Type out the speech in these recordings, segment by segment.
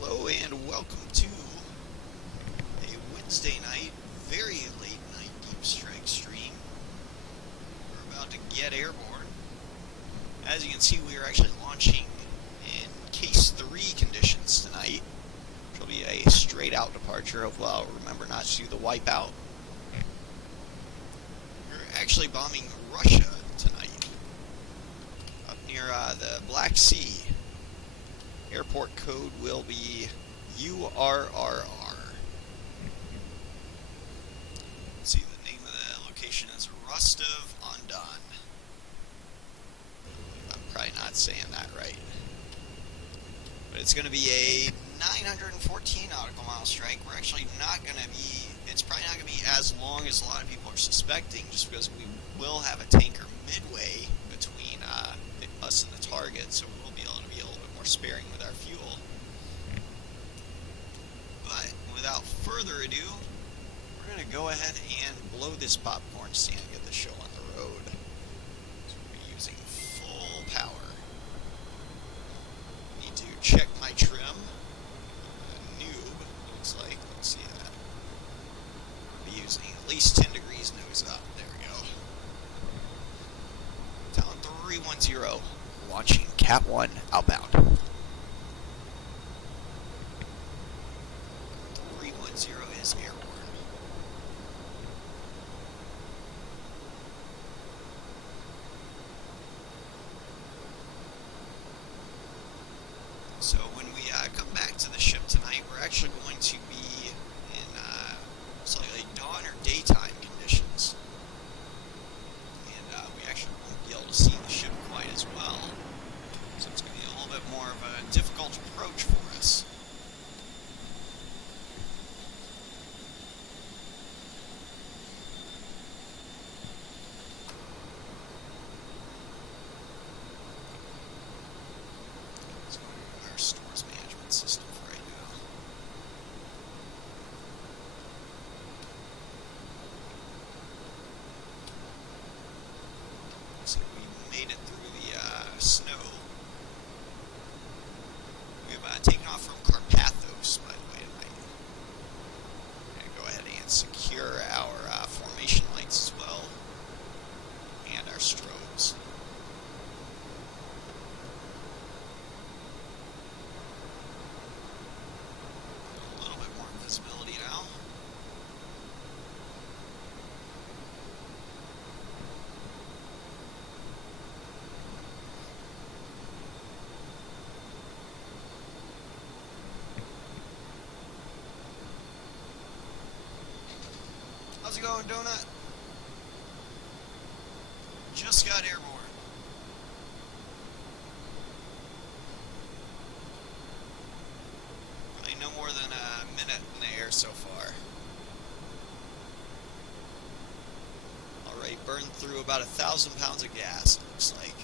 Hello and welcome to a Wednesday night, very late night deep strike stream. We're about to get airborne. As you can see, we are actually launching in Case 3 conditions tonight, which will be a straight out departure. Hopefully I'll remember not to do the wipeout. We're actually bombing Russia tonight, up near the Black Sea. Airport code will be URRR. Let's see, the name of the location is Rostov-on-Don. I'm probably not saying that right. But it's going to be a 914 nautical mile strike. We're actually not going to be, it's probably not going to be as long as a lot of people are suspecting, just because we will have a tanker midway between us and the target, so we will be able to be a little bit more sparing with our fuel. But without further ado, we're going to go ahead and blow this popcorn stand and get the show on the road. So we'll be using full power. Need to check my trim. Noob, looks like. Let's see that. We'll be using at least 10 degrees nose up. There we go. Talon 310, launching Cat 1 outbound. 310 is airborne. So when we come back to the ship tonight, we're actually going to be in slightly dawn or daytime conditions. And we actually won't be able to see the ship quite as well. So it's going to be a little bit more of a difficult approach for us. Let's go to our stores management system for right now. So we made it through the snow. We've taken off from Carpathos, by the way, tonight. We're going to go ahead and secure our formation lights as well, and our strobes. A little bit more visibility now. How's it going, Donut? Just got airborne. Probably no more than a minute in the air so far. Already burned through about 1,000 pounds of gas, it looks like.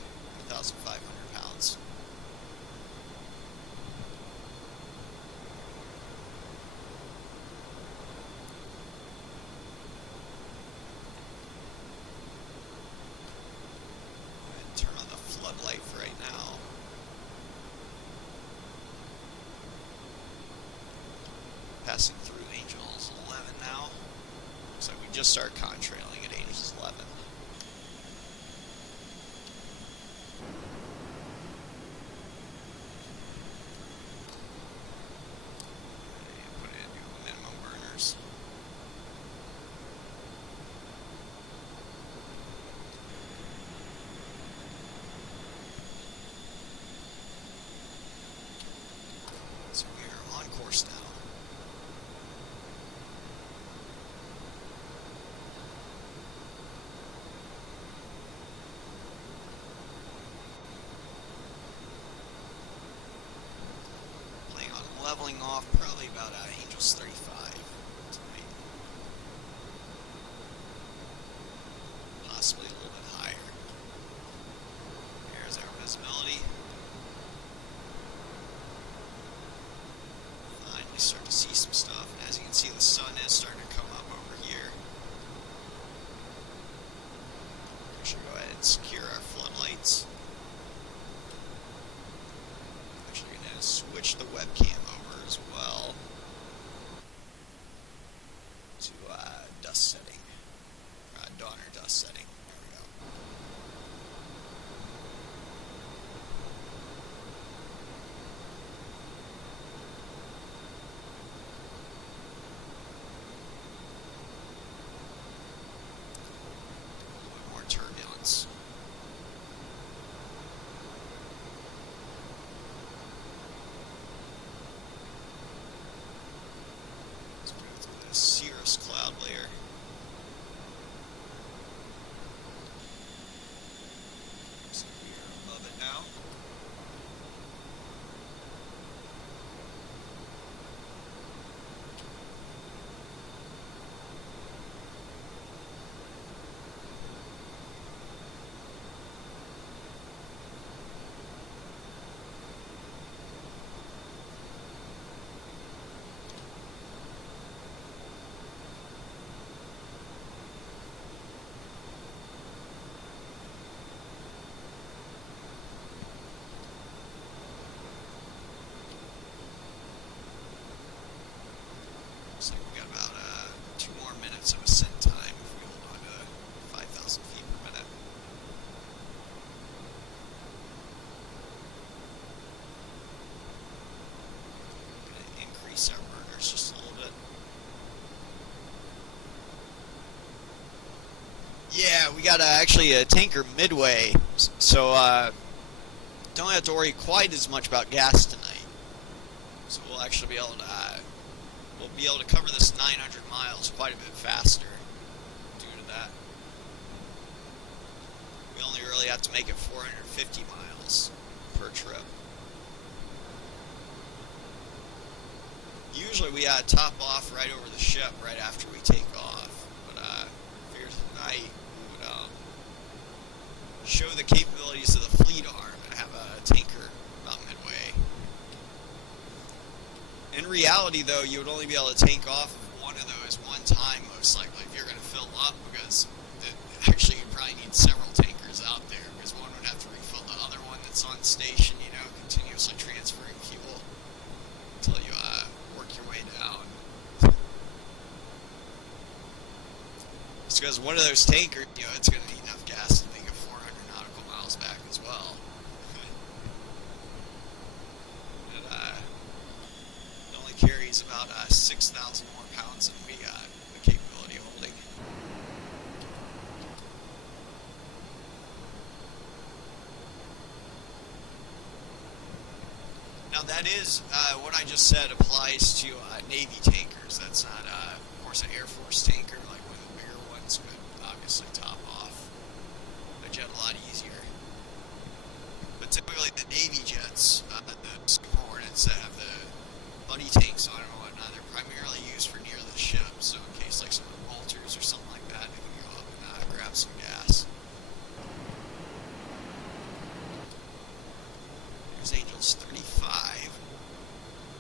1,500 pounds. Turn on the floodlight for right now. Passing through Angels 11 now. Looks like we just started contrailing at Angels 11. And put it into minimum burners. So we are on course now. Planning on leveling off probably about Angels 35 tonight. Possibly a little bit higher. Here's our visibility. Finally start to see some stuff, and as you can see, the sun is starting to come up over here. We should go ahead and secure our floodlights. Actually going to switch the webcam over exhaust setting. There we go. A little bit more turbulence. Let's put it through the cirrus cloud layer. So we are above it now. Looks like we've got about 2 more minutes of ascent time if we hold on to 5,000 feet per minute. Going to increase our burners just a little bit. Yeah, we got actually a tanker midway, so don't have to worry quite as much about gas tonight. So we'll actually be able to cover this 900 miles quite a bit faster due to that. We only really have to make it 450 miles per trip. Usually we top off right over the ship right after we take off, but figured tonight we would show the capabilities of the fleet arm and have a tanker about midway. In reality, though, you would only be able to take off one of those one time, most likely, if you're going to fill up, because actually you'd probably need several tankers out there, because one would have to refill the other one that's on station, you know, continuously transferring fuel until you work your way down. Just because one of those tankers, you know, it's going to need enough gas to make it 400 nautical miles back as well. Carries about 6,000 more pounds than we got the capability of holding. Now that is what I just said applies to Navy tankers. That's not, of course, an Air Force tanker like one of the bigger ones could obviously top off a jet a lot easier. But typically the Navy jets, the Superhornets that have the buddy tanks on it and whatnot, they're primarily used for near the ship, so in case like some bolters or something like that, they can go up and grab some gas. Here's Angel's 35.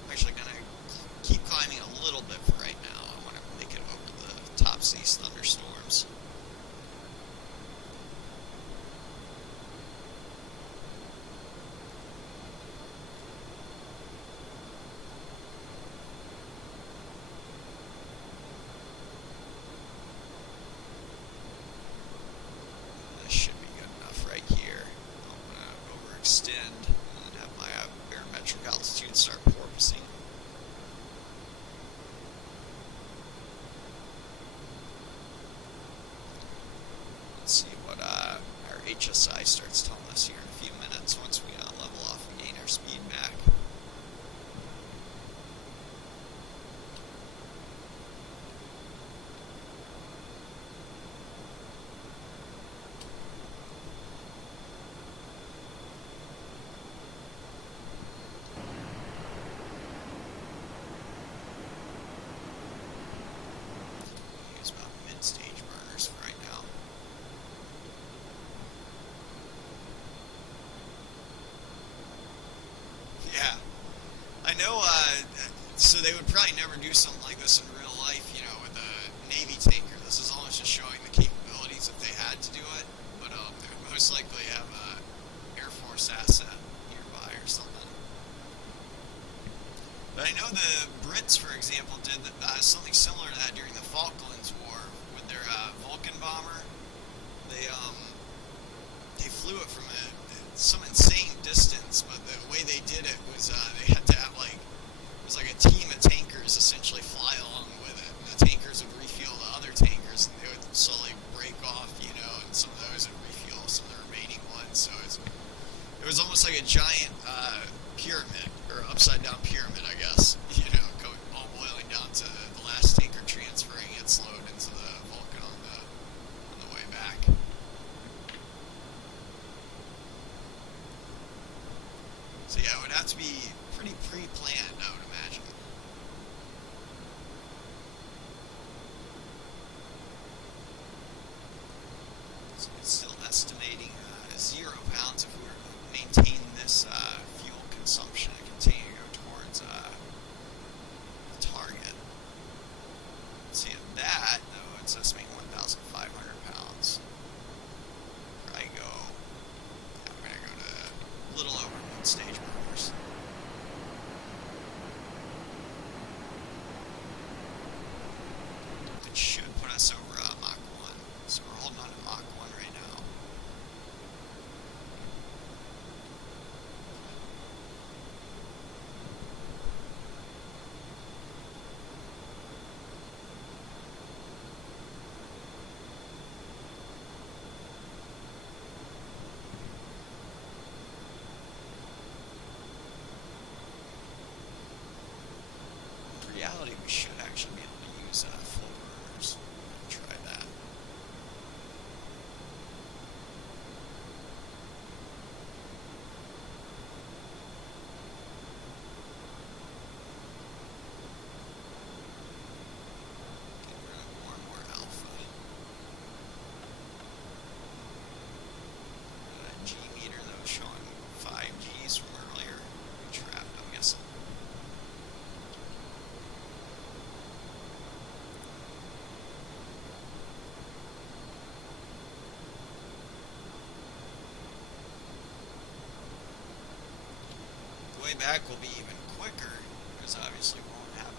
I'm actually going to keep climbing a little bit for right now. I want to make it over the tops of these thunderstorms. Extend and have my barometric altitude start porpoising. Let's see what our HSI starts telling us here in a few minutes once we level off and gain our speed back. Stage burners for right now. Yeah, I know. So they would probably never do something like this in real life, you know, with a Navy tanker. This is almost just showing the capabilities if they had to do it, but they would most likely have a Air Force asset nearby or something. But I know the Brits, for example, did something similar to that during the Falklands War with their Vulcan bomber. So yeah, it would have to be pretty pre-planned, I would imagine. So it's still estimating 0 pounds if we were to maintain this fuel consumption and continue to go towards the target. See, at that, though, it's estimating 1,500 pounds. Probably go, I'm going to go to a little over mid-stage motors. It should put us over Mach 1. So we're holding on to Mach 1 right now. In reality, we should actually be able to use full burners. Try that. Getting rid of more and more alpha. G meter though showing 5 Gs from earlier. Trapped, I'm guessing. Way back will be even quicker because obviously we won't have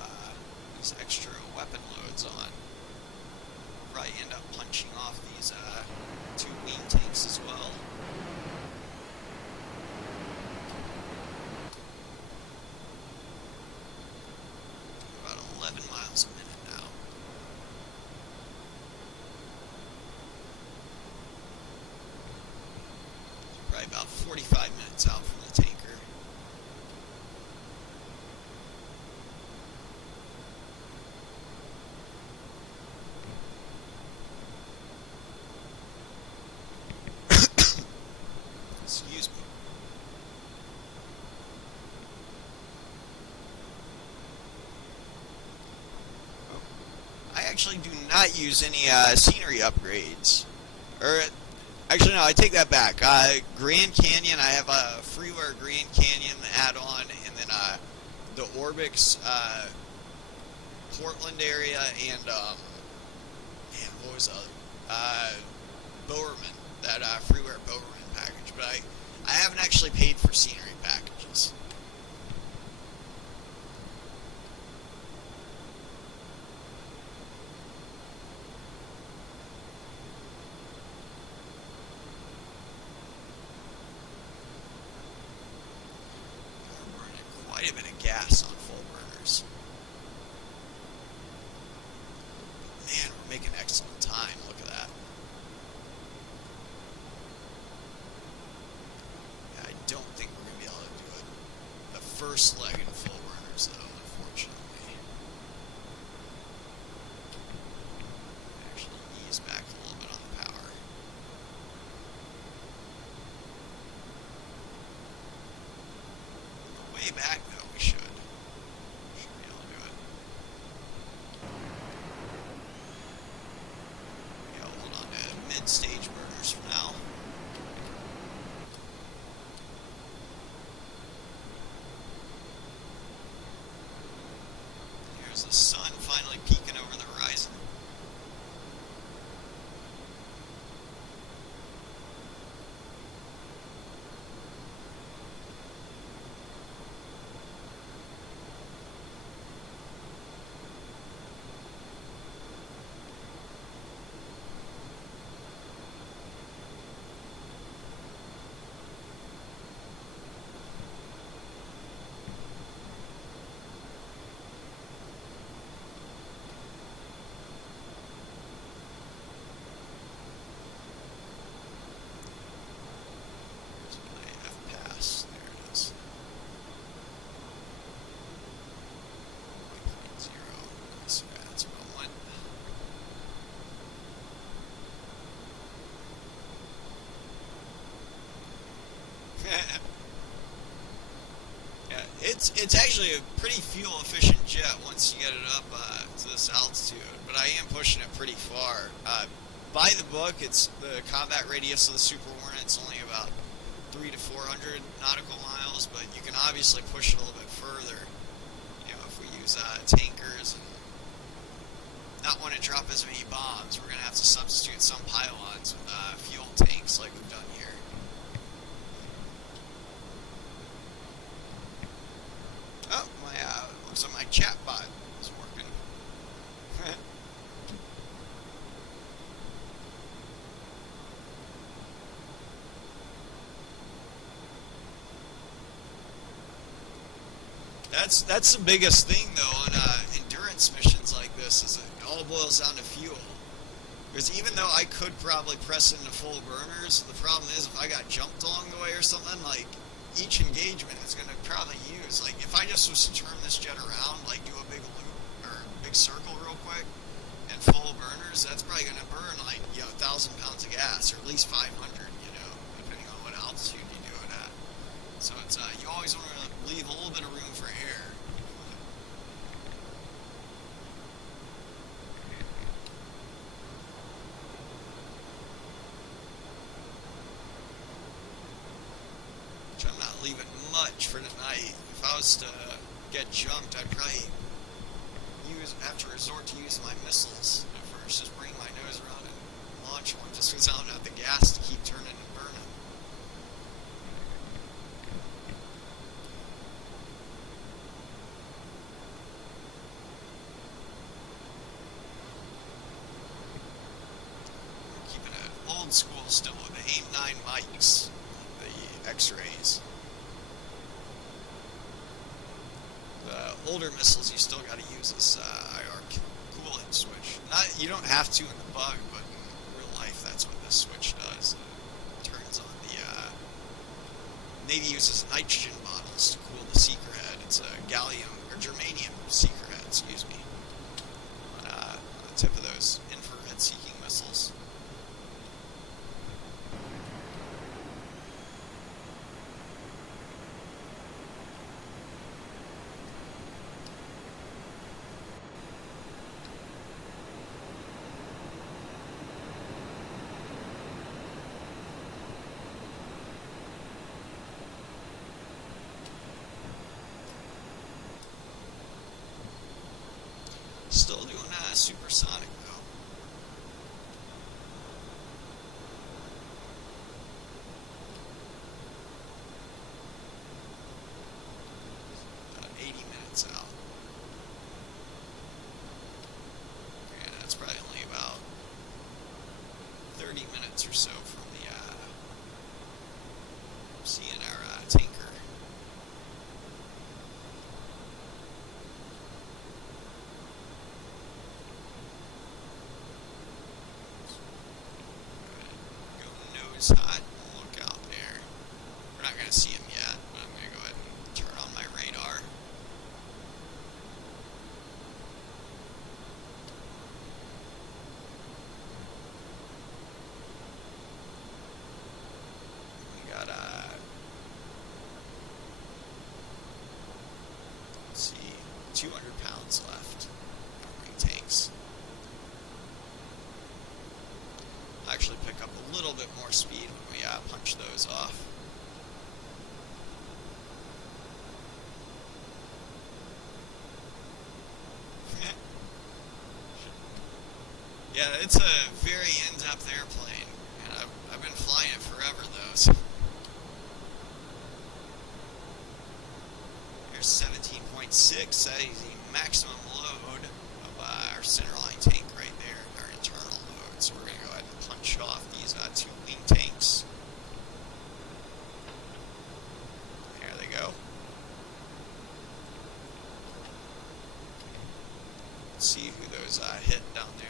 these extra weapon loads on. We'll probably end up punching off these 2 wing tanks as well. About 11 miles a minute now. Probably about 45 minutes out from the tanker. Excuse me. I actually do not use any scenery upgrades. Or, actually no, I take that back. Grand Canyon, I have a freeware Grand Canyon add-on, and then the Orbix Portland area, and man, what was the other? Bowerman, that freeware Bowerman package, but I haven't actually paid for scenery packages. We're burning quite a bit of gas on full burners. Man, we're making excellent time. Look at that. I don't think we're going to be able to do it. The first leg in full burners, though, unfortunately. Actually ease back a little bit on the power. Way back, though, we should. Should be able to do it. Yeah, we'll hold on to mid-stage burners for now. There's the sun finally peeking over the horizon. It's actually a pretty fuel efficient jet once you get it up to this altitude, but I am pushing it pretty far. By the book, it's the combat radius of the Super Hornet's only about 300 to 400 nautical miles, but you can obviously push it a little bit further. You know, if we use tankers and not want to drop as many bombs, we're going to have to substitute some pylons with fuel tanks like we've done here. Oh, looks like my chat bot is working. That's the biggest thing though on endurance missions like this is it all boils down to fuel. Because even though I could probably press into full burners, the problem is if I got jumped along the way or something, like each engagement is going to probably use, like if I just was to turn this jet around, like do a big loop or big circle real quick and full burners, that's probably going to burn like 1,000 pounds of gas or at least 500, depending on what altitude you do it at. So it's you always want to leave a little bit of room for air. Which I'm not leaving much for tonight. If I was to get jumped, I'd probably have to resort to using my missiles at first. Just bring my nose around and launch one just because I don't have the gas to keep turning and burning. Keeping it old school still with the AIM-9 mics, the X-rays. The older missiles, you still got to use this IR cooling switch. You don't have to in the bug, but in real life, that's what this switch does. It turns on the. Navy uses nitrogen bottles to cool the seeker head. It's a gallium or germanium seeker head, excuse me, on the tip of those infrared seeking missiles. Still doing supersonic though. About 80 minutes out. And that's probably only about 30 minutes or so from the seeing our tanker. Hot. Look out there. We're not going to see him yet, but I'm going to go ahead and turn on my radar. We got, let's see, 200 pounds left. How many tanks? Actually pick up a little bit more speed when we punch those off. Yeah, it's a very in-depth airplane, and I've been flying it forever though. So. Here's 17.6, that is the maximum load of our centerline tank right there, our internal load. So we're going to go ahead and punch off these two wing tanks. There they go. Let's see who those hit down there.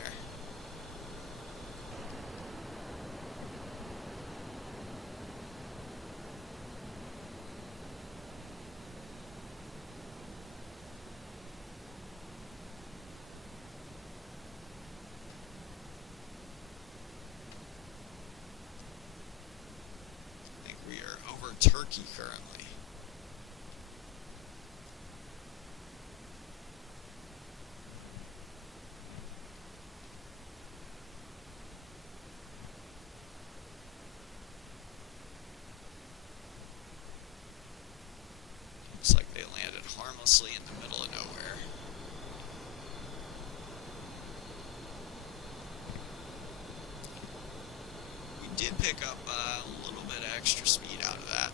Turkey currently. mostly in the middle of nowhere. We did pick up a little bit of extra speed out of that.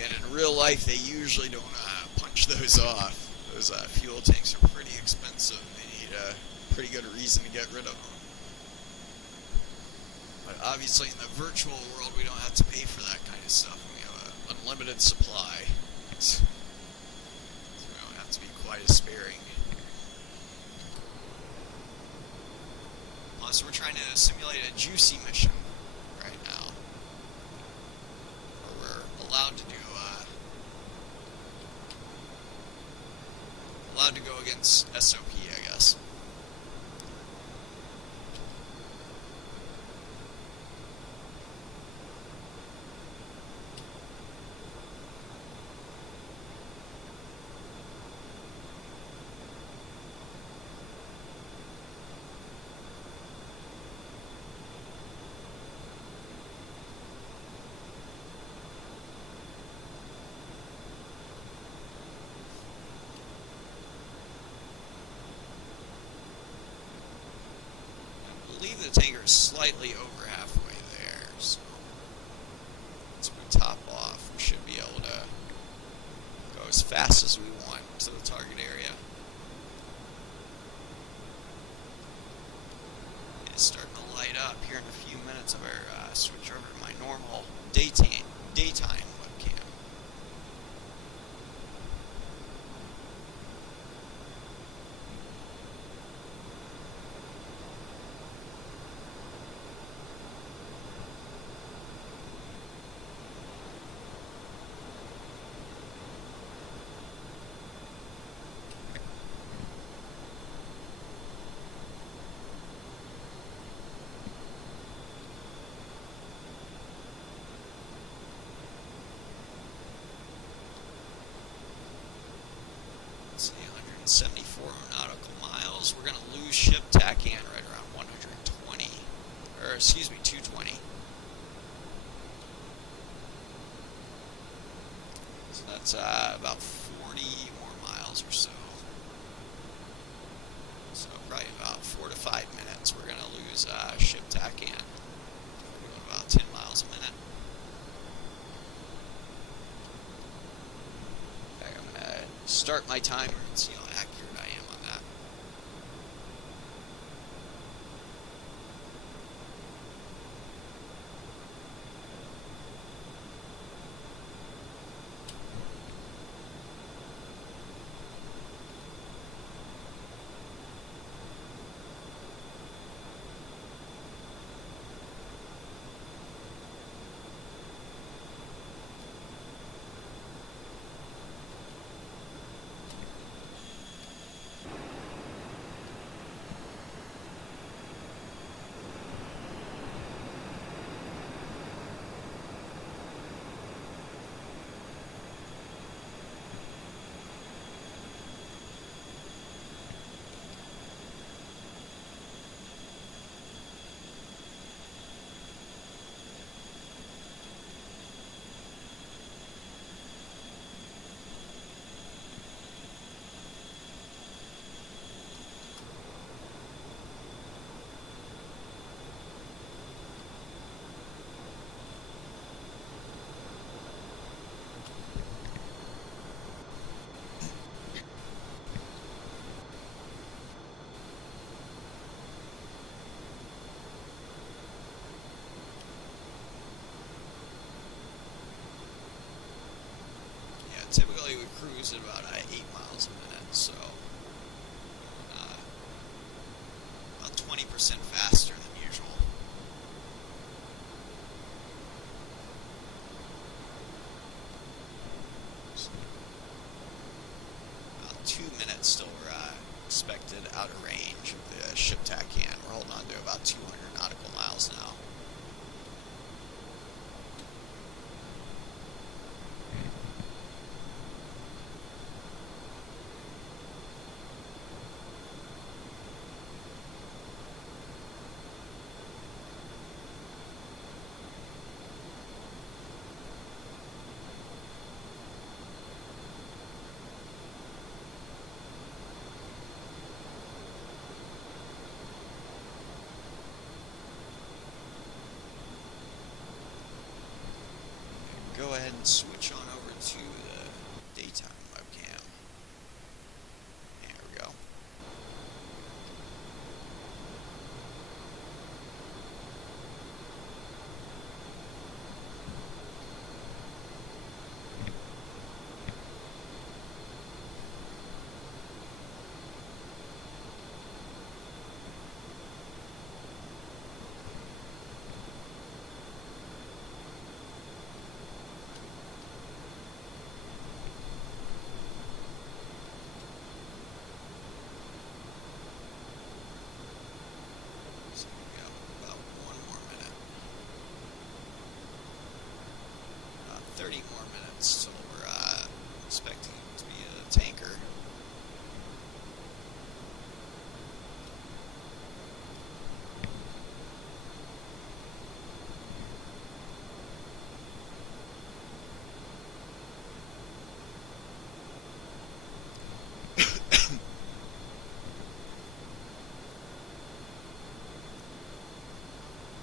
And in real life, they usually don't punch those off. Those fuel tanks are pretty expensive. They need a pretty good reason to get rid of them. But obviously, in the virtual world, we don't have to pay for that kind of stuff. We have an unlimited supply. So we don't have to be quite as sparing. Plus, we're trying to simulate a juicy mission right now. Where we're allowed to do allowed to go against SOP, I guess. I believe the tanker is slightly over halfway there, so once we top off, we should be able to go as fast as we want to the target area. It's starting to light up here in a few minutes. I better switch over to my normal daytime webcam. Let's see, 174 nautical miles. We're going to lose ship tacking right around 120, or excuse me, 220. So that's about 40 more miles or so. So probably about 4 to 5 minutes we're going to lose ship tacking. We're doing about 10 miles a minute. I'm going to start my timer and see how accurate I am on that. Typically we cruise at about 8 miles a minute, so about 20% faster than usual.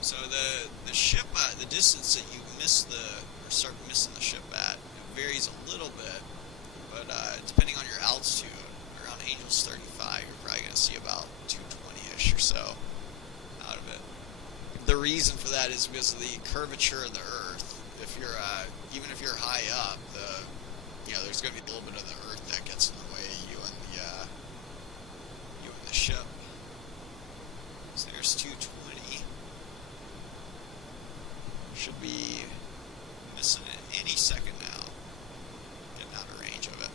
So the ship, the distance that you start missing the ship at, it varies a little bit, but depending on your altitude, around Angels 35, you're probably going to see about 220-ish or so out of it. The reason for that is because of the curvature of the Earth. If you're even if you're high up, there's going to be a little bit of the Earth that gets in the way of you and the ship. So there's 220. Should be missing it any second now. Getting out of range of it.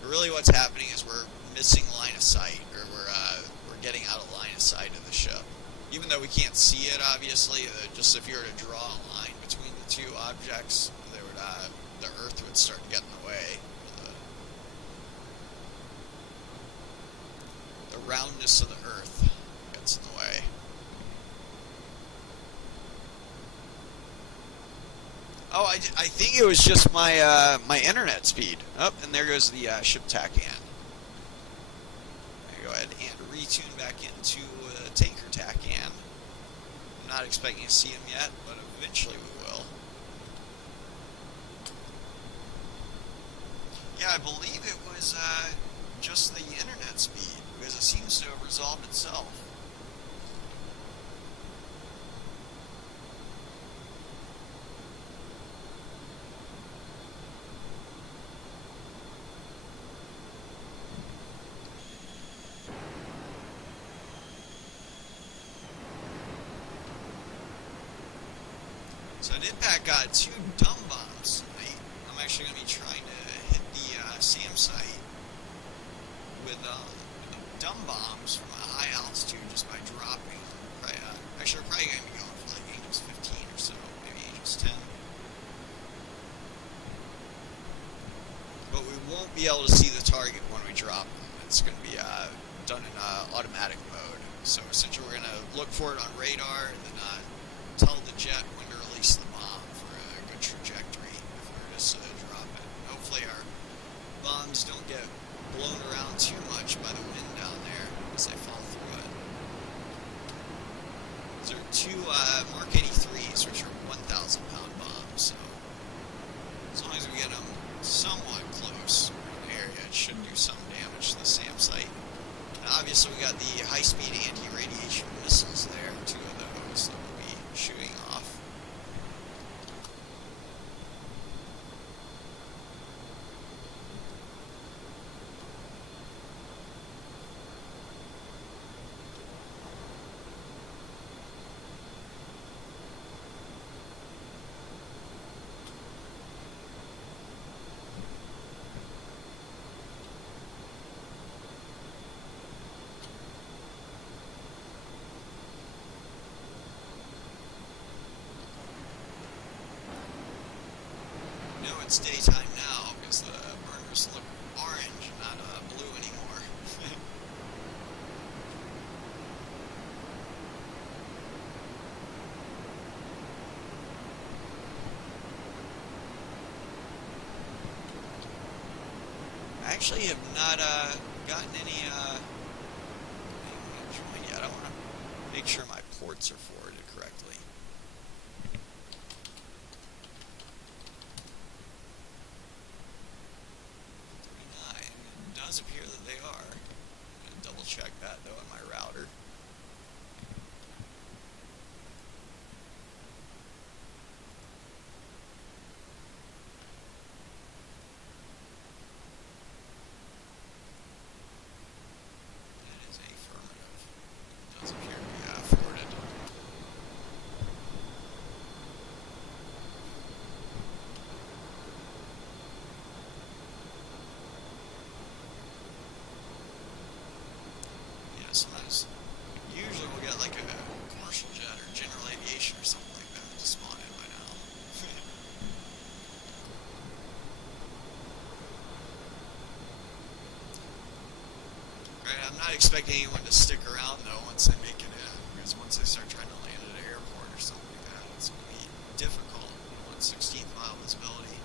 But really, what's happening is we're missing line of sight, or we're getting out of line of sight of the ship. Even though we can't see it, obviously, just if you were to draw a line between the two objects, the Earth would start getting in the way. The roundness of the Earth gets in the way. Oh, I think it was just my my internet speed. Oh, and there goes the ship TACAN. Go ahead and retune back into tanker TACAN. I'm not expecting to see him yet, but eventually we will. Yeah, I believe it was just the internet speed, because it seems to have resolved itself. So Impact got 2 dumb bombs tonight. I'm actually going to be trying to hit the SAM site with dumb bombs from a high altitude just by dropping. Actually, we're probably going to be going for like Angels 15 or so, maybe Angels 10. But we won't be able to see the target when we drop them. It's going to be done in automatic mode. So essentially we're going to look for it on radar and then tell the jet when to release the bomb for a good trajectory if we were to drop it. Hopefully our bombs don't get blown around too much by the wind down there as they fall through it. These are 2 Mark 83s, which are 1,000-pound bombs, so as long as we get them somewhat close in the area, it should do some damage to the SAM site. And obviously we got the high-speed anti-radiation missiles there, 2 of those that we'll be shooting off. It's daytime now because the burners look orange, not blue anymore. I actually have not gotten any join yet. I want to make sure my ports are forwarded correctly. It does appear that they are. I'm going to double check that though on my router. That is affirmative. It does appear to be forwarded. Sometimes, usually we'll get like a commercial jet or general aviation or something like that to spawn in by now. Right, I'm not expecting anyone to stick around though once they make it in, because once they start trying to land at an airport or something like that, it's going to be difficult on 16th mile visibility.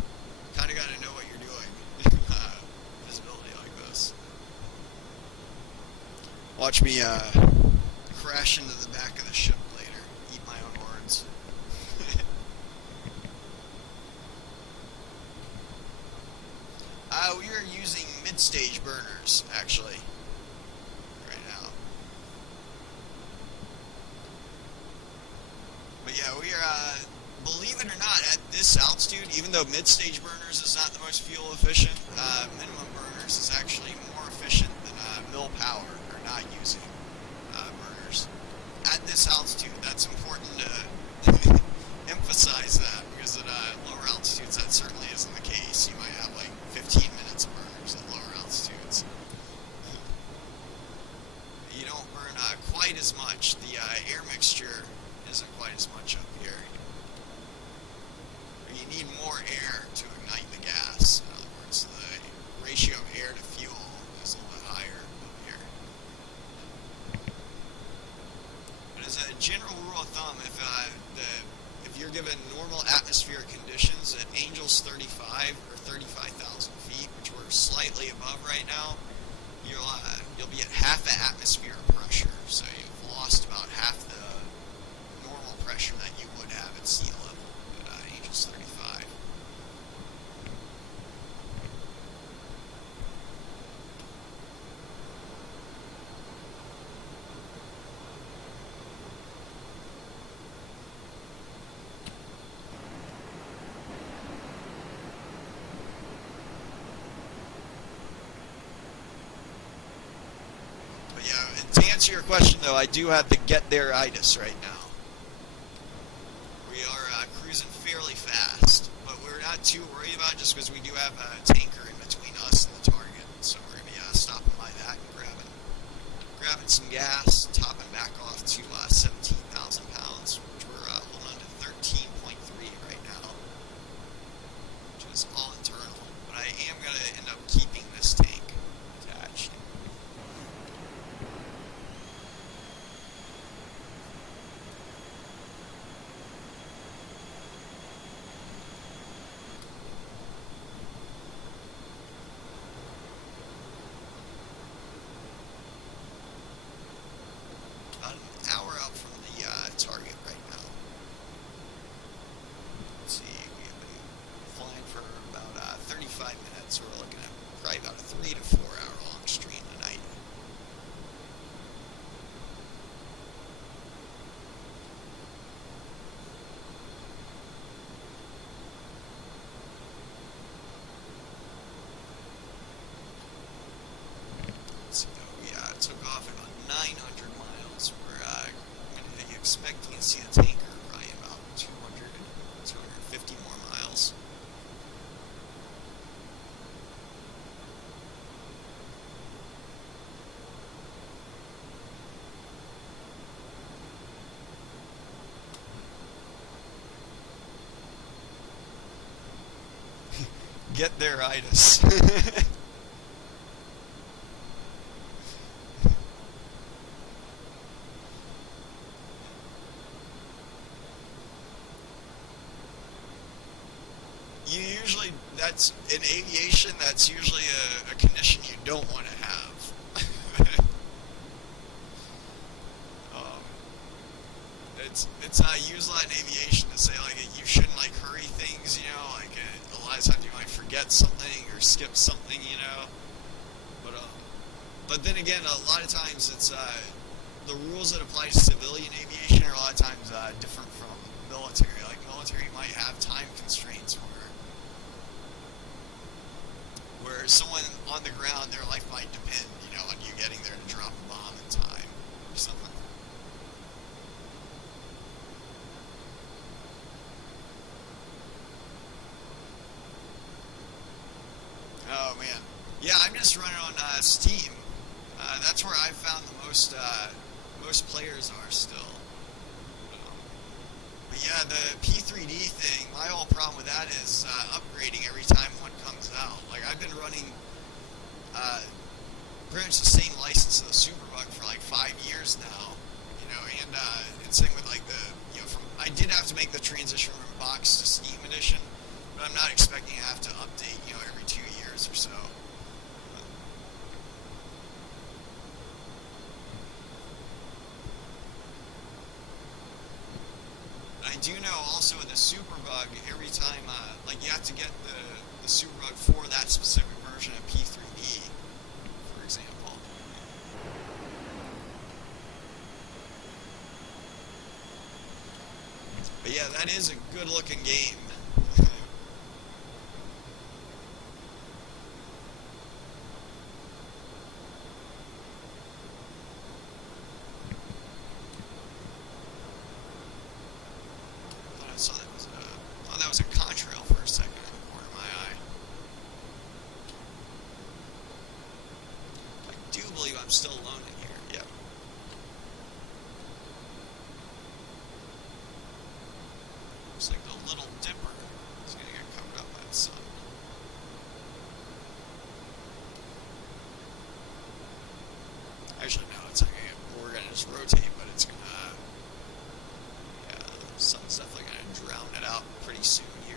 Kind of got to know what you're doing. Visibility like this. Watch me crash into the back of the ship later. We are using mid-stage burners, actually, right now. But yeah, we are, believe it or not, at this altitude, even though mid-stage burners is not the most fuel efficient, minimum burners is actually more efficient than mill power, or not using burners. At this altitude, that's important to emphasize that, because at lower altitudes that certainly isn't the case. You might have like 15 minutes of burners at lower altitudes. You don't burn quite as much. The air mixture isn't quite as much up here. You need more air to ignite the gas. In other words, the ratio of air to fuel is a little bit higher up here. But as a general rule of thumb, if you're given normal atmospheric conditions at Angels 35 or 35,000 feet, which we're slightly above right now, you'll be at half the atmosphere pressure. So you've lost about half the normal pressure that you would have at sea level at Angels 35. But yeah, to answer your question though, I do have the get there-itis right now. We are cruising fairly fast, but we're not too worried about it just because we do have a tanker in between us and the target. So we're going to be stopping by that and grabbing some gas, topping back off to 17,000 pounds, which we're holding on to 13.3 right now, which is all internal. But I am going to end up keeping this tank attached. About an hour out from the target right now. Let's see, we've been flying for about 35 minutes. We're looking at probably about a 3 to 4 hour long stream tonight. Let's see, we took off at about 900 miles. We're going to be expecting to see the tanker probably about 200, 250 more miles. Get there-itis. That's in aviation. That's usually a condition you don't want to have. It's not used a lot in aviation to say like you shouldn't like hurry things. You know, like a lot of times you might forget something or skip something. You know, but then again, a lot of times it's the rules that apply to civilian aviation are a lot of times different from military. Like military might have time constraints where someone on the ground, their life might depend, you know, on you getting there to drop a bomb in time or something. Oh man, yeah, I'm just running on Steam. That's where I found the most players are still. But yeah, the P3D thing, my whole problem with that is upgrading every time one comes out. Like, I've been running pretty much the same license of the Superbug for like 5 years now, you know, and same with like I did have to make the transition from box to Steam edition, but I'm not expecting to have to update, you know, every 2 years or so. I do know also in the Superbug, every time, like you have to get the Superbug for that specific version. version of P3D, for example. But yeah, that is a good-looking game. Thought that was a contrail for a second in the corner of my eye. I do believe I'm still alone in here. Yep. Looks like the Little Dipper is going to get covered up by the sun. Actually, no, it's not going to get, we're going to just rotate, but it's going to, yeah, the sun's definitely going to drown it out pretty soon here.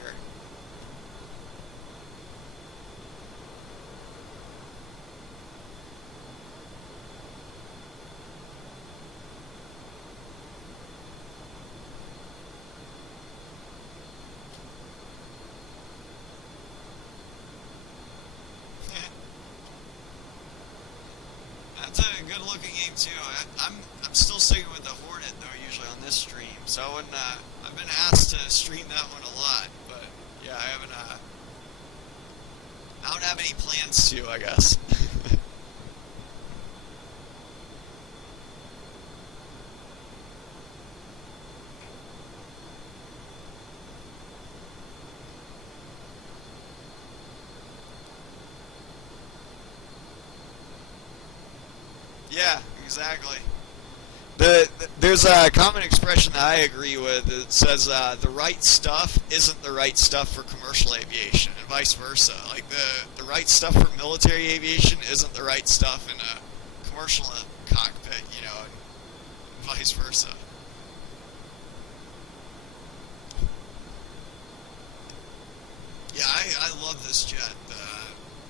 That's a good looking game too. I'm still sticking with the Hornet though, usually on this stream. So I wouldn't, I've been asked to stream that one a lot, but yeah, I haven't, I don't have any plans to, I guess. Yeah, exactly. There's a common expression that I agree with that says the right stuff isn't the right stuff for commercial aviation, and vice versa. Like the right stuff for military aviation isn't the right stuff in a commercial cockpit, you know, and vice versa. Yeah, I love this jet, the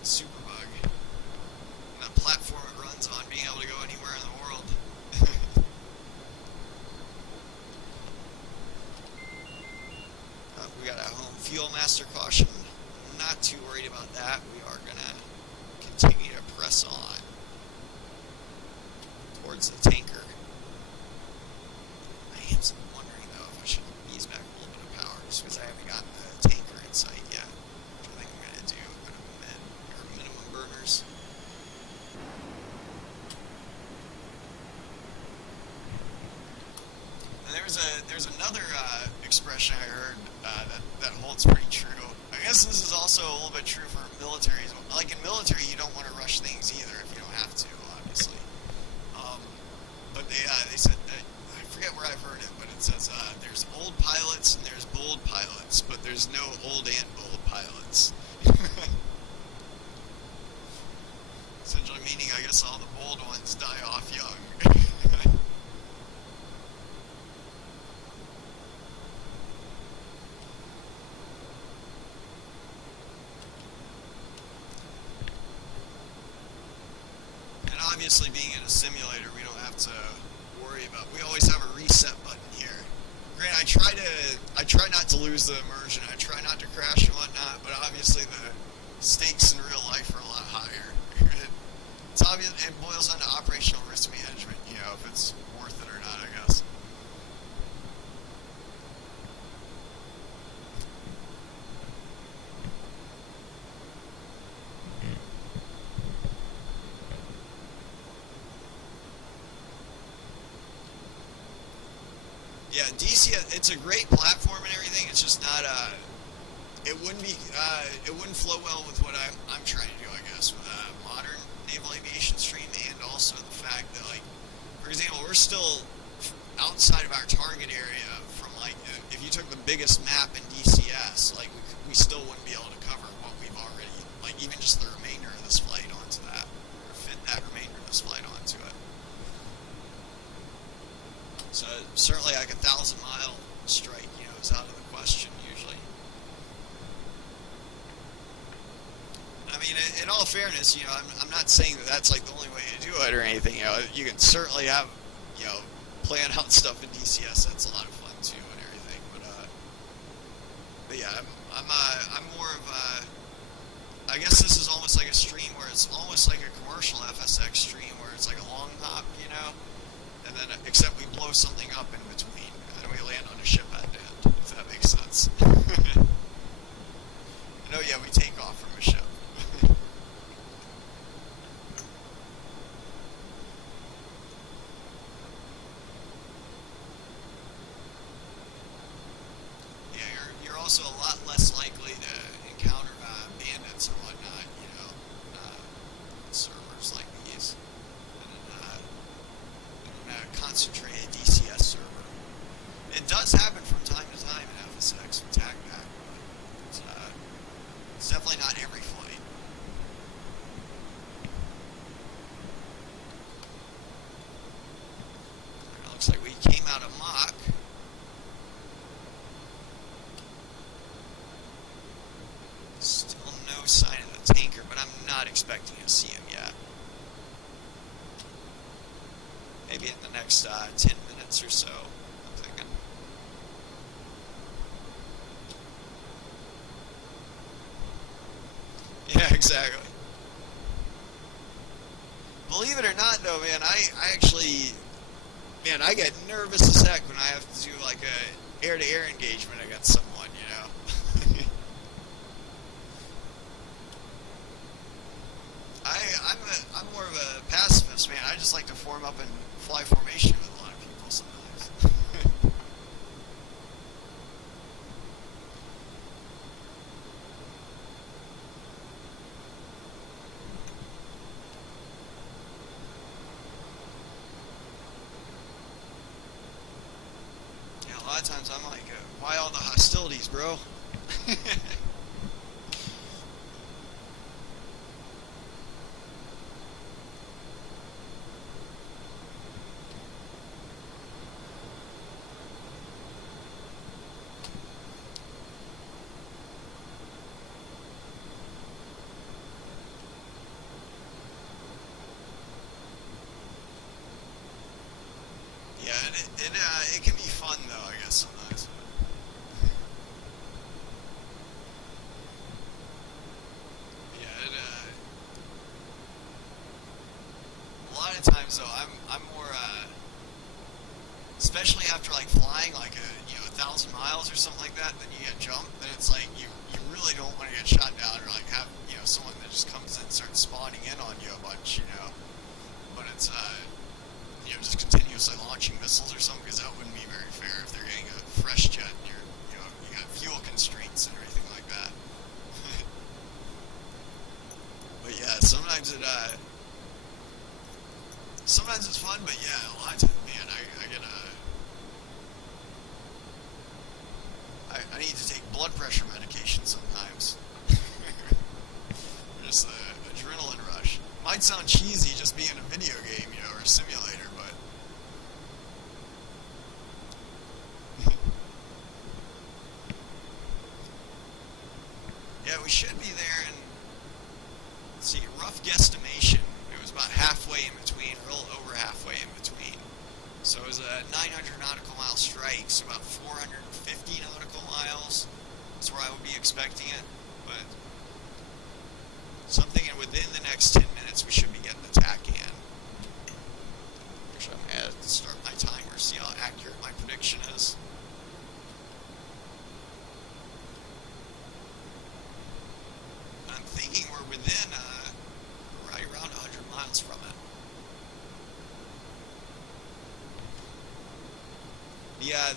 Superbug. And the platform it runs on, being able to go anywhere in the world. We got a home fuel master caution. Not too worried about that. We are going to continue to press on towards the tanker. I am wondering though if I should ease back a little bit of power just because I haven't gotten the tanker in sight yet. Which I think I'm going to do. I'm going to minimum burners. And there's another expression I heard that holds pretty true. I guess this is also a little bit true for military as well. Like in military, you don't want to rush things either if you don't have to, obviously. But they said that, I forget where I've heard it, but it says there's old pilots and there's bold pilots, but there's no old and bold pilots. Essentially meaning, I guess all the bold ones die off young. Obviously, being in a simulator, we don't have to worry about. We always have a reset button here. Granted, I try not to lose the immersion. I try not to crash and whatnot. But obviously, the stakes in real life are a lot higher. It's obvious. It boils down to operational risk management. You know, if it's worth it or not, I guess. Yeah, DC, it's a great platform and everything. It's just not it wouldn't flow well with what I'm trying to do, I guess, with a modern naval aviation stream, and also the fact that, like, for example, we're still outside of our target area from, like, if you took the biggest map in DCS, like, we still wouldn't be able to cover what we've already, like, even just the remainder of this flight onto that, or fit that remainder of this flight onto it. So certainly like a 1,000-mile strike, you know, is out of the question usually. I mean, in all fairness, you know, I'm not saying that that's like the only way to do it or anything. You know, you can certainly have, you know, plan out stuff in DCS. That's a lot of fun too and everything. But yeah, I'm more of I guess this is almost like a stream where it's almost like a commercial FSX stream where it's like a long hop, you know? And then, except we blow something up in between, and we land on a ship at the end, if that makes sense. No, yeah, we take off from a ship. Yeah, you're also a lot less likely to encounter bandits or whatnot, you know, servers like these, in a concentrated DCS server. It does happen from time to time in FSX with Tacview, but it's definitely not every flight. It looks like we came out of Mach. Still no sign of the tanker, but I'm not expecting to see him yet. Maybe in the next 10 minutes or so, I'm thinking. Yeah, exactly. Believe it or not, though, man, I actually, man, I get nervous as heck when I have to do like a air-to-air engagement against someone, you know. I'm more of a pacifist, man. I just like to form up and fly formation with a lot of people sometimes. Yeah, a lot of times I'm like, why all the hostilities, bro? Yeah, and it can be fun though, I guess sometimes. Yeah, a lot of times though, I'm more especially after like flying like 1,000 miles or something like that, then you get jumped, then it's like you really don't want to get shot down or like have someone that just comes in and starts spawning in on you a bunch, but it's just continuously launching missiles or something, because that wouldn't be very fair if they're getting a fresh jet and you got fuel constraints and everything like that. But yeah, sometimes it's fun, but yeah, a lot of times, man, I get I need to take blood pressure medication sometimes. Just the adrenaline rush. Might sound cheesy just being a video game, or a simulator, but yeah, we should be there in, let's see, rough guesstimation. It was about halfway in between, a little over halfway in between. So it was a 900 nautical mile strike, so about 450 nautical miles. That's where I would be expecting it, but something within the next 10 minutes we should be getting the TAC in. Actually, I'm going to start my timer, see how accurate my prediction is. I'm thinking we're within right around 100 miles from it.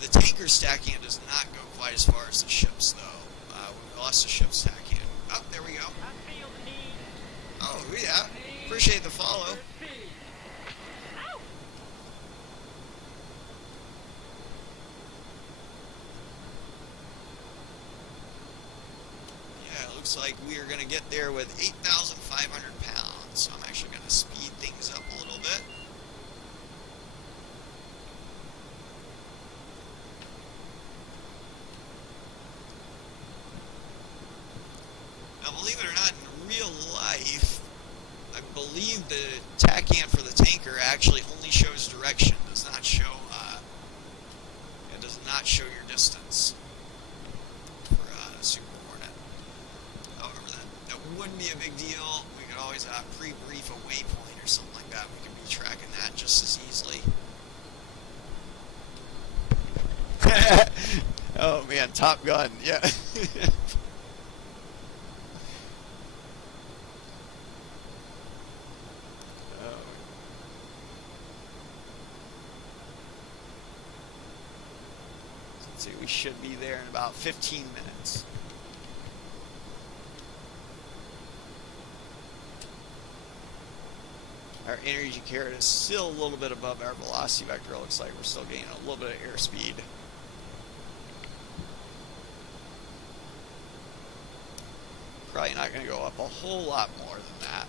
The tanker stacking does not go quite as far as the ships, though. We lost the ship stacking. Oh, there we go. Oh, yeah. Appreciate the follow. Yeah, it looks like we are going to get there with 8,500 pounds. So I'm actually going to speed things up a little bit. Now, believe it or not, in real life, I believe the TACAN for the tanker actually only shows direction, does not show your distance for Superhornet. However, that wouldn't be just as easily. Oh man, Top Gun, yeah. Oh. Let's see, we should be there in about 15 minutes. Our energy carried is still a little bit above our velocity vector. It looks like we're still gaining a little bit of airspeed. Probably not going to go up a whole lot more than that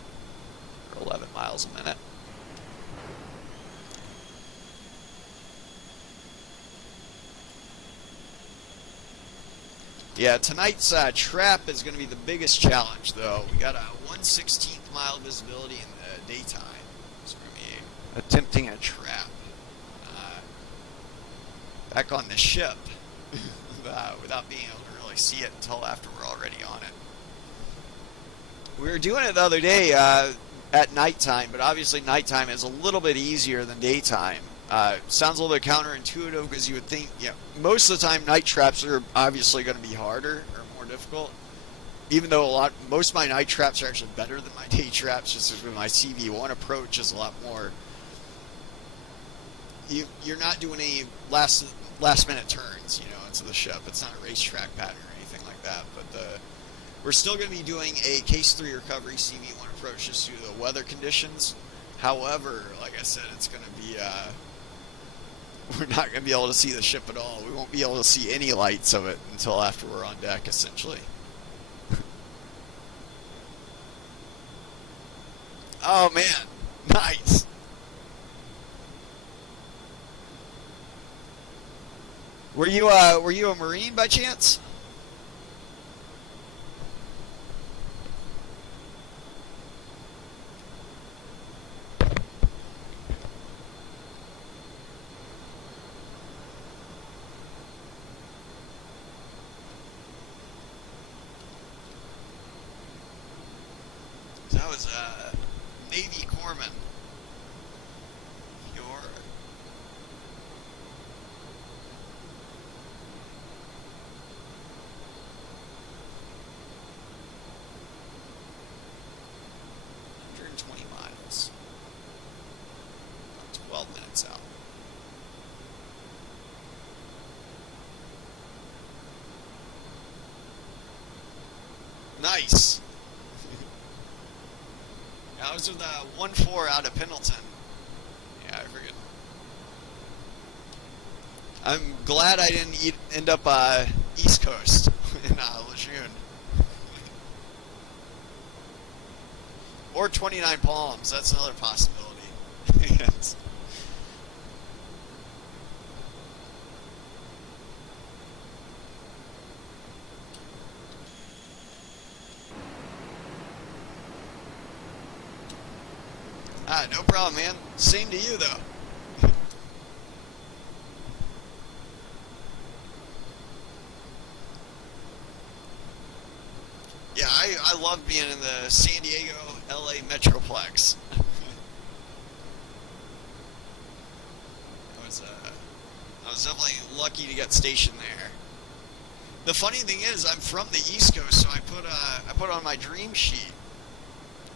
for 11 miles a minute. Yeah, tonight's trap is going to be the biggest challenge, though. We got a 1/16 mile visibility in the daytime. So we're going to be attempting a trap back on the ship without being able to really see it until after we're already on it. We were doing it the other day at nighttime, but obviously nighttime is a little bit easier than daytime. Sounds a little bit counterintuitive because you would think, most of the time night traps are obviously going to be harder or more difficult. Even though most of my night traps are actually better than my day traps, just because my CV1 approach is a lot more. You're not doing any last minute turns, into the ship. It's not a racetrack pattern or anything like that, but we're still going to be doing a Case 3 recovery CV1 approach just due to the weather conditions. However, like I said, it's going to be, we're not going to be able to see the ship at all. We won't be able to see any lights of it until after we're on deck, essentially. Oh, man. Nice. Were you a Marine by chance? I was a Navy corpsman. You're 120 miles. About 12 minutes out. Nice. I was with 1-4 out of Pendleton. Yeah, I forget. I'm glad I didn't end up East Coast in Lejeune. Or 29 Palms, that's another possibility. Yes. No problem, man. Same to you, though. Yeah, I love being in the San Diego, LA Metroplex. I was definitely lucky to get stationed there. The funny thing is, I'm from the East Coast, so I put on my dream sheet.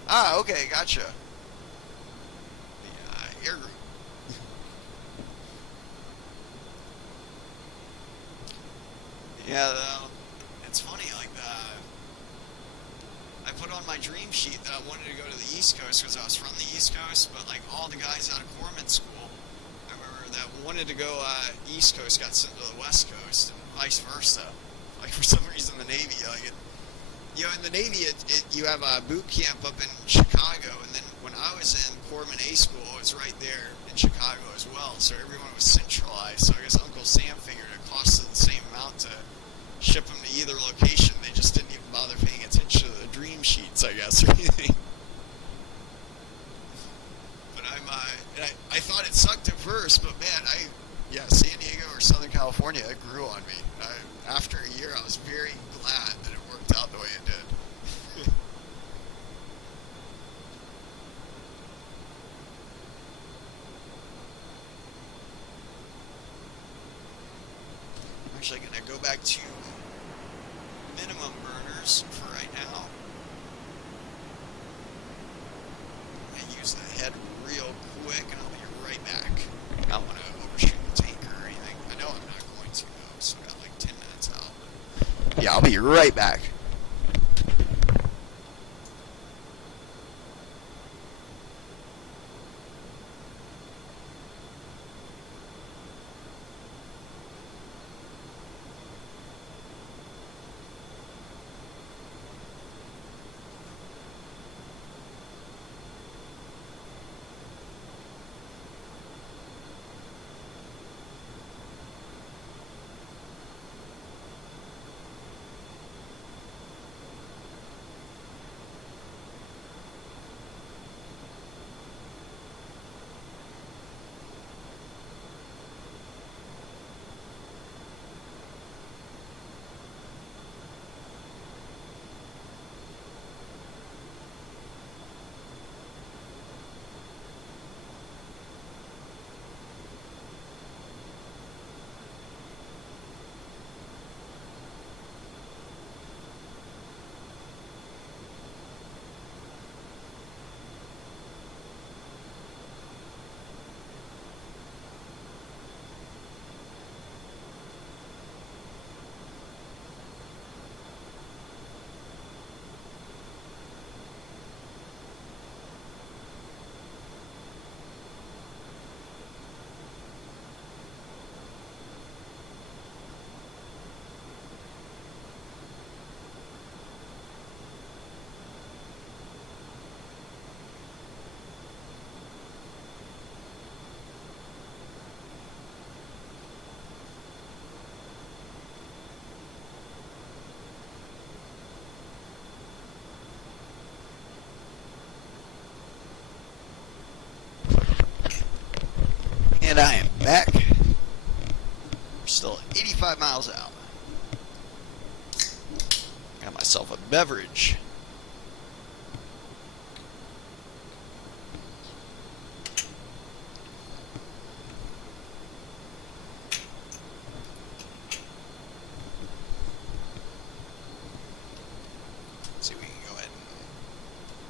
Ah, okay, gotcha. Air group. Yeah, it's funny, like, I put on my dream sheet that I wanted to go to the East Coast because I was from the East Coast, but, like, all the guys out of corpsman school, I remember that wanted to go East Coast got sent to the West Coast, and vice versa. Like, for some reason, the Navy, like, in the Navy, you have a boot camp up in Chicago, and then when I was in Corpsman A school, it was right there in Chicago as well, so everyone was centralized. So I guess Uncle Sam figured it costed the same amount to ship them to either location. They just didn't even bother paying attention to the dream sheets, I guess, or anything. But I thought it sucked at first, but man, San Diego or Southern California, it grew on me. After a year, I was very glad that it worked out the way it did. actually going to go back to minimum burners for right now. And use the head real quick, and I'll be right back. I don't want to overshoot the tanker or anything. I know I'm not going to, though. So I got like 10 minutes out. Yeah, I'll be right back. And I am back. We're still 85 miles out. Got myself a beverage. Let's see, we can go ahead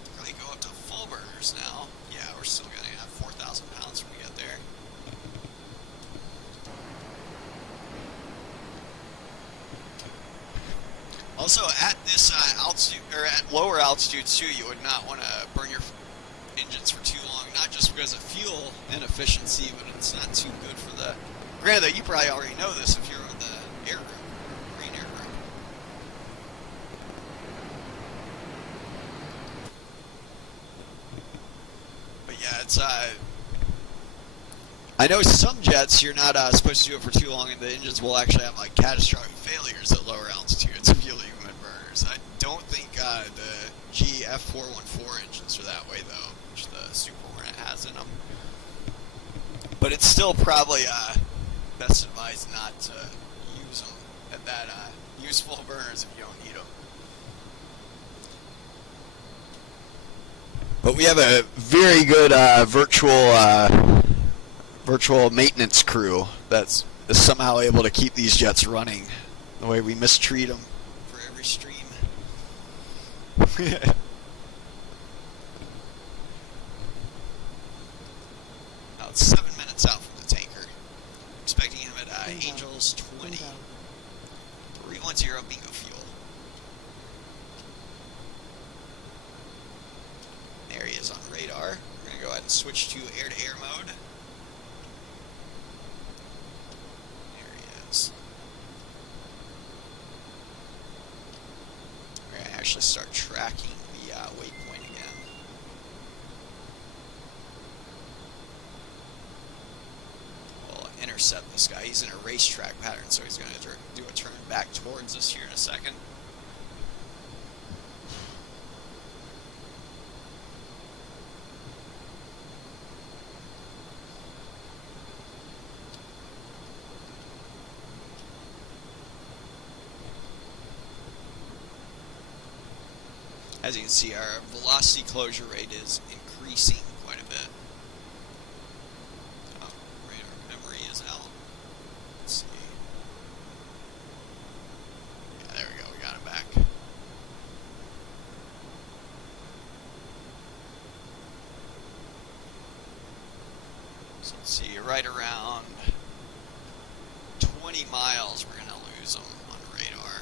and really go up to full burners now. Yeah, we're still going to have 4,000 pounds when we get there. Also, at this altitude, or at lower altitudes too, you would not want to burn your engines for too long. Not just because of fuel inefficiency, but it's not too good for the. Granted, you probably already know this if you're on the air group, green air group. But yeah, it's I know some jets you're not supposed to do it for too long, and the engines will actually have like catastrophic failures at lower altitudes if you leave them in burners. I don't think the GF414 engines are that way though, which the Superhornet has in them. But it's still probably best advised not to use them at that useful burners if you don't need them. But we have a very good virtual maintenance crew that's somehow able to keep these jets running the way we mistreat them for every stream. About 7 minutes out from the tanker. Expecting him at Angels 20. 310 bingo fuel. There he is on radar. We're going to go ahead and switch to air-to-air mode. There he is. We're going to actually start tracking the waypoint again. We'll intercept this guy. He's in a racetrack pattern, so he's going to do a turn back towards us here in a second. As you can see, our velocity closure rate is increasing quite a bit. Oh, radar memory is out. Let's see. So let's see, right around 20 miles we're going to lose them on radar.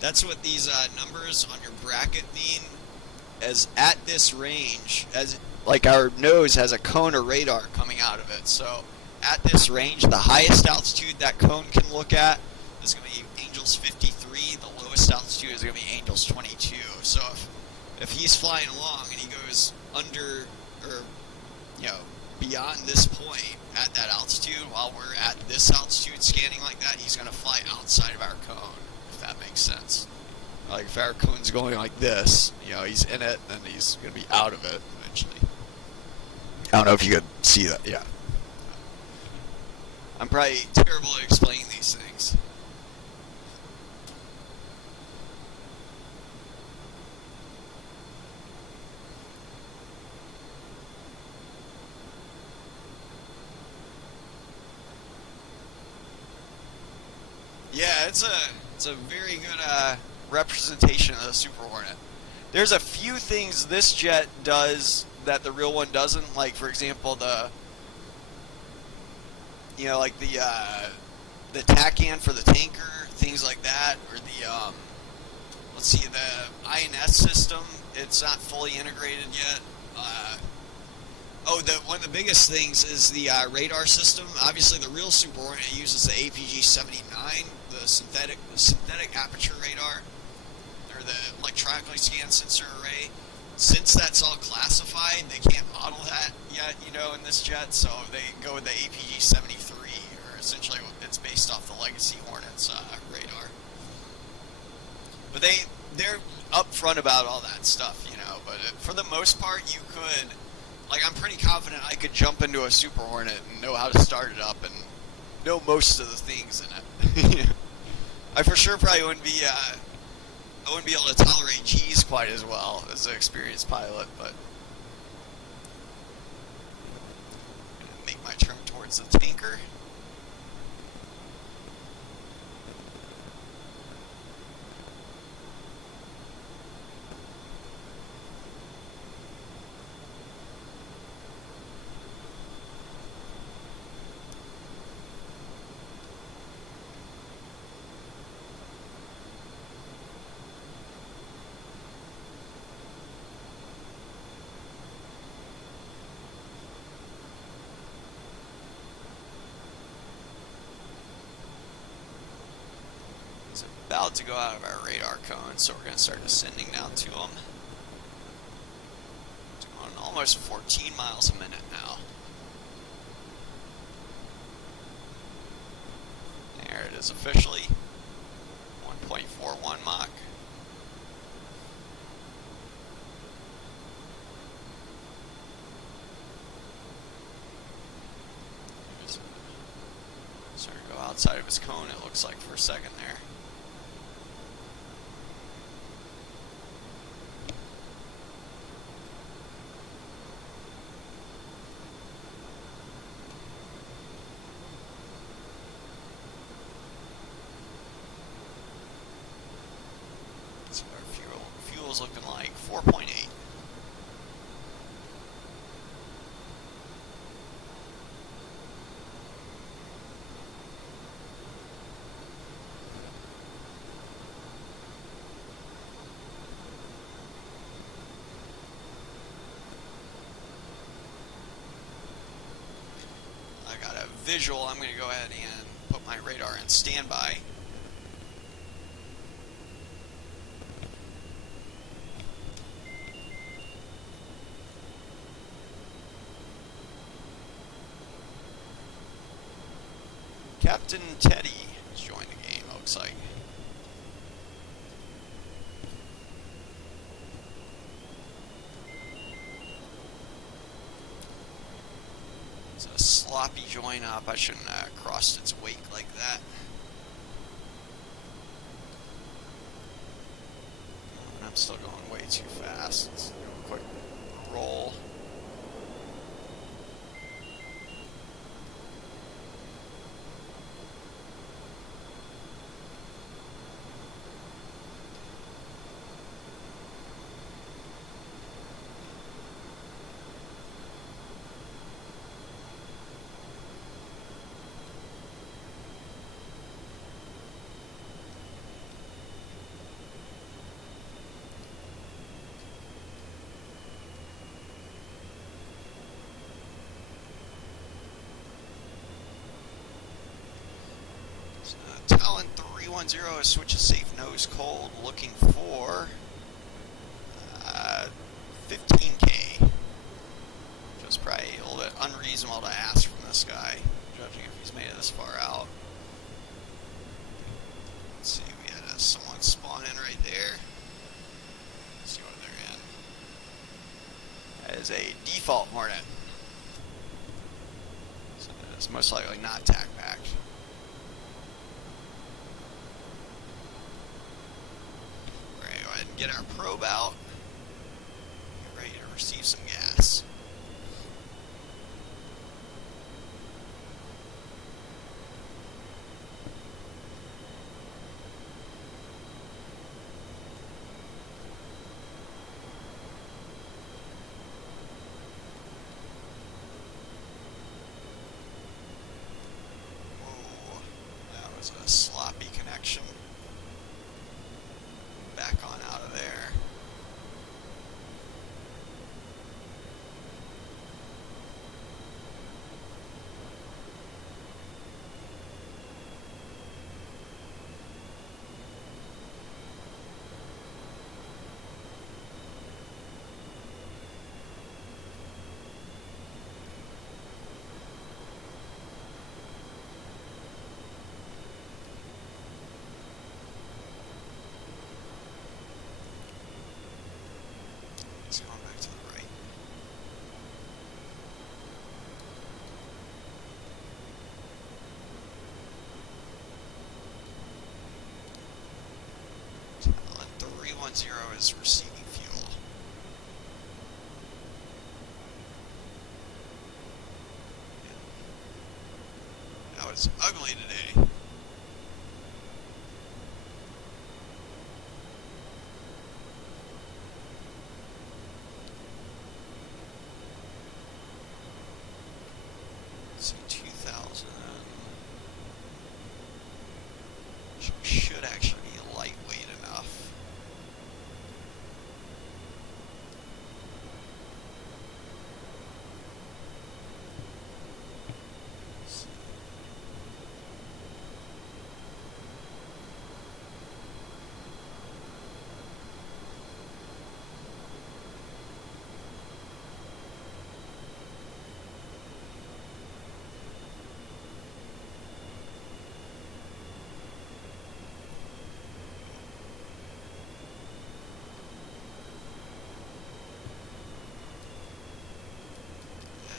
That's what these numbers on your bracket mean, as at this range, as like our nose has a cone of radar coming out of it. So at this range, the highest altitude that cone can look at is going to be Angels 53. The lowest altitude is going to be Angels 22. So if he's flying along and he goes under or beyond this point at that altitude while we're at this altitude scanning like that, he's going to fly outside of our cone, if that makes sense. Like if our cone's going like this, he's in it, and he's going to be out of it eventually. I don't know if you could see that. Yeah. I'm probably terrible at explaining these things. Yeah, it's a very good representation of the Superhornet. There's a few things this jet does that the real one doesn't. Like, for example, the TACAN for the tanker, things like that, or the INS system. It's not fully integrated yet. One of the biggest things is the radar system. Obviously, the real Superhornet uses the APG-79, the synthetic aperture radar, or the electronically scanned sensor array. Since that's all classified, they can't model that yet, in this jet, so they go with the APG-73, or essentially it's based off the Legacy Hornet's radar. But they're upfront about all that stuff, but for the most part, you could, I'm pretty confident I could jump into a Super Hornet and know how to start it up and know most of the things in it. I for sure probably I wouldn't be able to tolerate G's quite as well as an experienced pilot, but I'm gonna make my turn towards the tanker. It's about to go out of our radar cone, so we're going to start ascending down to them. It's going almost 14 miles a minute now. There it is officially. 1.41 Mach. Starting to go outside of his cone, it looks like, for a second there. So our fuel's looking like 4.8. I got a visual. I'm going to go ahead and put my radar in standby. Captain Teddy has joined the game, it looks like. It's a sloppy join up. I shouldn't have crossed its wake like that. I'm still going way too fast. Let's do a quick roll. Talon 310 is switch to safe nose cold, looking for 15K. Which is probably a little bit unreasonable to ask from this guy, judging if he's made it this far out. Let's see, we had someone spawn in right there. Let's see what they're in. That is a default Hornet. So it's most likely not tac packed. We're going to go ahead and get our probe out. Get ready to receive some gas. A sloppy connection. Back on out of there. Going back to the right. Talon 310 is receiving fuel. That was ugly today. See, 2,000. Should actually be lightweight enough.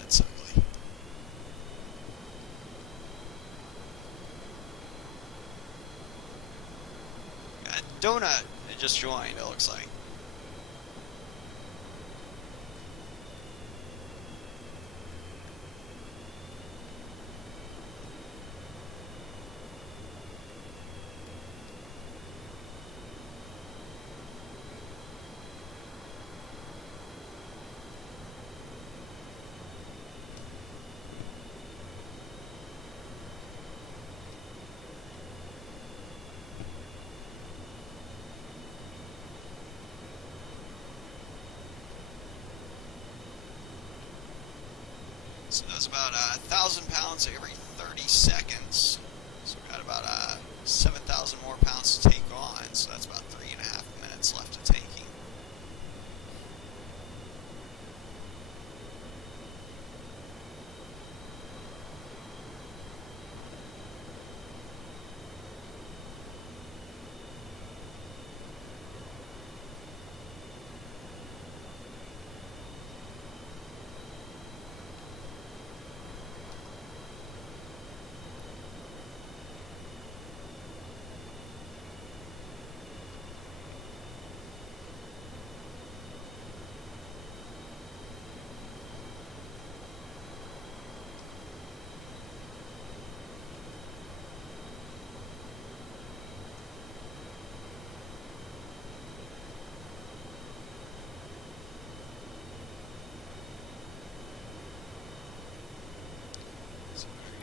That's ugly. Donut just joined, it looks like. So it does about 1,000 pounds every 30 seconds. So we've got about 7,000 more pounds to take on. So that's about 3.5 minutes left of taking.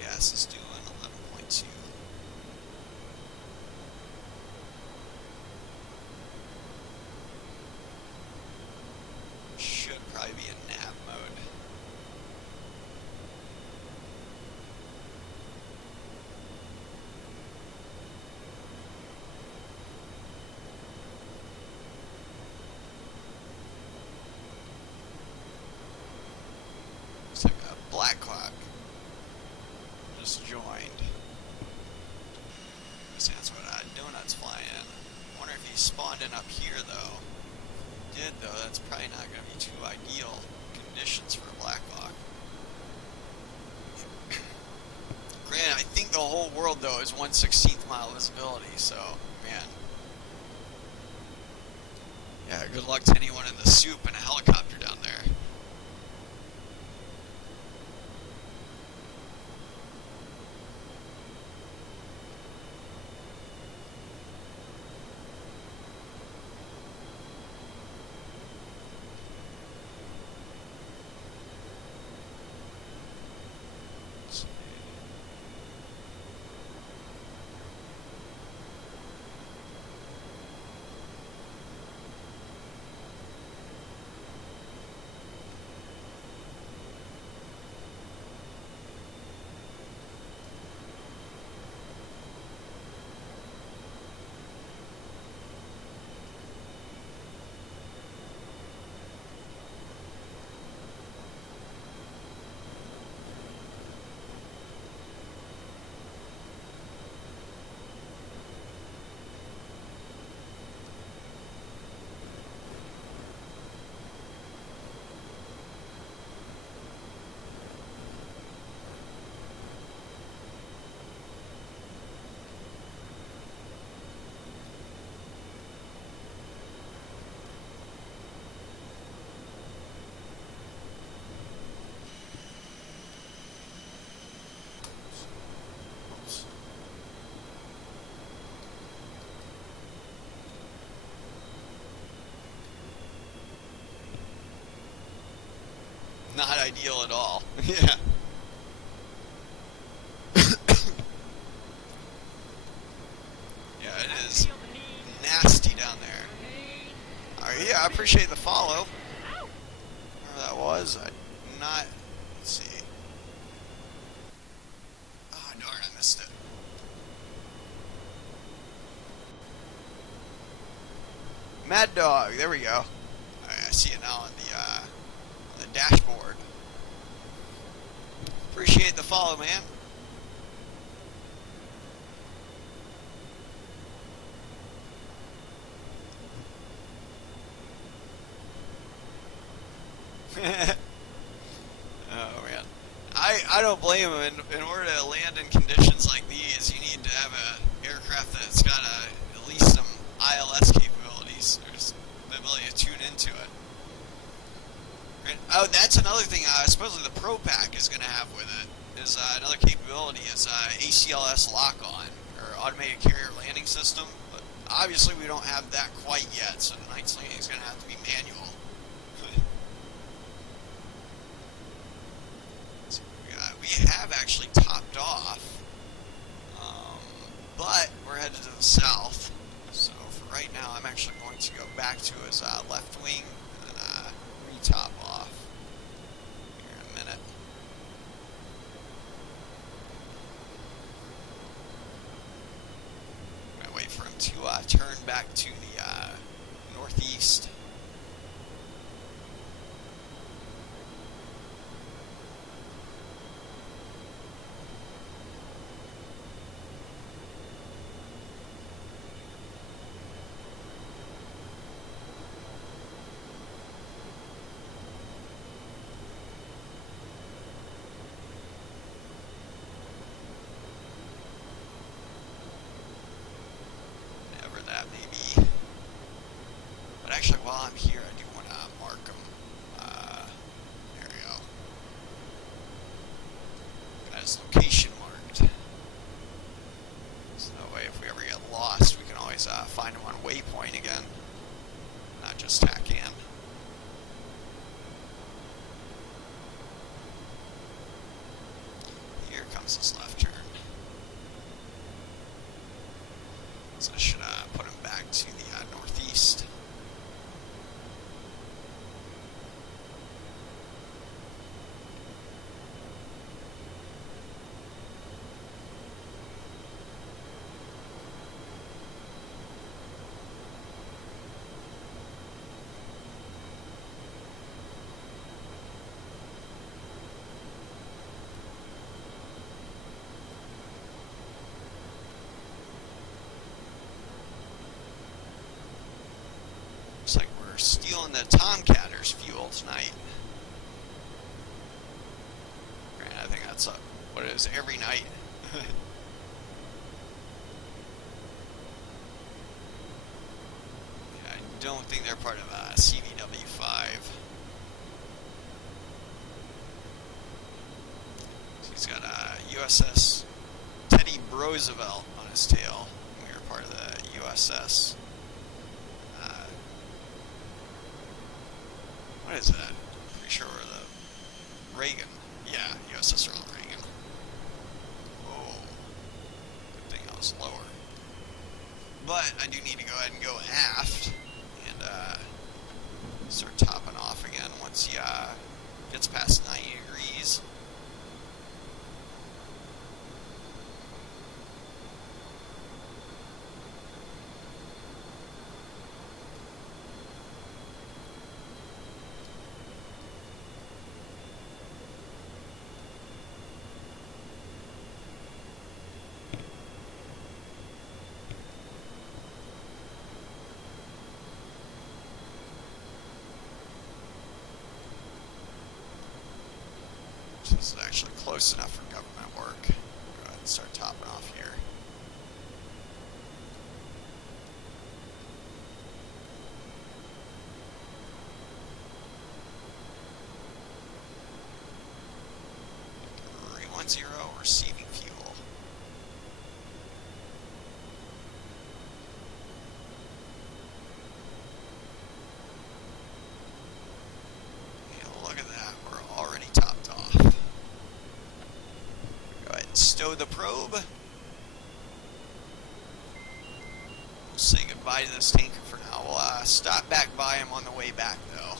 Gas is doing 11.2. Should probably be in nav mode. just joined. See, that's what Donut's flying in. Wonder if he spawned in up here though. Did though, that's probably not going to be too ideal conditions for a Black Hawk. Granted, I think the whole world though is 1/16th mile visibility, so man. Yeah, good luck to anyone in the soup and a helicopter down there. Not ideal at all. Yeah. Yeah, it is nasty down there. Alright, yeah, I appreciate the follow. Whatever that was, let's see. Oh, darn, I missed it. Mad Dog, there we go. Alright, I see it now on the dashboard. Appreciate the follow, man. Oh man, I don't blame him. In order to land in conditions like these, you need to have an aircraft that's got at least some ILS capabilities, or the ability to tune into it. Oh, that's another thing. Supposedly the Pro Pack is going to have with it is another capability is ACLS lock-on or automated carrier landing system. But obviously we don't have that quite yet, so tonight's landing is going to have to be manual. So we have actually topped off, but we're headed to the south. So for right now, I'm actually going to go back to his left wing and re-top off here in a minute. I'm going to wait for him to turn back to the northeast. Maybe. But actually, while I'm here, I do want to mark them. There we go. Got his location marked. So that way, if we ever get lost, we can always find him on waypoint again. Not just tack in. Here comes his left turn. So I should put him back to the northeast. stealing the Tomcatter's fuel tonight. And I think that's what it is every night. Yeah, I don't think they're part of CVW5. So he's got a USS Teddy Roosevelt on his tail. We were part of the USS. What is that? Pretty sure we're the Reagan. Yeah, USS Ronald Reagan. Oh, good thing I was lower. But I do need to go ahead and go aft and start topping off again once he gets past 90 degrees. This is actually close enough for government work. Go ahead and start topping off here. Receiving fuel. And look at that, we're already topped off. Go ahead and stow the probe. We'll say goodbye to this tanker for now. We'll stop back by him on the way back though.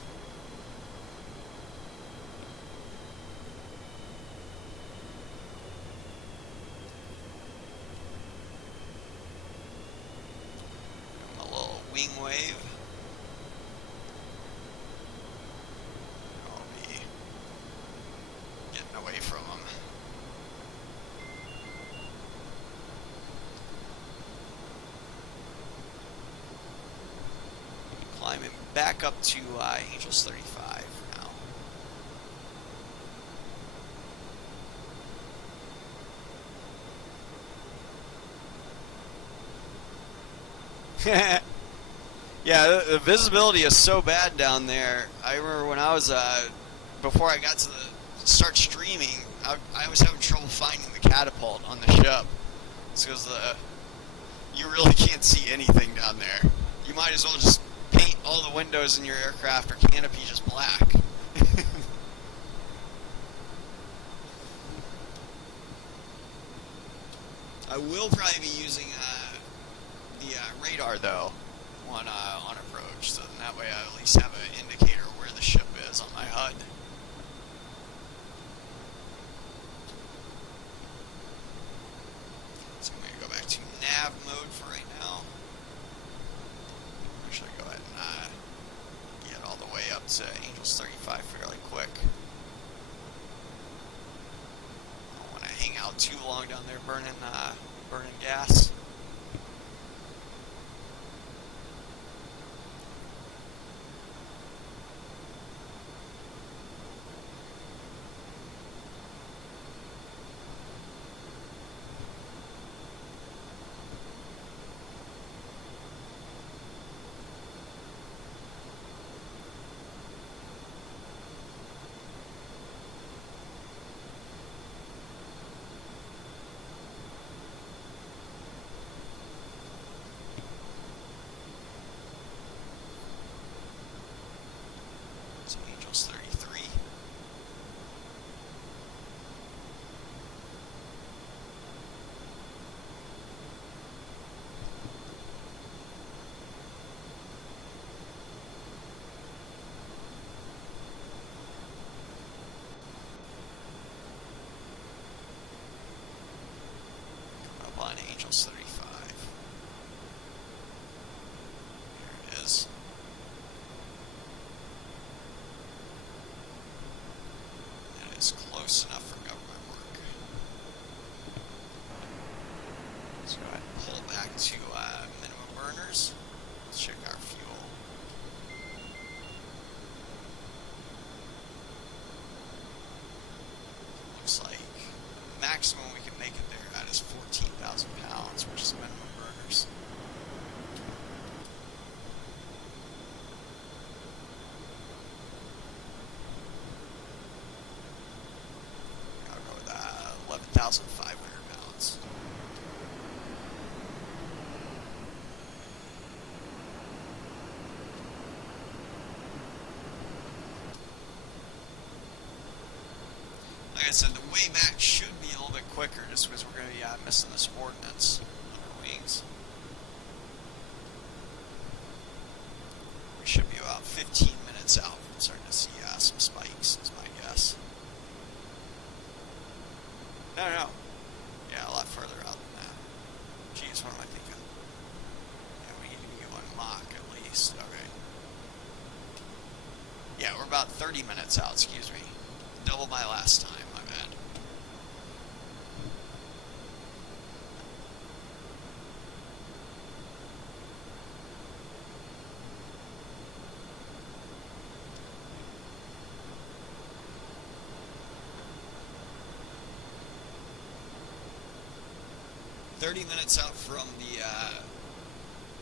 Wing wave. I'll be getting away from them. Climbing back up to Angels 35 for now. Yeah, the visibility is so bad down there. I remember when I was, before I got to start streaming, I was having trouble finding the catapult on the ship. It's because you really can't see anything down there. You might as well just paint all the windows in your aircraft or canopy just black. I will probably be using the radar though. On approach, so then that way I at least have an indicator where the ship is on my HUD. So I'm going to go back to nav mode for right now. Actually, go ahead and get all the way up to Angels 35 fairly quick. I don't want to hang out too long down there burning gas. Angels 33. Coming up on Angels 35. There it is. Close enough for government work. Let's go ahead and pull back to minimum burners. Let's check our fuel. maximum we can make it there at is 14,000 pounds, which is minimum burners. I'll go with 11,500 pounds. Like I said, the way back should be a little bit quicker just because we're going to be missing the subordinates on our wings. We should be about 15 minutes out from starting to see some spikes, is my guess. No. Yeah, a lot further out than that. Jeez, what am I thinking? Yeah, we need to be going Mach at least. Okay. Yeah, we're about 30 minutes out, excuse me. Double my last time, my bad.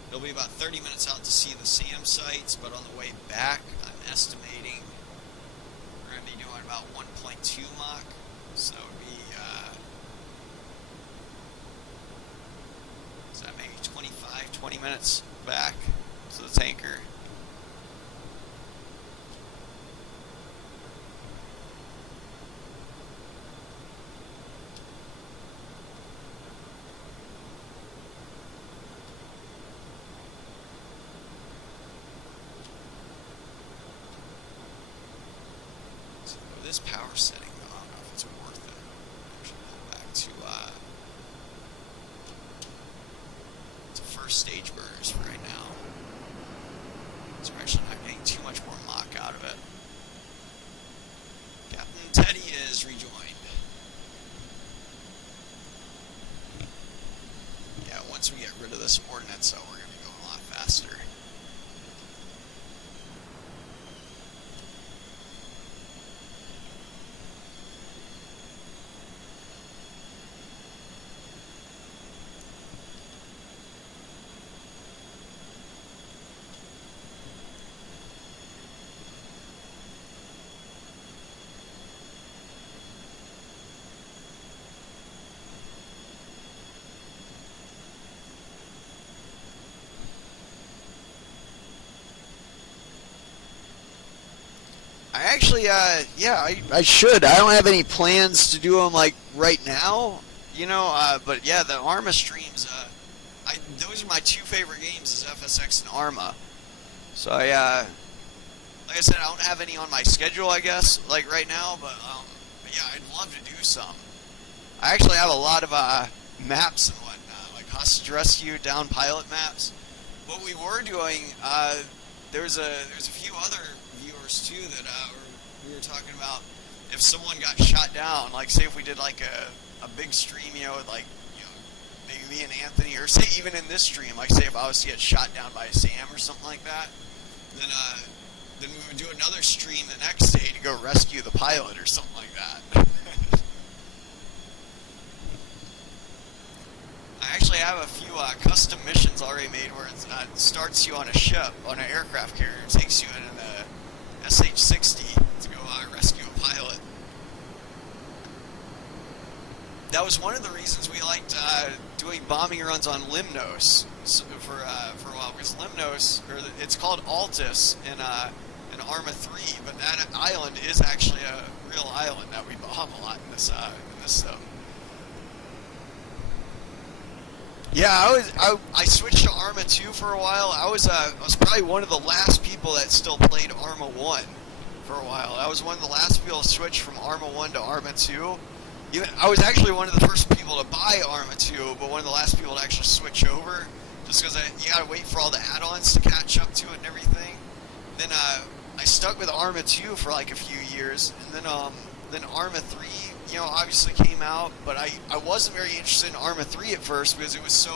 It'll be about 30 minutes out to see the SAM sites, but on the way back, I'm estimating we're going to be doing about 1.2 Mach, so it would be, is that maybe 20 minutes back to the tanker? This power setting, though, I don't know if it's worth it. I should pull back to first stage burners for right now. So we're actually not getting too much more Mach out of it. Captain Teddy is rejoined. Yeah, once we get rid of this ordnance, though, we're going to be going a lot faster. I actually, I should. I don't have any plans to do them, like, right now, you know, but yeah, the Arma streams, those are my two favorite games, is FSX and Arma. So, like I said, I don't have any on my schedule, I guess, like, right now, but yeah, I'd love to do some. I actually have a lot of, maps and whatnot, like hostage rescue, down pilot maps. What we were doing, there's a few other viewers too that we were talking about if someone got shot down, like say if we did like a big stream, you know, with like, you know, maybe me and Anthony, or say even in this stream, like say if I was to get shot down by Sam or something like that, then we would do another stream the next day to go rescue the pilot or something like that. I actually have a few custom missions already made where it starts you on a ship, on an aircraft carrier, and takes you in an SH-60 to go rescue a pilot. That was one of the reasons we liked doing bombing runs on Limnos for a while, because Limnos, it's called Altus in Arma 3, but that island is actually a real island that we bomb a lot in this stuff. Yeah, I switched to Arma 2 for a while. I was probably one of the last people that still played Arma 1 for a while. I was one of the last people to switch from Arma 1 to Arma 2. I was actually one of the first people to buy Arma 2, but one of the last people to actually switch over, just because you gotta wait for all the add-ons to catch up to it and everything. Then I stuck with Arma 2 for like a few years, and then Arma 3, you know, obviously came out, but I wasn't very interested in Arma 3 at first because it was so,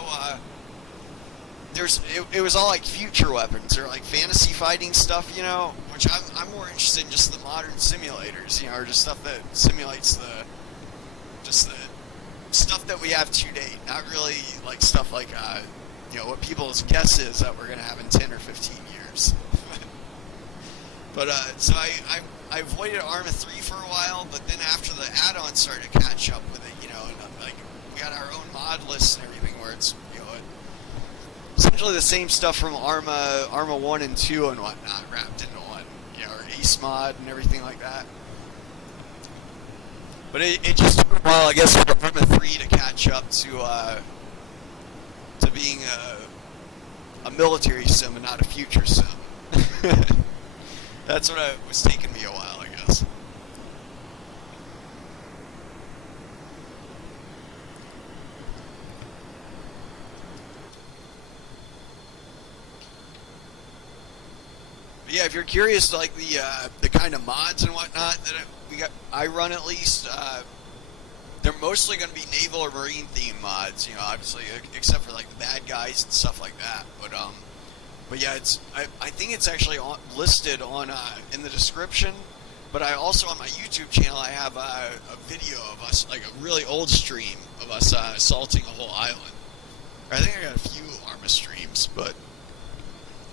it was all like future weapons or like fantasy fighting stuff, you know, which I'm more interested in just the modern simulators, you know, or just stuff that simulates that we have to date. Not really like stuff like what people's guess is that we're gonna have in 10 or 15 years. But so I avoided Arma 3 for a while, but then after the add-ons started to catch up with it, and like we got our own mod list and everything where it's essentially the same stuff from Arma 1 and 2 and whatnot wrapped into one, or Ace mod and everything like that. But it just took a while, I guess, for Arma 3 to catch up to being a military sim and not a future sim. That's what was taking me a while, I guess. But yeah, if you're curious, like the kind of mods and whatnot that I run at least, they're mostly going to be naval or marine themed mods. Obviously, except for like the bad guys and stuff like that. But yeah, I think it's actually listed on in the description. But I also on my YouTube channel I have a video of us, like a really old stream of us assaulting a whole island. I think I got a few Arma streams, but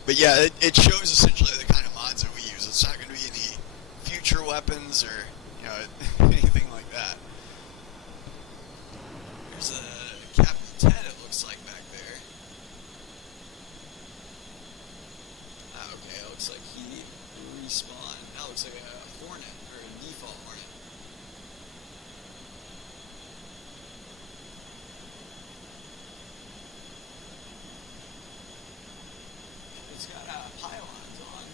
yeah, it shows essentially the kind of mods that we use. It's not going to be any future weapons or anything like that. There's a Captain Ted, it looks like, back there. Okay, it looks like he respawned. That looks like a Hornet, or a default Hornet. It's got pylons on.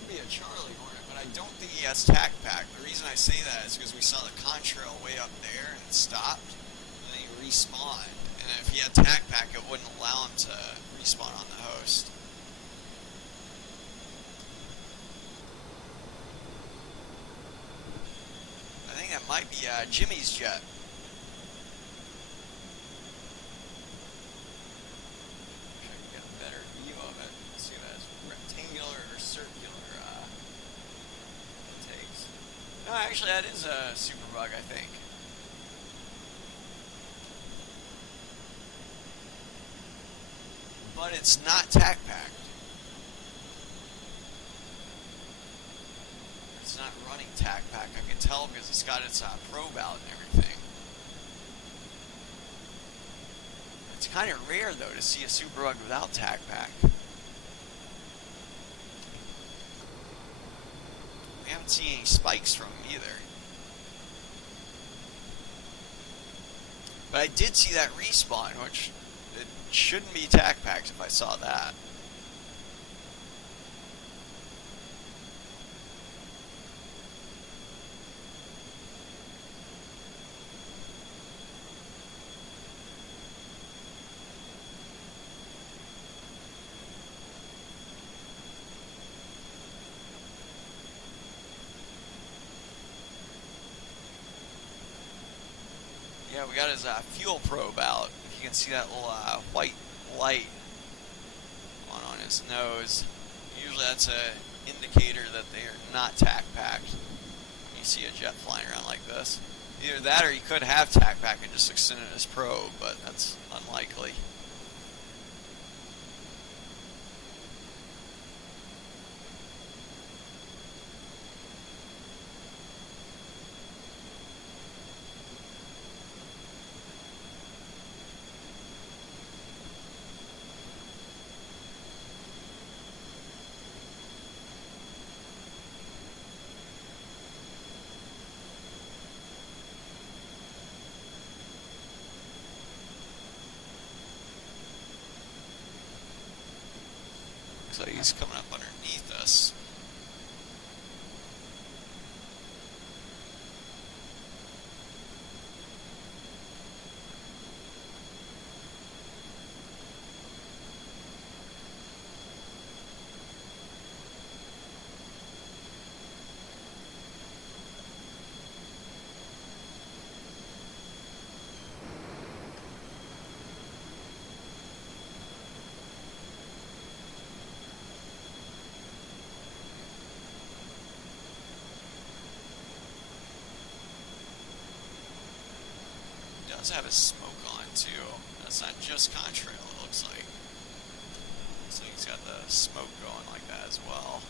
Could be a Charlie Hornet, but I don't think he has tac pack. The reason I say that is because we saw the contrail way up there and it stopped, and then he respawned. And if he had tac pack, it wouldn't allow him to respawn on the host. I think that might be Jimmy's jet. Try to get a better view of it. See if that's rectangular or circular it takes. No, actually, that is a Superbug, I think. But it's not tac packed. It's not running tac pack. I can tell because it's got its probe out and everything. It's kind of rare though to see a Superbug without tac pack. We haven't seen any spikes from him either. But I did see that respawn, which it shouldn't be tac packed if I saw that. Yeah, we got his fuel probe out. If you can see that little white light on his nose, usually that's an indicator that they are not tac packed. When you see a jet flying around like this, either that or he could have tac pack and just extended his probe, but that's unlikely. So he's coming up underneath us. does have his smoke on too. That's not just contrail, it looks like. So he's got the smoke going like that as well.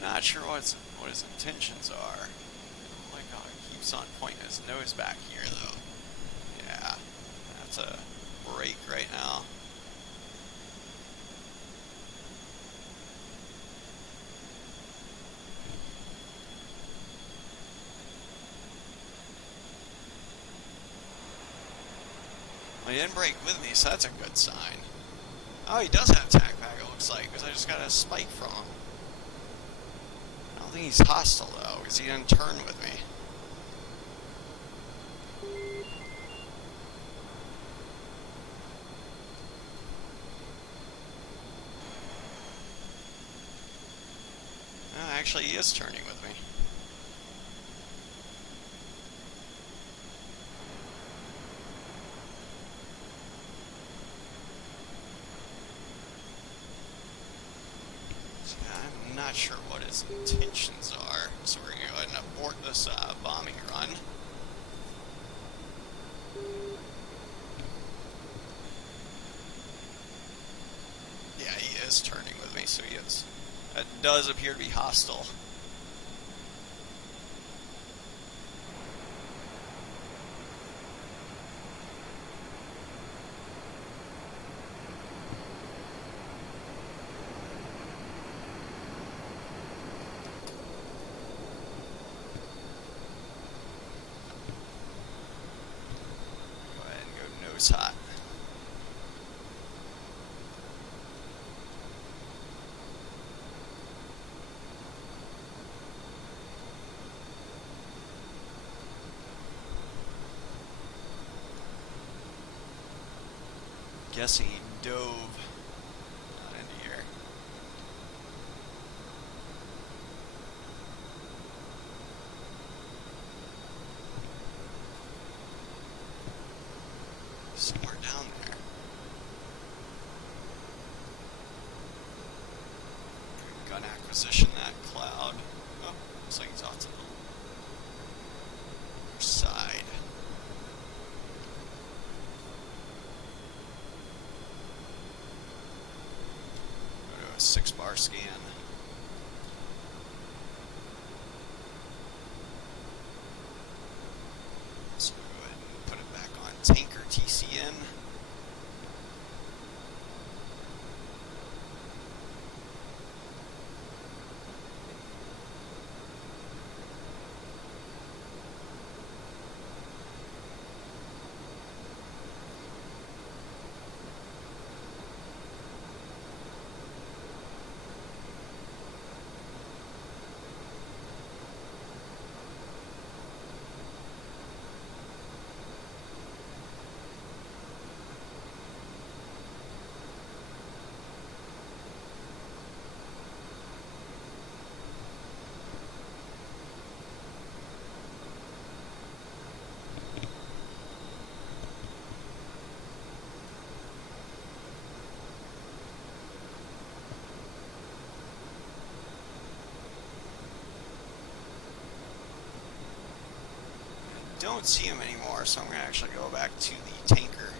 Not sure what his intentions are. I like how he keeps on pointing his nose back here, though. Yeah, that's a break right now. Well, he didn't break with me, so that's a good sign. Oh, he does have tack back, it looks like, because I just got a spike from him. I don't think he's hostile, though, because he didn't turn with me. Oh, actually, he is turning with me. I'm not sure what his intentions are, so we're going to go ahead and abort this bombing run. Yeah, he is turning with me, so he is. That does appear to be hostile. Nose hot. Guessing he dove down into here. Somewhere down there. Gun acquisition that cloud. Oh, looks like he's off to the other side. Go to a 6-bar scan. So we'll go ahead and put it back on tanker TCN. Don't see him anymore, so I'm going to actually go back to the tanker.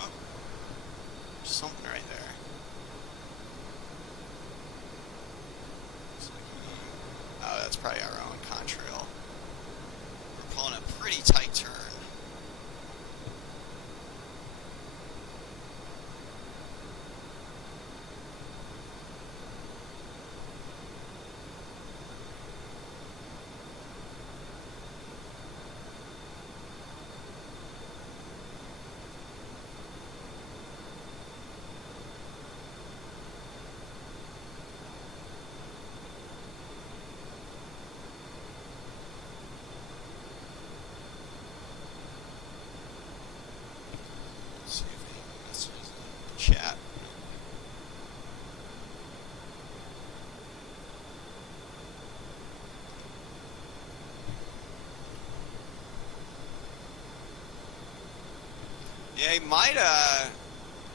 Oh, there's something right there. Oh, that's probably our own contrail. We're pulling a pretty tight turn.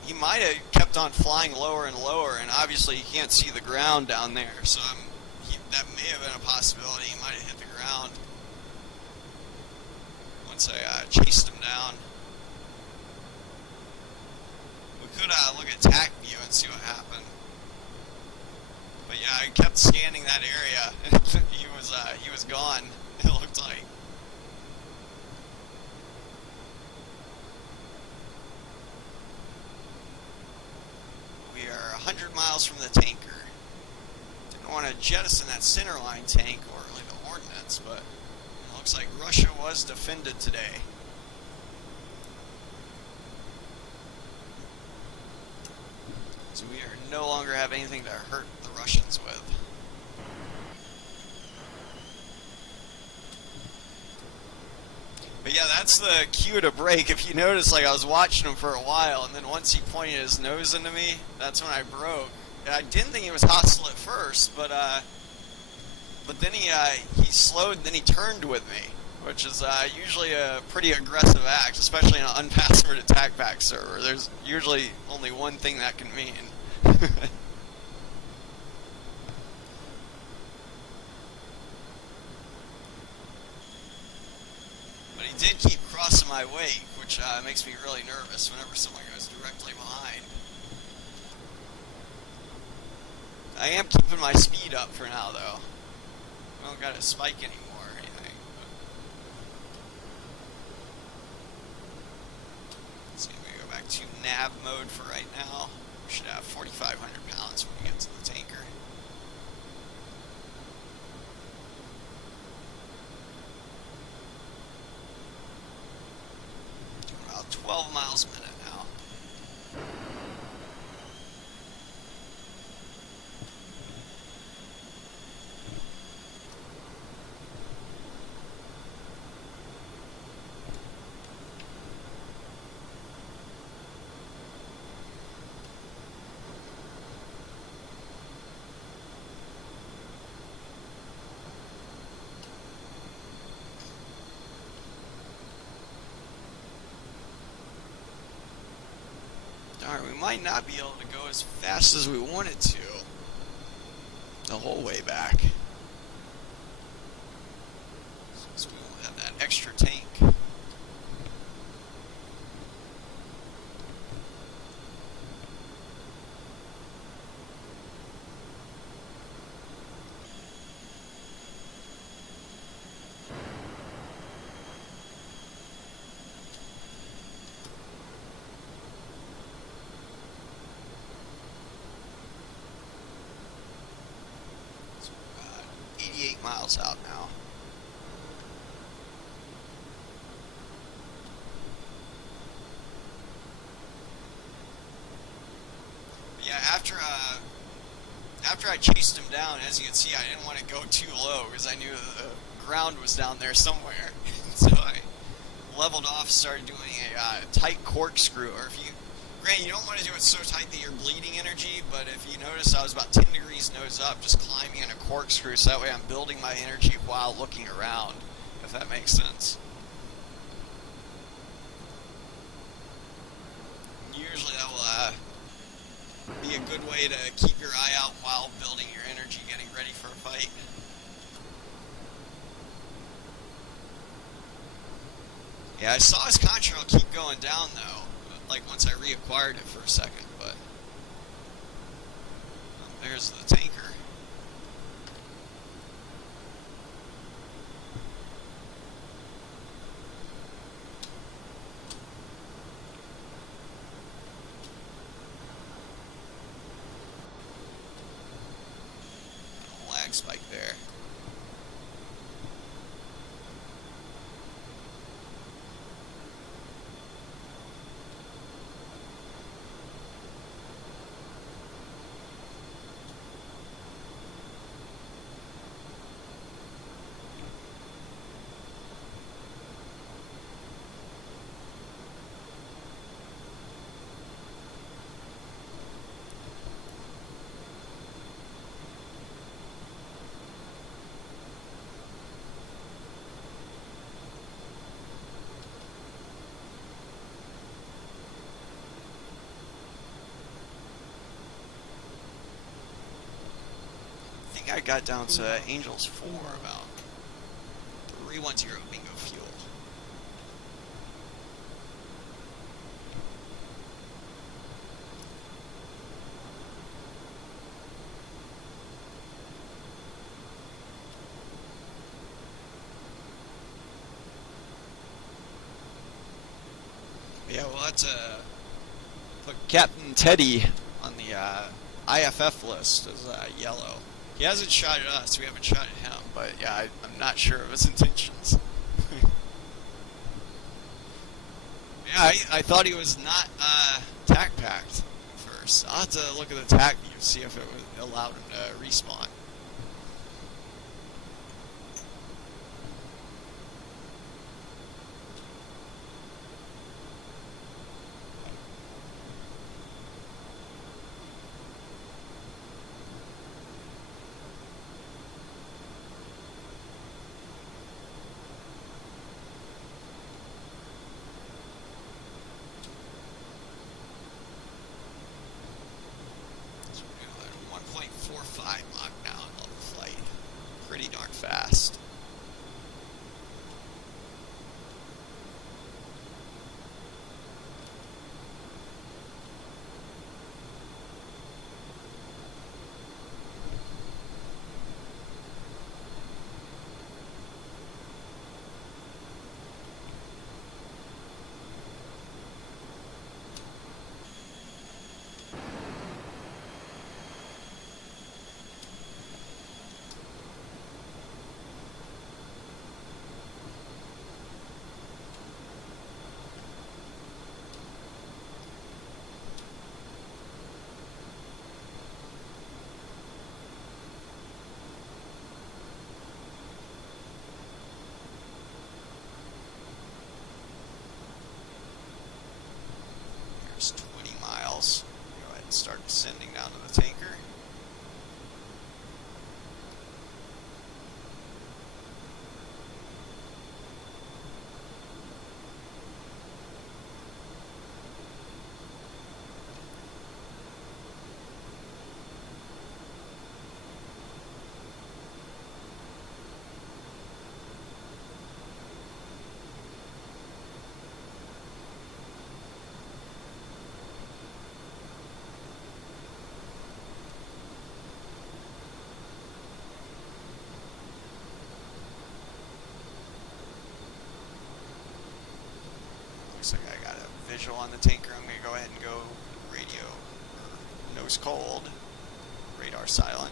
he might have kept on flying lower and lower, and obviously you can't see the ground down there, so that may have been a possibility. He might have hit the ground once I chased him down. We could look at Tacview and see what happened. But yeah, I kept scanning that area, and he was gone. It looked like. We are 100 miles from the tanker. Didn't want to jettison that centerline tank or really the Hornets, but it looks like Russia was defended today. So we are no longer have anything to hurt the Russians with. But yeah, that's the cue to break. If you notice, like I was watching him for a while, and then once he pointed his nose into me, that's when I broke. And I didn't think he was hostile at first, but then he slowed, and then he turned with me, which is usually a pretty aggressive act, especially in an unpassword attack pack server. There's usually only one thing that can mean. But he did keep crossing my wake, which makes me really nervous whenever someone goes directly behind. I am keeping my speed up for now, though. I don't got a spike anymore or anything. Let's see, I'm going to go back to nav mode for right now. We should have 4,500 pounds when we get to the tanker. Doing about 12 miles a minute now. Darn, we might not be able to go as fast as we wanted to the whole way back, since we won't have that extra tank. So we're 88 miles out now. But yeah, after I chased him down, as you can see, I didn't want to go too low because I knew the ground was down there somewhere. So I leveled off, started doing a tight corkscrew. Or granted, you don't want to do it so tight that you're bleeding energy, but if you notice, I was about 10 degrees nose up, just climbing in a corkscrew, so that way I'm building my energy while looking around, if that makes sense. Usually that will be a good way to keep your eye out while building your energy, getting ready for a fight. Yeah, I saw his contrail keep going down, though, like once I reacquired it for a second, but there's the tanker. Lag spike there. think I got down to Angels 4 about 310 bingo fuel. Yeah, well, that's put Captain Teddy on the IFF list as yellow. He hasn't shot at us, we haven't shot at him, but yeah, I'm not sure of his intentions. Yeah, I thought he was not tac packed first. I'll have to look at the Tacview, see if it allowed him to respawn. So we're doing 1.45 lockdown level flight. Pretty darn fast. There's 20 miles. Go ahead and start descending down to the tanker. Looks like I got a visual on the tanker. I'm going to go ahead and go radio, or nose cold, radar silent.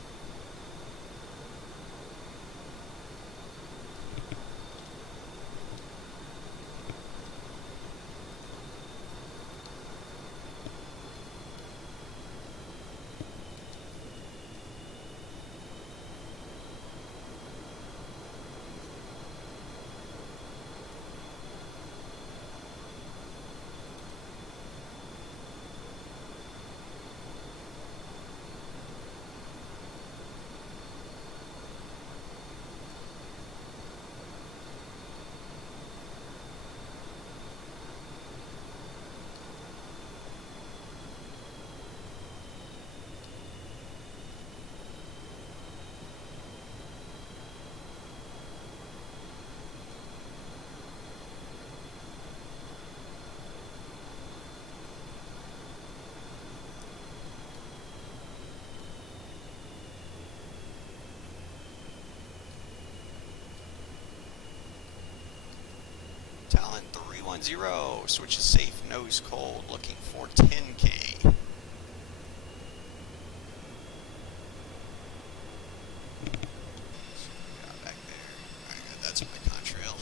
Talon 310, switches safe, nose cold, looking for 10K. Back there. Alright, good, that's my contrail.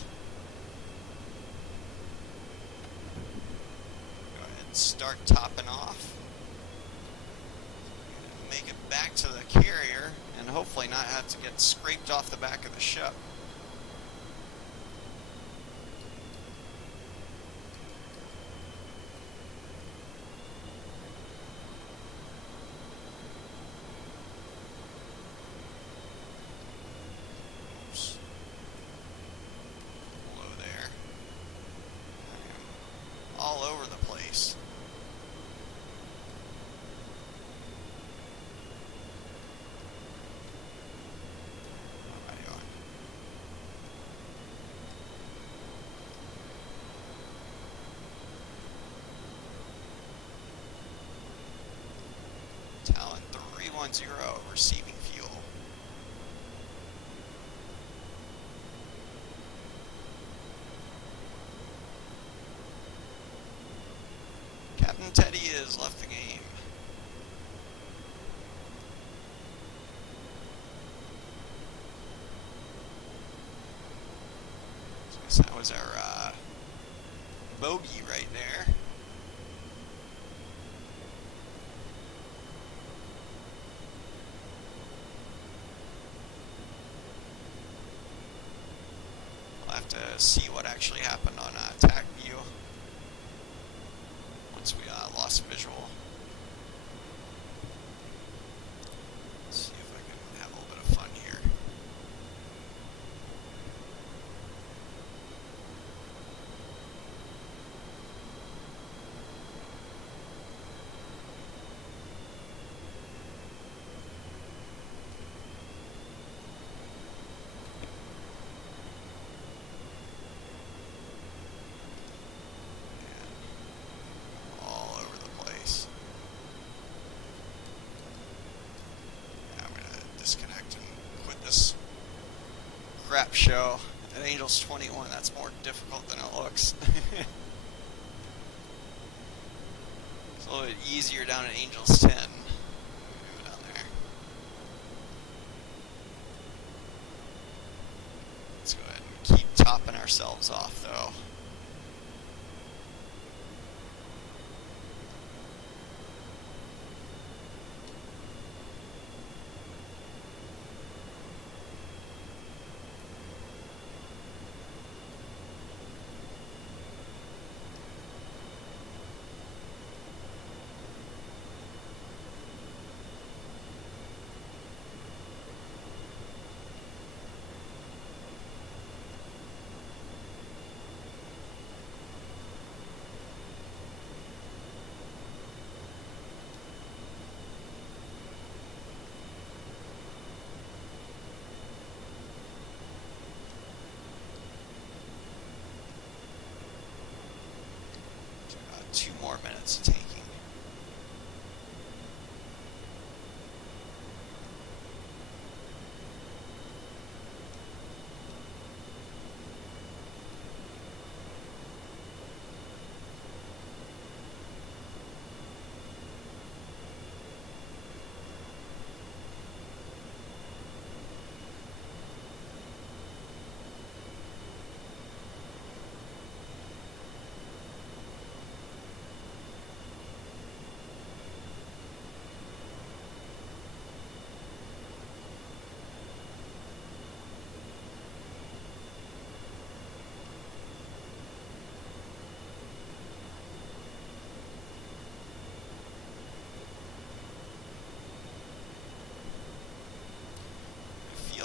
Go ahead and start topping off. Make it back to the carrier and hopefully not have to get scraped off the back of the ship. All over the place. 310, receiving fuel. Captain Teddy has left the game. So that was our bogey right there. We'll have to see what actually happened on Tacview once we lost visual. Let's see if I can have a little bit of fun here. Crap show at Angels 21. That's more difficult than it looks. It's a little bit easier down at Angels 10. Move it down there. Let's go ahead and keep topping ourselves off though. Two more minutes of tanking.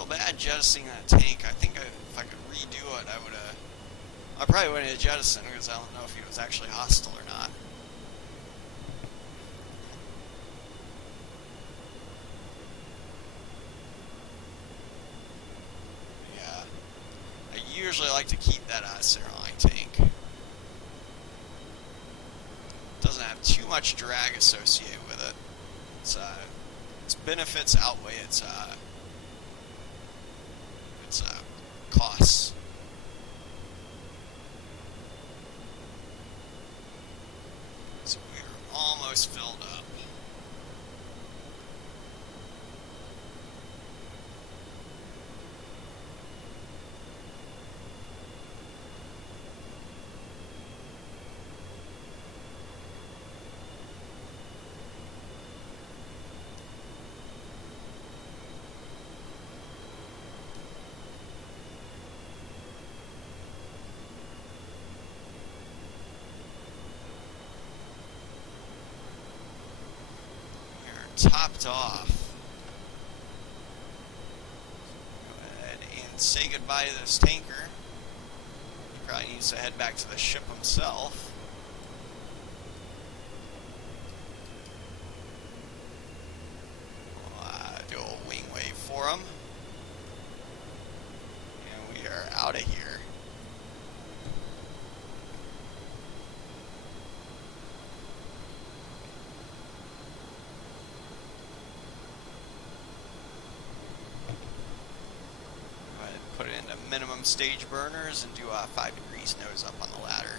Bad jettisoning that tank. I think if I could redo it, I probably wouldn't have jettisoned because I don't know if he was actually hostile or not. Yeah, I usually like to keep that center line tank. Doesn't have too much drag associated with it. Its benefits outweigh its costs. So we're almost filled up. Topped off. Go ahead and say goodbye to this tanker. He probably needs to head back to the ship himself. We'll do a wing wave for him. And we are out of here. minimum stage burners and do 5 degrees nose up on the ladder.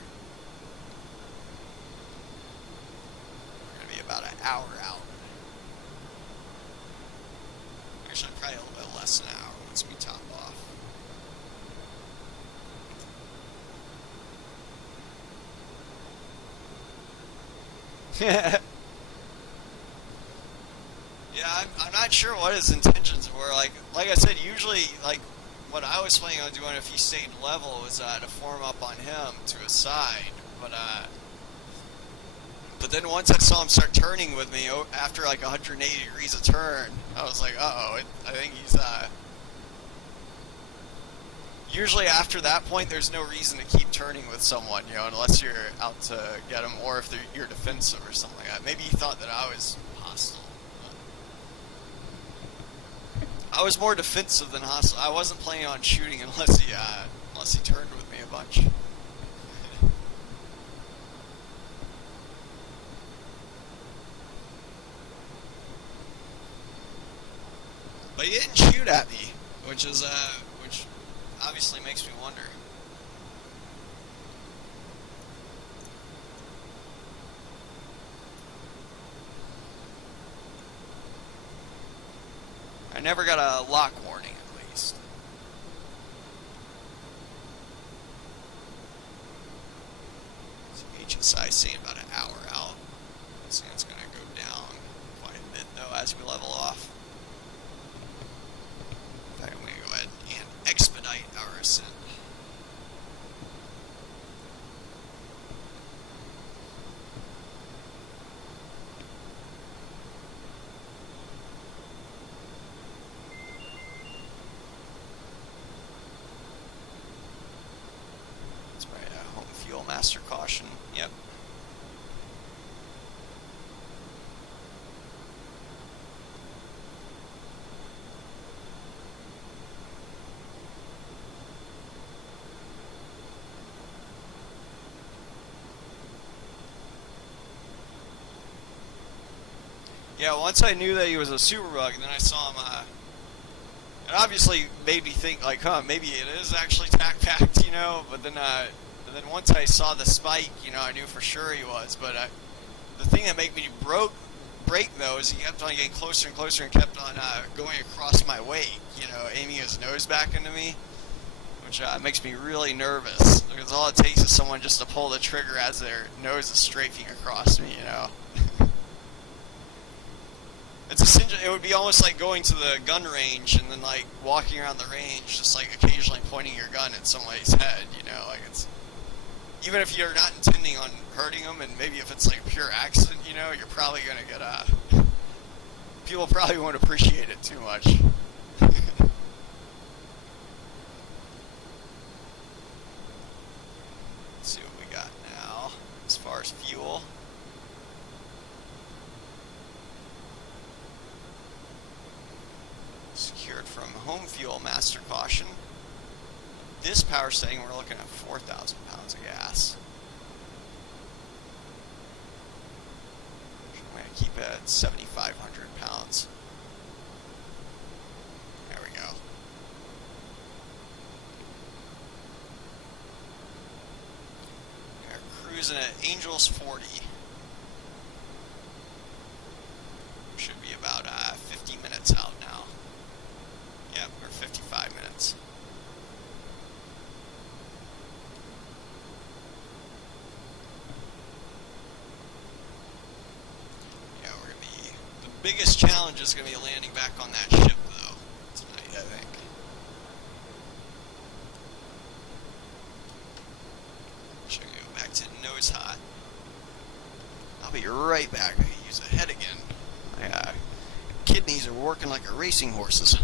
We're going to be about an hour out. Actually, probably a little bit less than an hour once we top off. Yeah, I'm not sure what his intentions were. Like I said, usually, like, what I was planning on doing if he stayed level was to form up on him to his side. But then once I saw him start turning with me after like 180 degrees of turn, I was like, uh-oh, I think he's, usually after that point, there's no reason to keep turning with someone, you know, unless you're out to get them or if you're defensive or something like that. Maybe he thought that I was hostile. I was more defensive than hostile. I wasn't planning on shooting unless he turned with me a bunch. But he didn't shoot at me, which obviously makes me wonder. I never got a lock warning, at least. So HSI saying about an hour out. I think it's going to go down quite a bit, though, as we level off. In fact, I'm going to go ahead and expedite our ascent. Master caution, yep. Yeah, once I knew that he was a superbug, and then I saw him, it obviously made me think, like, huh, maybe it is actually tac-packed, you know, but then once I saw the spike, you know, I knew for sure he was. But the thing that made me break though is he kept on getting closer and closer and kept on going across my weight, you know, aiming his nose back into me, which makes me really nervous because all it takes is someone just to pull the trigger as their nose is strafing across me, you know. It would be almost like going to the gun range and then like walking around the range, just like occasionally pointing your gun at somebody's head, you know, like it's. Even if you're not intending on hurting them, and maybe if it's like a pure accident, you know, you're probably going to get people probably won't appreciate it too much. Let's see what we got now as far as fuel. Secured from home fuel master caution. This power setting, we're looking at 4,000 pounds of gas. I'm going to keep it at 7,500 pounds. There we go. We're cruising at Angels 40. Should be about 50 minutes out now. Yep, or 55 minutes. Biggest challenge is going to be landing back on that ship, though, tonight, I think. Should we go back to nose hot? I'll be right back. I can use a head again. My kidneys are working like a racing horse's.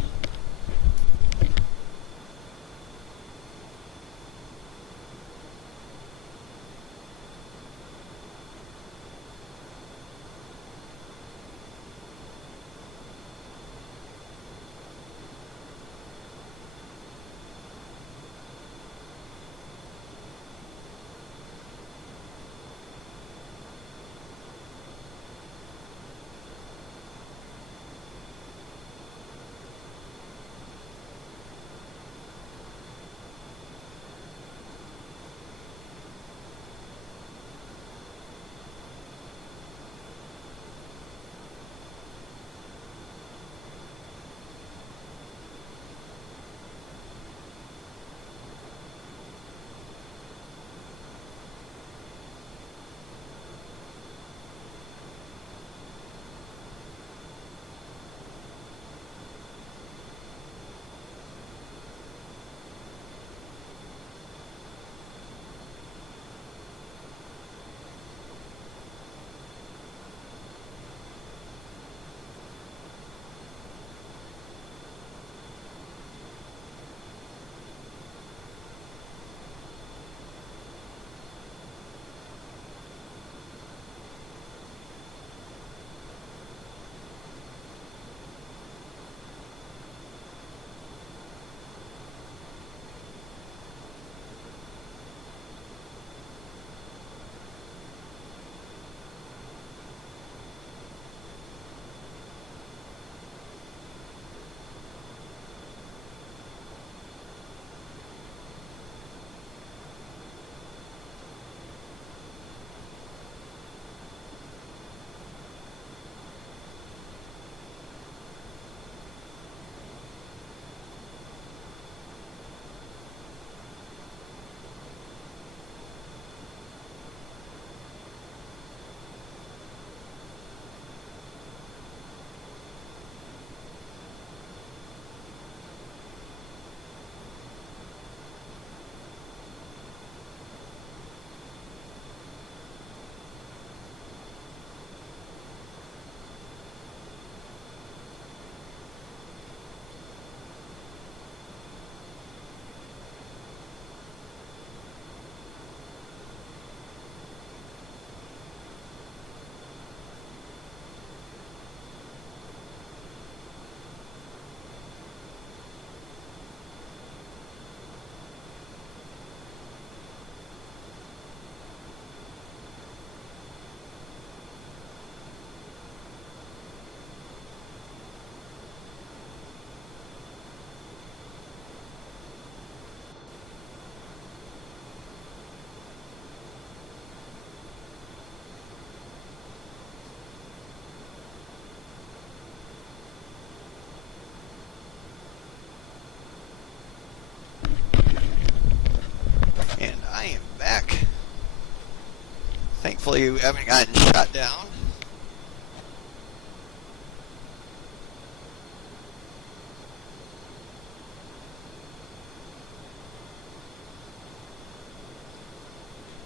Hopefully we haven't gotten shot down.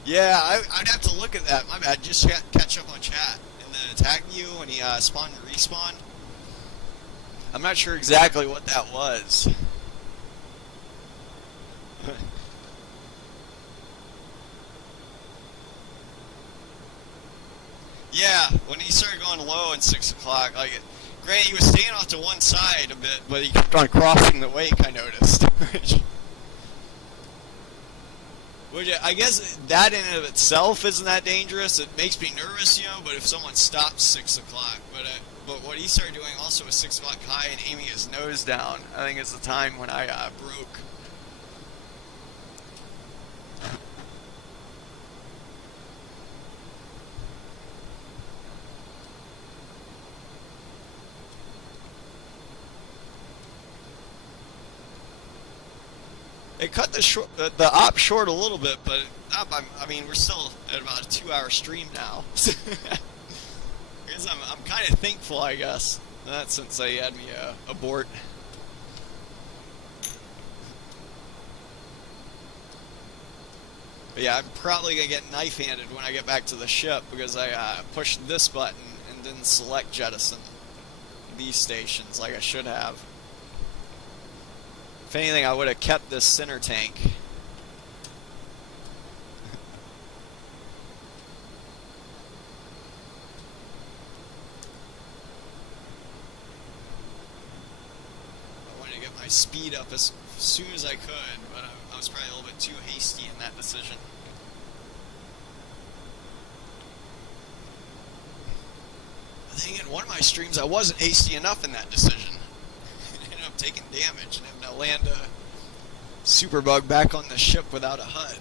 Yeah, I'd have to look at that. My bad. Just catch up on chat. In the Tacview when he spawned and respawned. I'm not sure exactly what that was. Yeah, when he started going low at 6 o'clock, like, granted, he was staying off to one side a bit, but he kept on crossing the wake, I noticed. Which I guess that in and of itself isn't that dangerous. It makes me nervous, but if someone stops 6 o'clock. But what he started doing also was 6 o'clock high and aiming his nose down, I think it's the time when I broke. It cut the op short a little bit, but I mean, we're still at about a 2-hour stream now. I guess I'm kind of thankful, I guess, that since they had me abort. But yeah, I'm probably gonna get knife-handed when I get back to the ship because I pushed this button and didn't select jettison these stations like I should have. If anything, I would have kept this center tank. I wanted to get my speed up as soon as I could, but I was probably a little bit too hasty in that decision. I think in one of my streams I wasn't hasty enough in that decision. Ended up taking damage and having to land a superbug back on the ship without a HUD.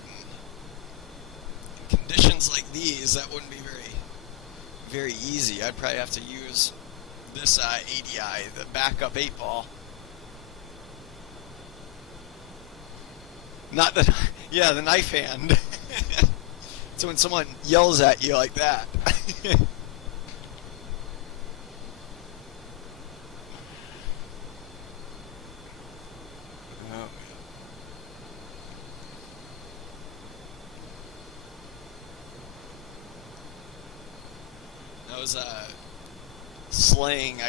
In conditions like these, that wouldn't be very easy. I'd probably have to use this ADI, the backup 8-ball. Not the, yeah, the knife hand. So when someone yells at you like that. That was slaying.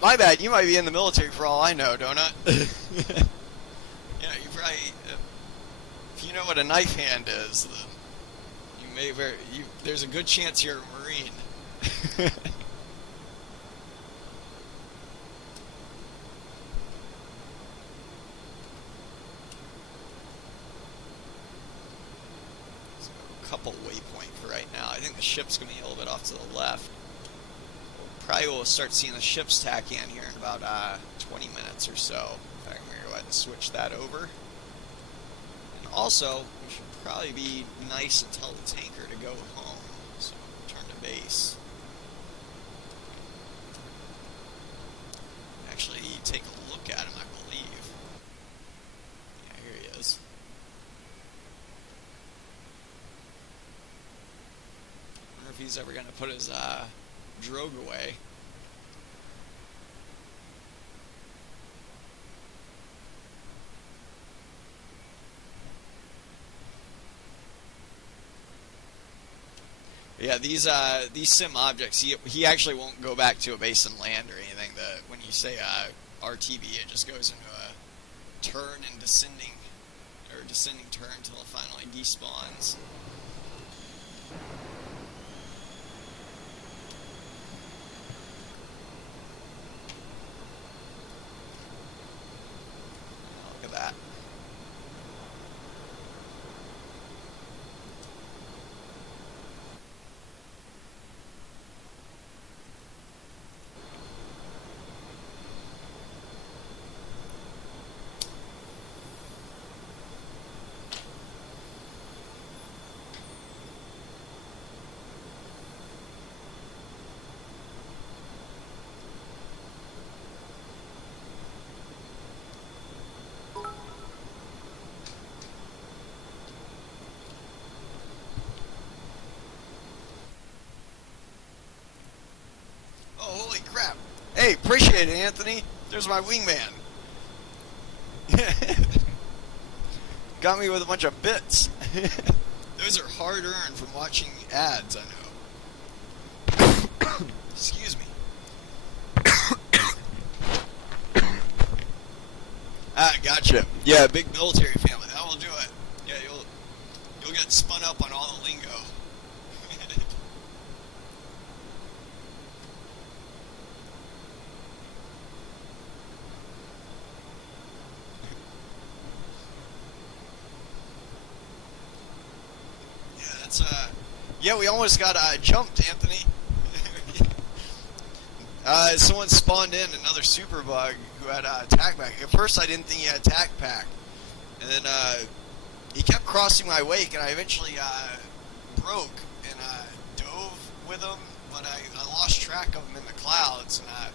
My bad. You might be in the military for all I know, donut. Yeah, you probably. If you know what a knife hand is, then you may there's a good chance you're a Marine. Couple waypoint for right now. I think the ship's going to be a little bit off to the left. Probably will start seeing the ships tack in here in about 20 minutes or so. In fact, I'm going to go ahead and switch that over. And also, we should probably be nice and tell the tanker to go home. So, turn to base. Actually, take a look at him, I believe. Yeah, here he is. If he's ever going to put his drogue away. Yeah, these sim objects, he actually won't go back to a base and land or anything. When you say RTB, it just goes into a turn and descending turn until it finally despawns. That. Hey, appreciate it, Anthony. There's my wingman. Got me with a bunch of bits. Those are hard earned from watching ads, I know. Excuse me. Gotcha. Yeah, big military family. That will do it. Yeah, you'll get spun up on all the lingo. Yeah, that's yeah, we almost got jumped, Anthony. Someone spawned in another super bug who had tac pack. At first, I didn't think he had tac pack, and then he kept crossing my wake, and I eventually broke and dove with him, but I lost track of him in the clouds, and I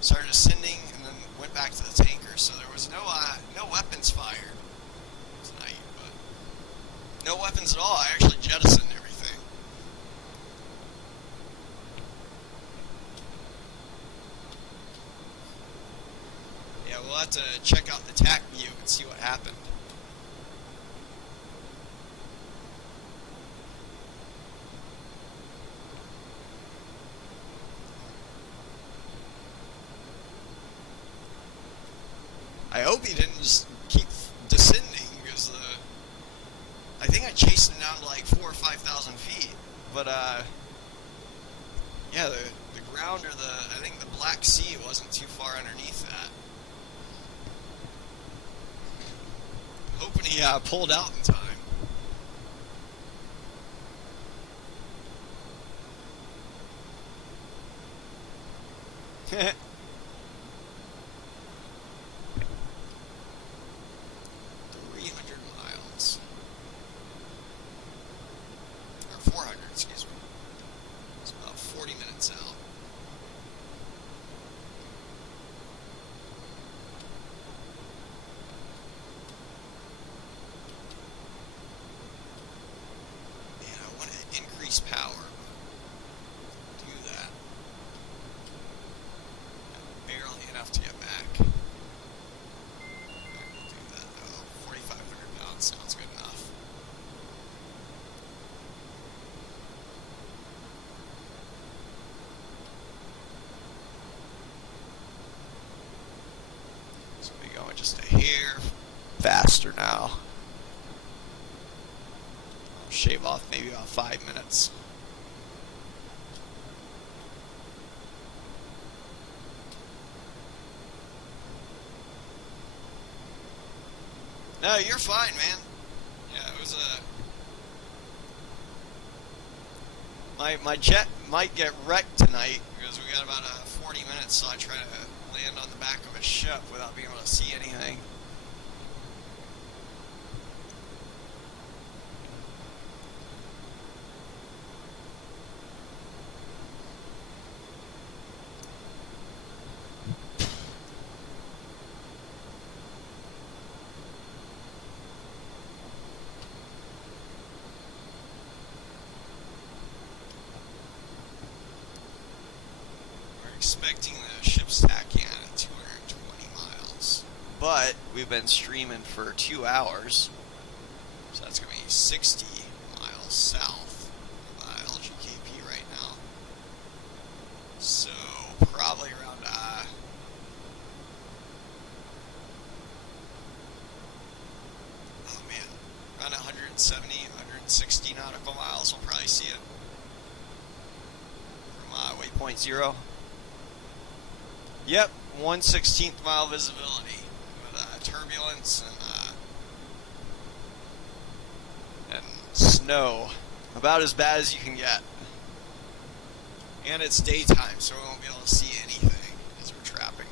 started ascending, and then went back to the tanker. So there was no weapons fired tonight, but no weapons at all. I actually jettisoned everything. Yeah, we'll have to check out the Tacview and see what happened. I hope he didn't just keep descending, because I think I chased him down to like 4,000 or 5,000 feet. But yeah, the ground, or I think the Black Sea wasn't too far underneath that. Hoping he pulled out in time. Or 400, excuse me. It's about 40 minutes out. Man, I want to increase power. Do that. Barely enough to get back. Do that though. 4,500 pounds sounds good enough. So we going just a hair faster now. I'll shave off maybe about 5 minutes. No, you're fine, man. Yeah, it was my jet might get wrecked tonight, because we got about 40 minutes, so I try to land on the back of a ship without being able to see anything. Expecting the ship's tack in at 220 miles, but we've been streaming for 2 hours, so that's going to be 60 miles south of LGKP right now. So probably around around 170, 160 nautical miles. We'll probably see it from waypoint 0. Yep, 1/16 mile visibility with turbulence and snow. About as bad as you can get. And it's daytime, so we won't be able to see anything as we're trapping.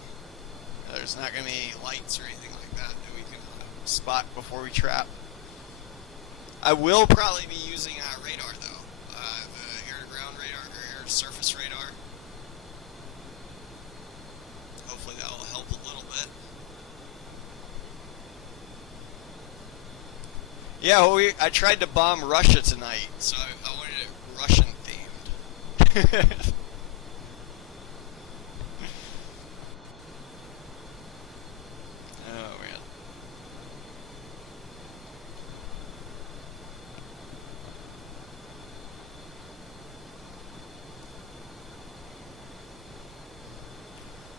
There's not going to be any lights or anything like that we can spot before we trap. I will probably be using radar, though. The air-to-ground radar, or air-to-surface radar. Hopefully that will help a little bit. Yeah, well, I tried to bomb Russia tonight, so I wanted it Russian-themed.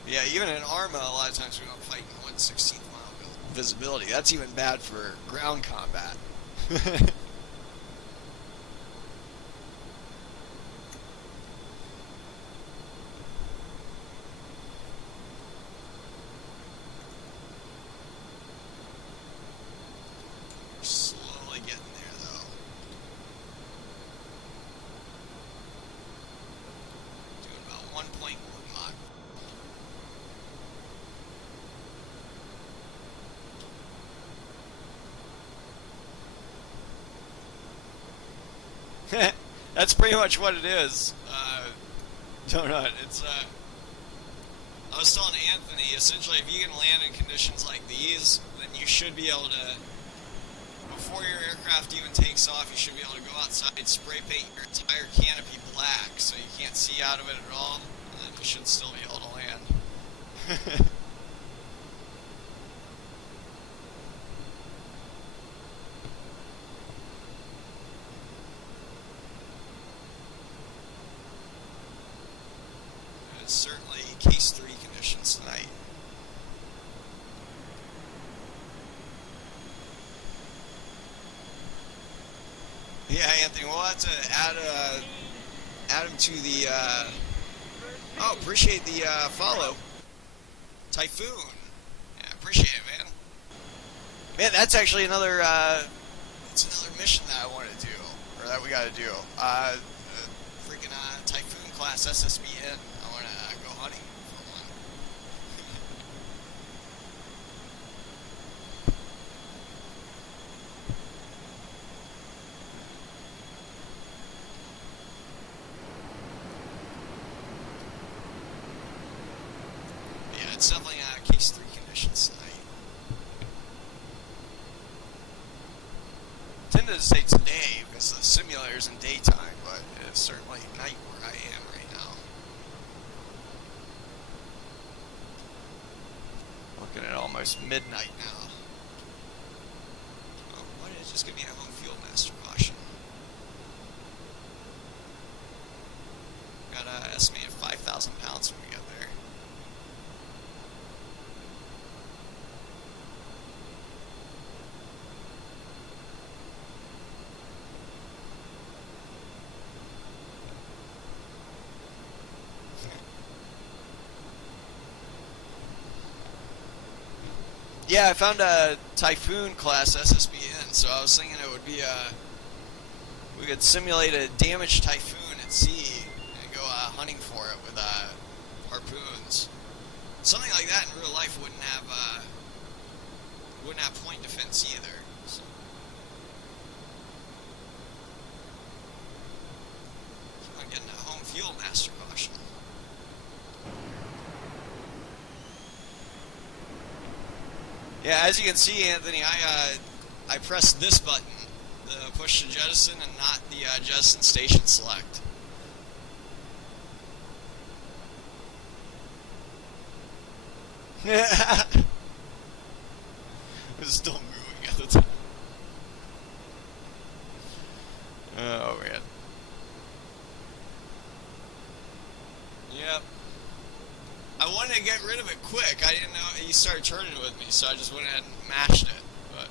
Yeah, even in ARMA, a lot of times we don't fight in 1/16th mile visibility. That's even bad for ground combat. We're slowly getting there, though. Doing about 1.1 mile. That's pretty much what it is. Donut. It's I was telling Anthony, essentially, if you can land in conditions like these, then you should be able to, before your aircraft even takes off, you should be able to go outside, spray paint your entire canopy black, so you can't see out of it at all, and then you should still be able to land. It's certainly case 3 conditions tonight. Yeah, Anthony, we'll have to add him to the, oh, appreciate the follow. Typhoon. Yeah, appreciate it, man. Man, that's actually another, it's another mission that I want to do, or that we got to do. Freaking Typhoon class SSBN. I want to go hunting for one. Yeah, it's definitely case 3 conditions tonight. I tended to say today because the simulator's in daytime, but it's certainly night where I am right now. Looking at almost midnight now. Oh, why did it just give me a home field master caution? Got estimated 5,000 pounds when we get there. Yeah, I found a Typhoon class SSBN, so I was thinking it would be we could simulate a damaged Typhoon at sea and go hunting for it with harpoons. Something like that in real life wouldn't have point defense either. So. I'm getting a home fuel master caution. Yeah, as you can see, Anthony, I pressed this button, the push to jettison, and not the jettison station select. It was still moving at the time. Oh, man. Yep. I wanted to get rid of it quick. I didn't know he started turning with me, so I just went ahead and mashed it. But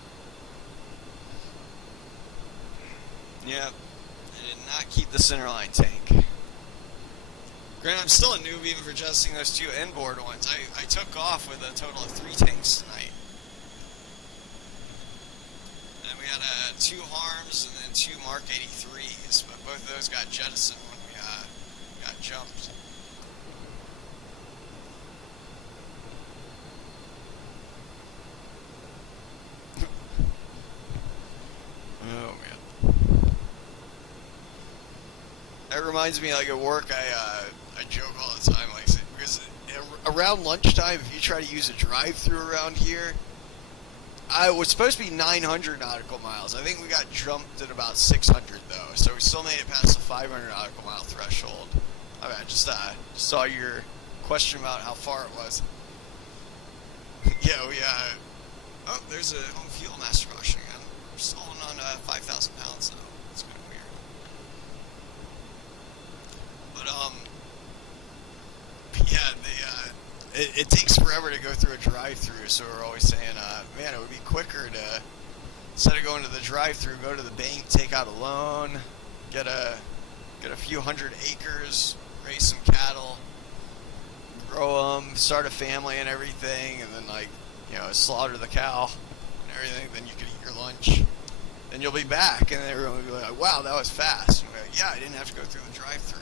yeah, I did not keep the centerline tank. Granted, I'm still a noob even for jettisoning those 2 inboard ones. I took off with a total of 3 tanks tonight. And we had 2 harms and then 2 Mark 83s, but both of those got jettisoned when we got jumped. Oh man, that reminds me. Like at work, I joke all the time, like because around lunchtime, if you try to use a drive-through around here, I was supposed to be 900 nautical miles. I think we got jumped at about 600 though, so we still made it past the 500 nautical mile threshold. I mean, I just saw your question about how far it was. Yeah, we oh, there's a home fuel master caution again. We're stalling on 5,000 pounds though. It's kind of weird. But yeah, it takes forever to go through a drive-through, so we're always saying, man, it would be quicker to, instead of going to the drive-through, go to the bank, take out a loan, get a few hundred acres, raise some cattle, grow them, start a family and everything, and then, like, you know, slaughter the cow and everything, then you can eat your lunch. Then you'll be back, and everyone will be like, wow, that was fast. And we'll be like, yeah, I didn't have to go through the drive-through.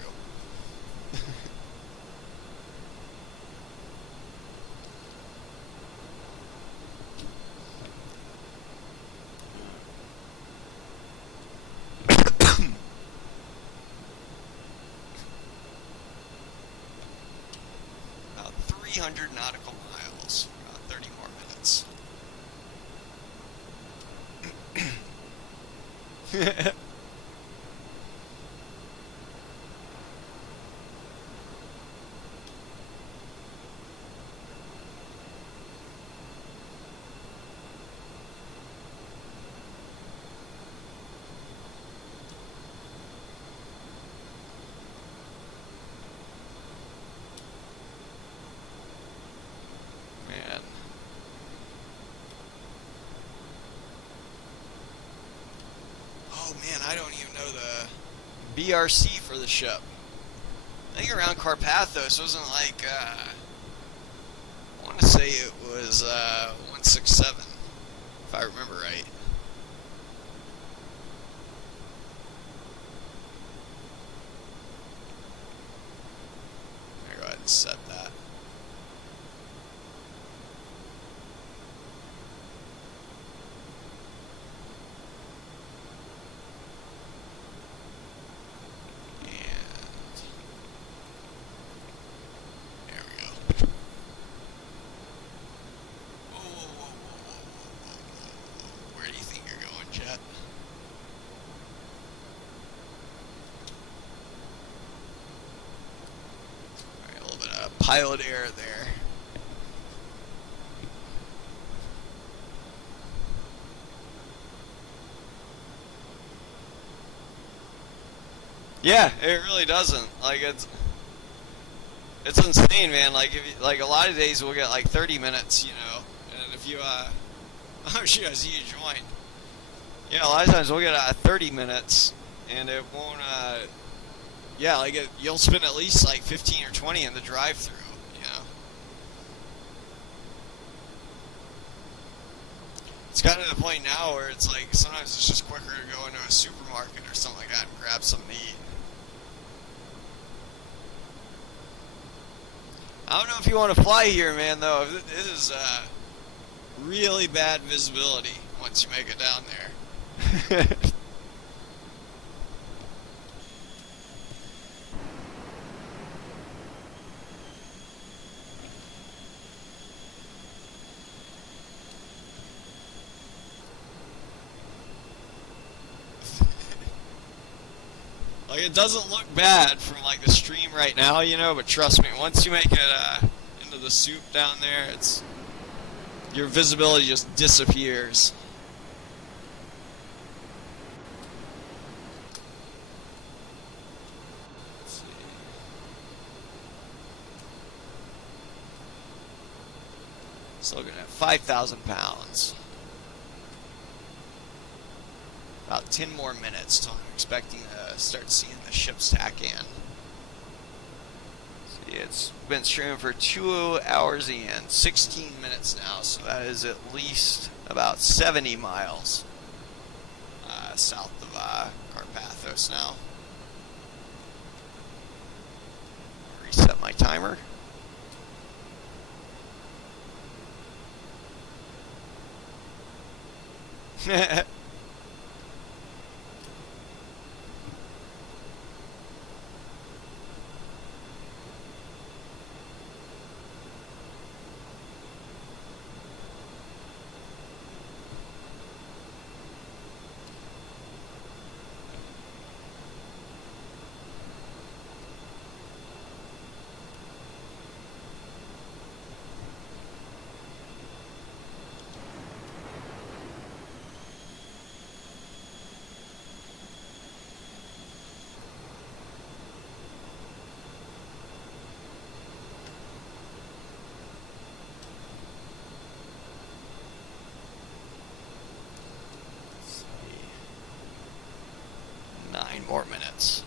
About 300 nautical miles, about 30 more minutes. Man. Oh man, I don't even know the BRC for the ship. I think around Carpathos wasn't like, I want to say it was 167, if I remember right. I'll go ahead and set that. Pilot error there. Yeah, it really doesn't. Like it's insane, man. Like if you, like a lot of days we'll get like 30 minutes, you know. And if you oh shoot, I see you joined. Yeah, a lot of times we'll get 30 minutes, and it won't. Yeah, like you'll spend at least like 15 or 20 in the drive-through. You know. It's kind of the point now where it's like sometimes it's just quicker to go into a supermarket or something like that and grab something to eat. I don't know if you want to fly here, man, though. This is really bad visibility once you make it down there. Like, it doesn't look bad from like the stream right now, you know, but trust me, once you make it into the soup down there, it's your visibility just disappears. Let's see. It's looking at 5,000 pounds. About 10 more minutes till I'm expecting to start seeing the ships tack in. See, it's been streaming for 2 hours and 16 minutes now, so that is at least about 70 miles south of Carpathos now. Reset my timer. results.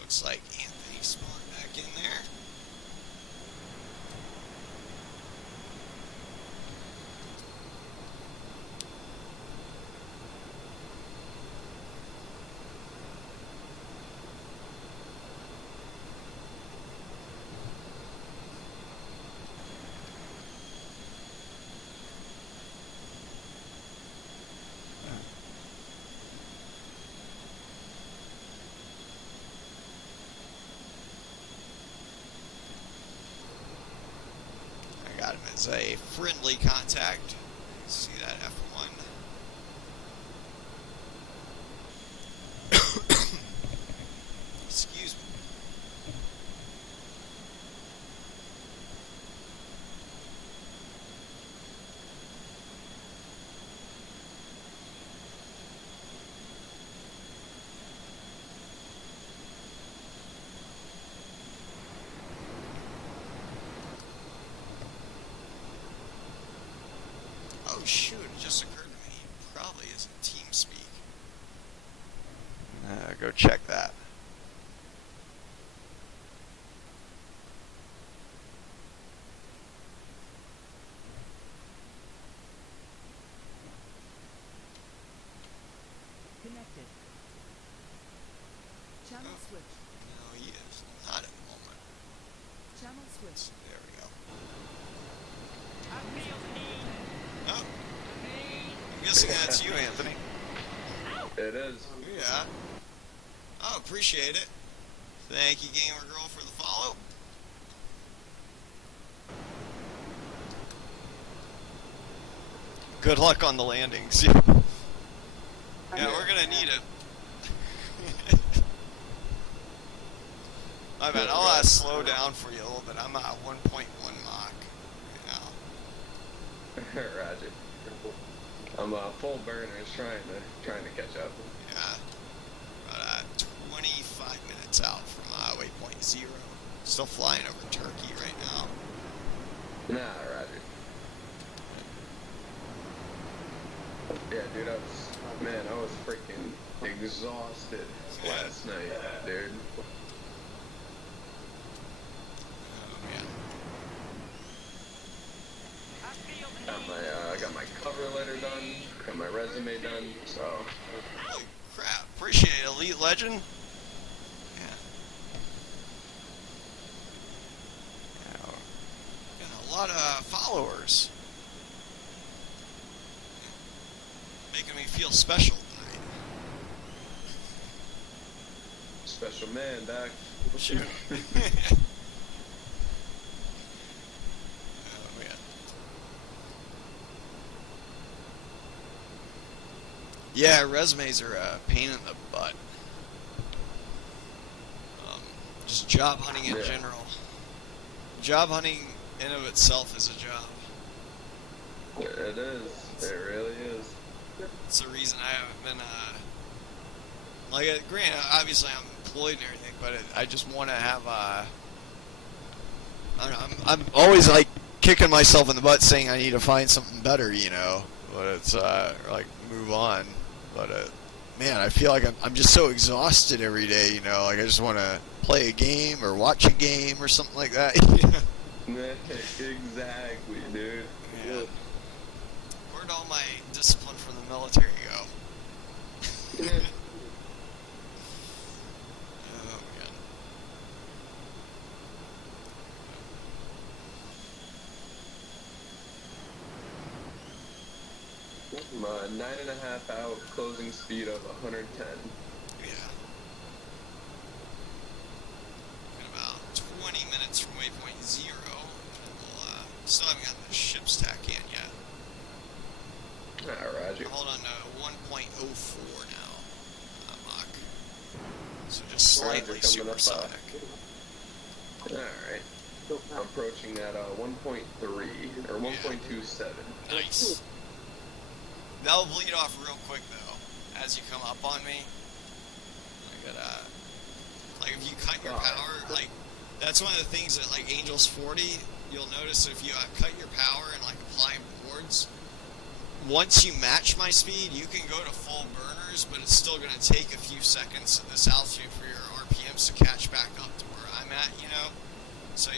Looks like Anthony spawned back in there. Got him as a friendly contact. See that F1. Excuse me. Oh shoot, it just occurred to me, he probably isn't TeamSpeak. Go check that. Connected. Channel switch. No, he is not at the moment. Channel switch. There we go. Tacview. Oh, I'm guessing that's you, Anthony. It is. Yeah. Oh, appreciate it. Thank you, Gamer Girl, for the follow. Good luck on the landings. Yeah, we're gonna need it. My bad. I'll slow down for you a little bit. I'm at 1.1 Mach right now. Roger. I'm full burners trying to catch up. Yeah. About 25 minutes out from waypoint 0. Still flying over Turkey right now. Nah, Roger. Yeah, dude, I was freaking exhausted last night, dude. Oh, man. I got my cover letter done, got my resume done, so. Holy crap. Appreciate it, Elite Legend. Yeah. Got a lot of followers. Making me feel special tonight. Special man, Doc. Sure. Oh, man. Yeah, resumes are a pain in the butt. Just job hunting in general. Job hunting in of itself is a job. It is. It really is. It's the reason I haven't been, granted, obviously I'm employed and everything, but I just want to have, I don't know, I'm always, like, kicking myself in the butt saying I need to find something better, you know, but it's, like, move on, but, man, I feel like I'm just so exhausted every day, you know, like, I just want to play a game or watch a game or something like that. Exactly, dude. Yeah. Where'd all my discipline from the military go? Oh, man. My 9.5 out, closing speed of 110. Yeah. In about 20 minutes from waypoint 0. We'll, still haven't gotten the ship's tack in yet. Roger. Hold on to 1.04 now. Mach. So just slightly Roger, coming up, supersonic. Alright. Approaching at 1.3 or 1.27. Nice. That'll bleed off real quick though, as you come up on me. I gotta, like if you cut your power, like that's one of the things that like Angels 40, you'll notice if you cut your power and like apply boards, once you match my speed, you can go to full burners, but it's still gonna take a few seconds at this altitude for your RPMs to catch back up to where I'm at, you know? So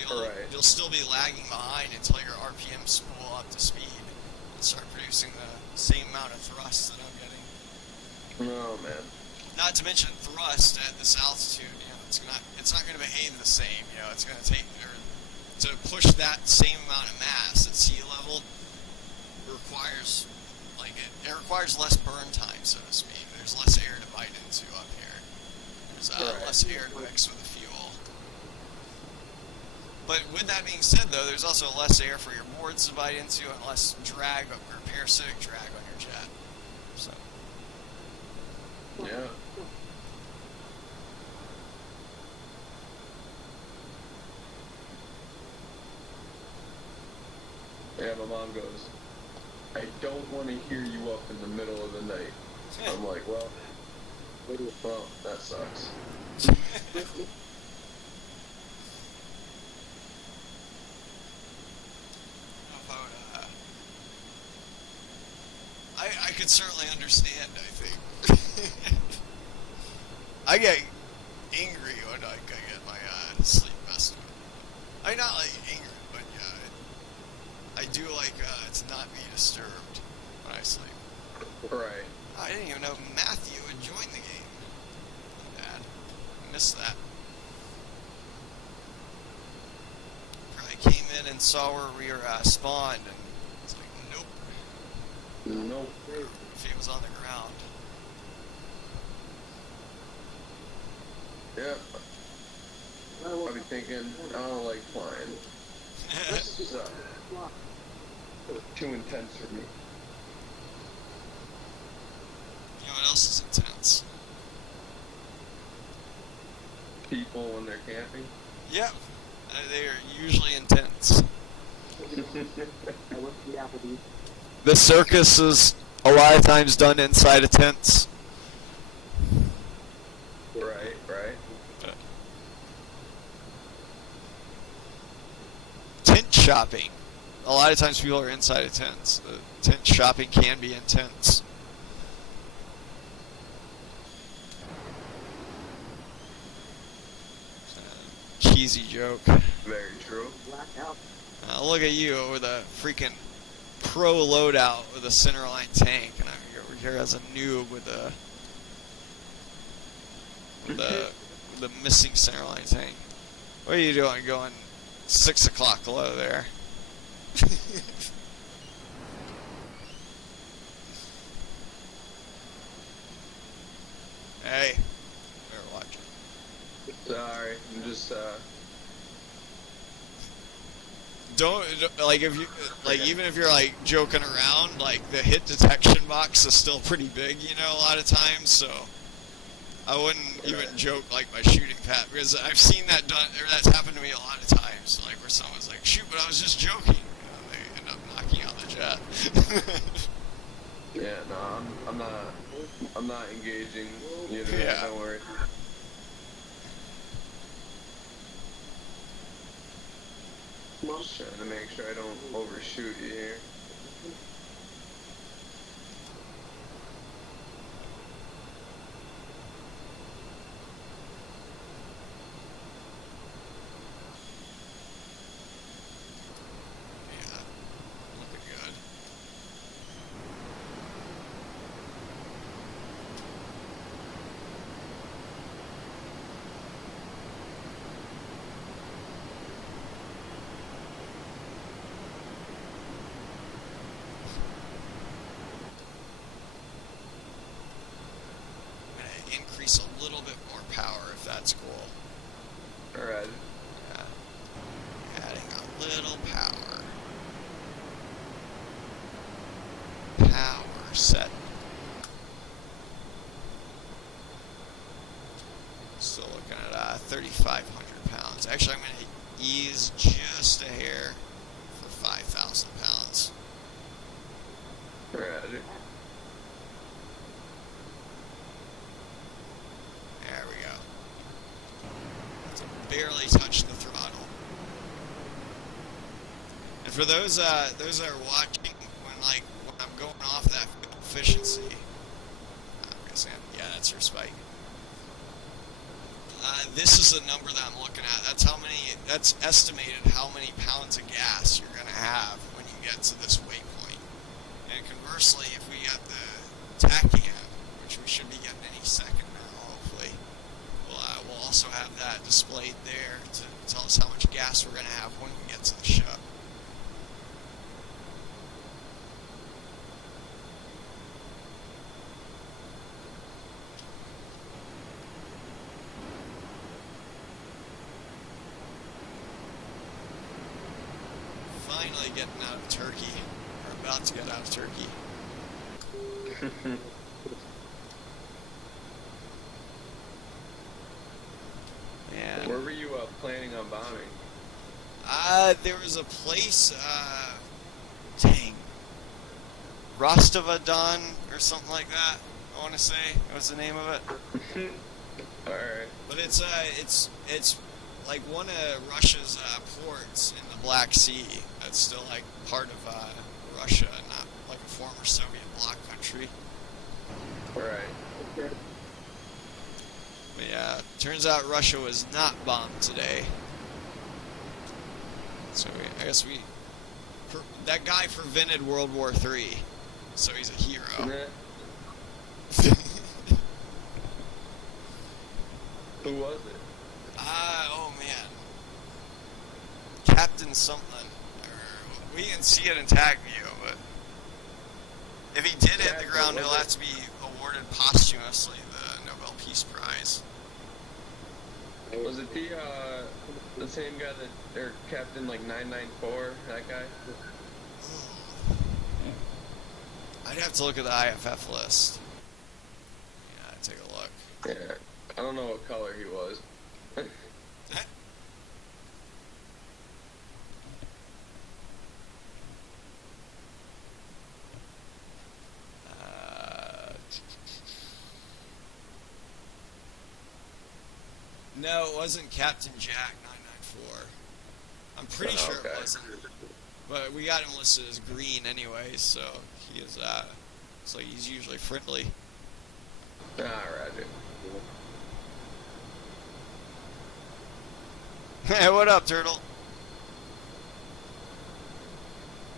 you'll still be lagging behind until your RPMs spool up to speed and start producing the same amount of thrust that I'm getting. Oh man. Not to mention thrust at this altitude, you know, it's not gonna behave the same, you know, it's gonna take to push that same amount of mass at sea level requires it requires less burn time, so to speak. There's less air to bite into up here. There's less air to mix with the fuel. But with that being said, though, there's also less air for your boards to bite into and less drag or parasitic drag on your jet. So. Yeah. Yeah, my mom goes, I don't want to hear you up in the middle of the night. I'm like, well, that sucks. I could certainly understand, I think. I get angry when I get my sleep messed with. I'm not like angry, but yeah, I do like to not be disturbed when I sleep. Right. I didn't even know Matthew had joined the game. Dad, I missed that. Probably came in and saw where we were spawned, and it's like, nope. Nope. If he was on the ground. Yeah. I'll be thinking, I don't like flying. This is too intense for me. You know what else is intense? People when they're camping. Yep. They are usually intense. The circus is a lot of times done inside of tents. Right, right. Tent shopping. A lot of times people are inside of tents. Tent shopping can be intense. Cheesy joke. Very true. Look at you with a freaking pro loadout with a centerline tank, and I'm over here as a noob with the missing centerline tank. What are you doing going 6 o'clock low there? Hey, better watch it. Sorry, I'm just Don't like if you like even if you're like joking around, like the hit detection box is still pretty big, you know, a lot of times. So I wouldn't even joke like my shooting pat, because I've seen that done. Or that's happened to me a lot of times. Like where someone's like, "Shoot," but I was just joking. You know, they end up knocking out the jet. yeah, no, I'm not engaging. You know, Yeah. don't worry. Just trying to make sure I don't overshoot you here. Yeah, looking good. increase a little bit more power if that's cool. Alright. Adding a little power. Power set. Still looking at 3,500 pounds. Actually, I'm going to ease just a hair for 5,000 pounds. Alright. There we go. To barely touch the throttle. And for those that are watching, when I'm going off that efficiency, I'm guessing, yeah, that's your spike. This is the number that I'm looking at. That's estimated how many pounds of gas you're going to have when you get to this waypoint. And conversely, if we got the Tacview, which we should be getting any second now, hopefully, we'll also have that displayed there to tell us how much gas we're going to have when we get to the shop. Finally getting out of Turkey, or about to get out of Turkey. And Where were you planning on bombing? there was a place, dang, Rostov-on-Don or something like that. I want to say was the name of it. All right. But it's like one of Russia's ports in the Black Sea. That's still like part of Russia, not like a former Soviet bloc country. All right. Okay. But yeah, turns out Russia was not bombed today. So I guess that guy prevented World War III, so he's a hero. Who was it? Oh man, Captain something. We didn't see it in Tacview, but if he did hit the ground, he'll have to be awarded posthumously the Nobel Peace Prize. Was it the same guy that, or Captain like 994, that guy? I'd have to look at the IFF list. Yeah, take a look. Yeah, I don't know what color he was. No, it wasn't Captain Jack 994. I'm pretty sure okay. it wasn't. But we got him listed as green anyway, so he is, it's like he's usually friendly. Roger. Hey, what up, Turtle?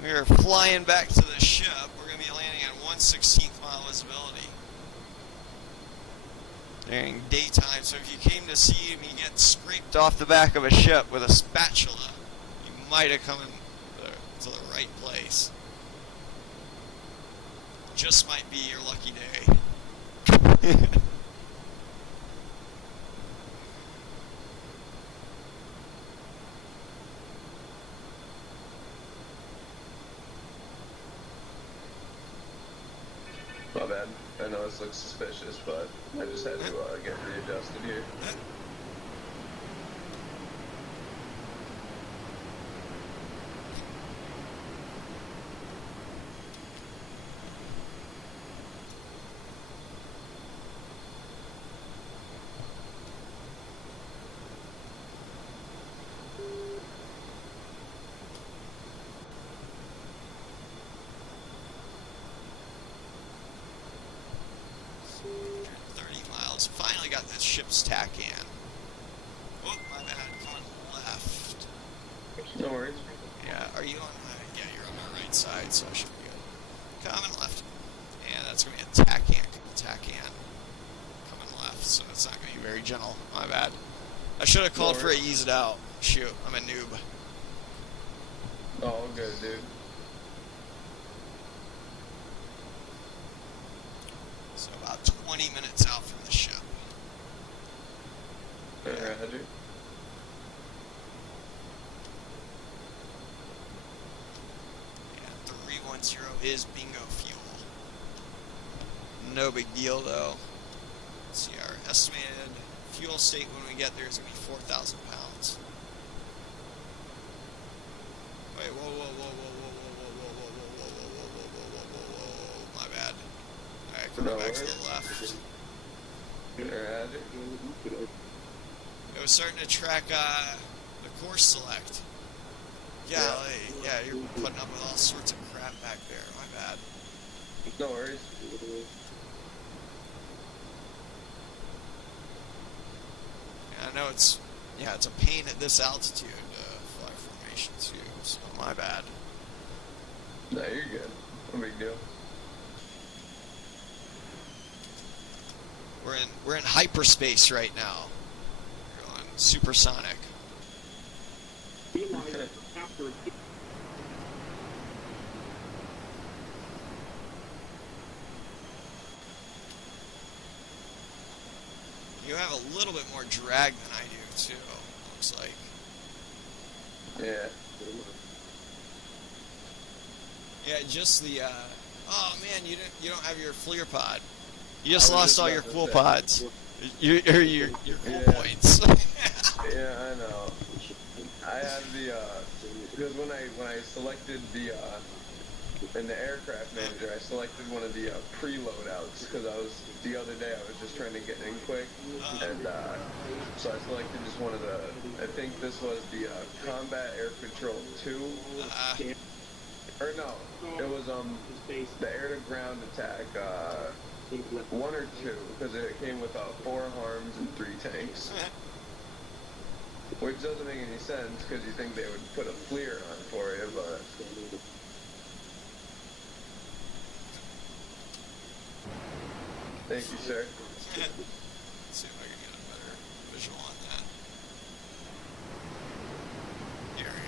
We are flying back to the ship. We're going to be landing at 1/16th mile visibility during daytime. So if you came to see me get scraped off the back of a ship with a spatula, you might have come to the right place. Just might be your lucky day. My bad. I know this looks suspicious, but I just had to get readjusted here. Finally got this ship's tack in. Oh, my bad. Coming left. No worries. Yeah, are you on? Yeah, you're on my right side, so I should be good. Coming left. And that's going to be a tack in. Coming left, so it's not going to be very gentle. My bad. I should have called for it eased out. Shoot, I'm a noob. All good, dude. So about 20 minutes out from the ship. zero is bingo fuel. No big deal though. Let's see, our estimated fuel state when we get there is going to be 4,000 pounds. Wait, whoa, whoa, whoa, whoa, whoa, whoa, whoa, whoa, whoa, whoa, whoa, whoa, whoa, whoa, whoa, whoa, whoa, my bad. Alright, come back to the left. It was starting to track the course select. Yeah, yeah, you're putting up with all sorts of crap back there. My bad. No worries. Yeah, I know it's a pain at this altitude fly formation too. So my bad. No, you're good. No big deal. We're in hyperspace right now. We're on supersonic. You have a little bit more drag than I do too. Looks like. Yeah. Yeah, just the. Oh man, you don't have your FLIR pod. You just lost all your cool pods. Your cool points. Yeah, I know. I have the because when I selected the in the aircraft manager, I selected one of the preload outs because the other day I was just trying to get in quick, and so I selected just one of the. I think this was the Combat Air Patrol 2. Or no, it was the air to ground attack 1 or 2 because it came with 4 harms and 3 tanks. Which doesn't make any sense because you think they would put a FLIR on for you, but. Thank you, sir. Let's see if I can get a better visual on that. Here we go.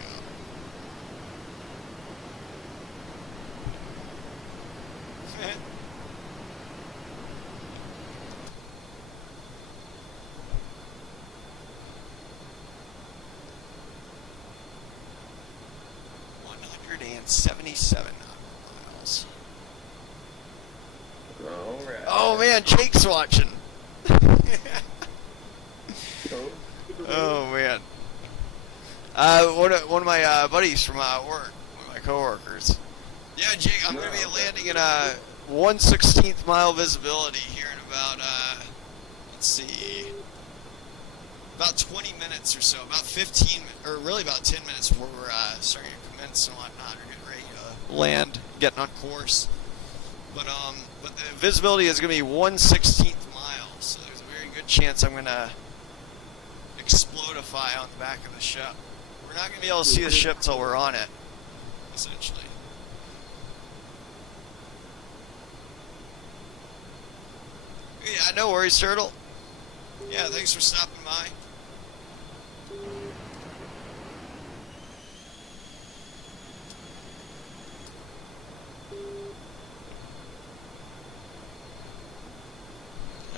And 77 miles. Alright. Oh man, Jake's watching. Oh man. One of my buddies from work, one of my coworkers. Yeah, Jake, I'm going to be landing in a 1/16th mile visibility here in about let's see, about 20 minutes or so, about 15, or really about 10 minutes before we're starting to commence and whatnot. We're getting ready to land, getting on course. But the visibility is going to be 1/16th mile, so there's a very good chance I'm going to explodify on the back of the ship. We're not going to be able to see the ship till we're on it, essentially. Yeah, no worries, Turtle. Yeah, thanks for stopping by.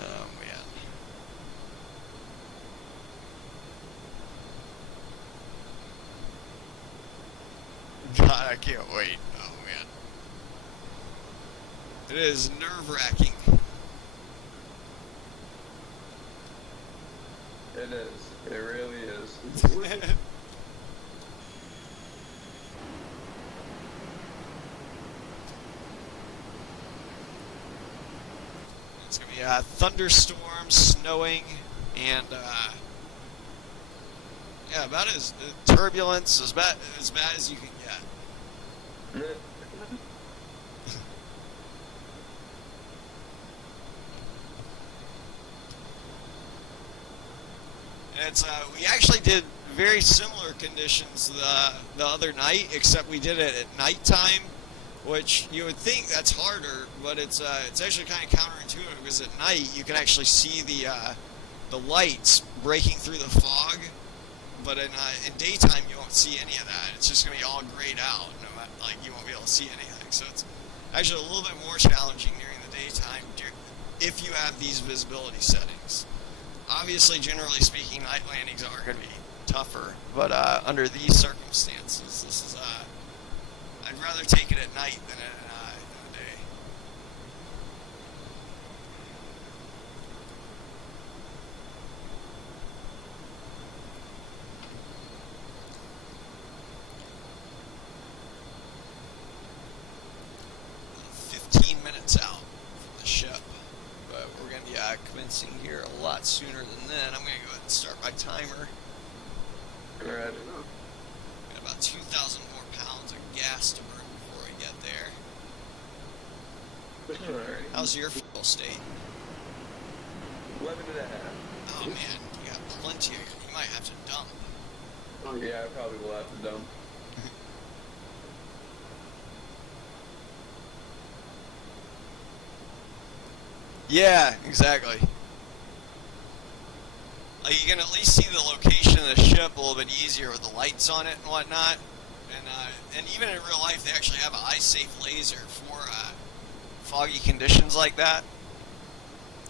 Oh, man. God, I can't wait. Oh, man. It is nerve-wracking. It is. It really is. It's going to be a thunderstorm, snowing, and yeah, about as turbulence as bad as you can get. And it's we actually did very similar conditions the other night, except we did it at nighttime, which you would think that's harder, but it's actually kind of counterintuitive because at night you can actually see the lights breaking through the fog, but in daytime you won't see any of that. It's just gonna be all grayed out. Like you won't be able to see anything. So it's actually a little bit more challenging during the daytime if you have these visibility settings. Obviously, generally speaking, night landings are going to be tougher, but under these circumstances, this is I'd rather take it at night than commencing here a lot sooner than then. I'm going to go ahead and start my timer. Alright. Got about 2,000 more pounds of gas to burn before I get there. Alright. How's your fuel state? 11 and a half. Oh man, you got plenty of, you might have to dump. Yeah, I probably will have to dump. Yeah, exactly. Like, you can at least see the location of the ship a little bit easier with the lights on it and whatnot. And even in real life, they actually have an eye-safe laser for foggy conditions like that.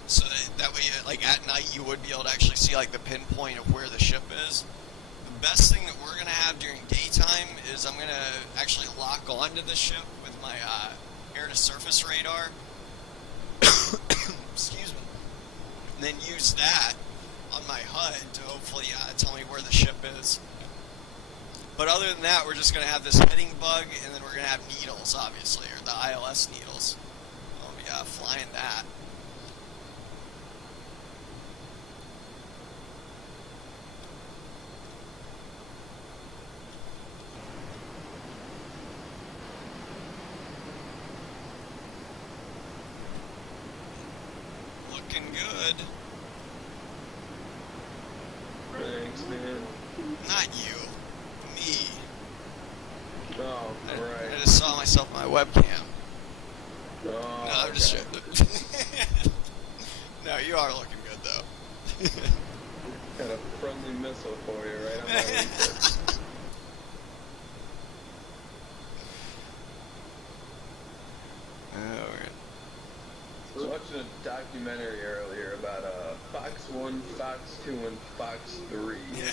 So that way, like at night, you would be able to actually see like the pinpoint of where the ship is. The best thing that we're gonna have during daytime is I'm gonna actually lock onto the ship with my air-to-surface radar. Excuse me. And then use that on my HUD to hopefully tell me where the ship is. But other than that, we're just going to have this heading bug, and then we're going to have needles, obviously, or the ILS needles. I'll be flying that. Looking good. Thanks, man. Not you. Me. Oh, right. I just saw myself on my webcam. Oh, No, I'm just okay. joking. No, you are looking good, though. Got a friendly missile for you right on my wingtip. Oh, man. I was watching a documentary earlier about Fox 1, Fox 2, and Fox 3. Yeah.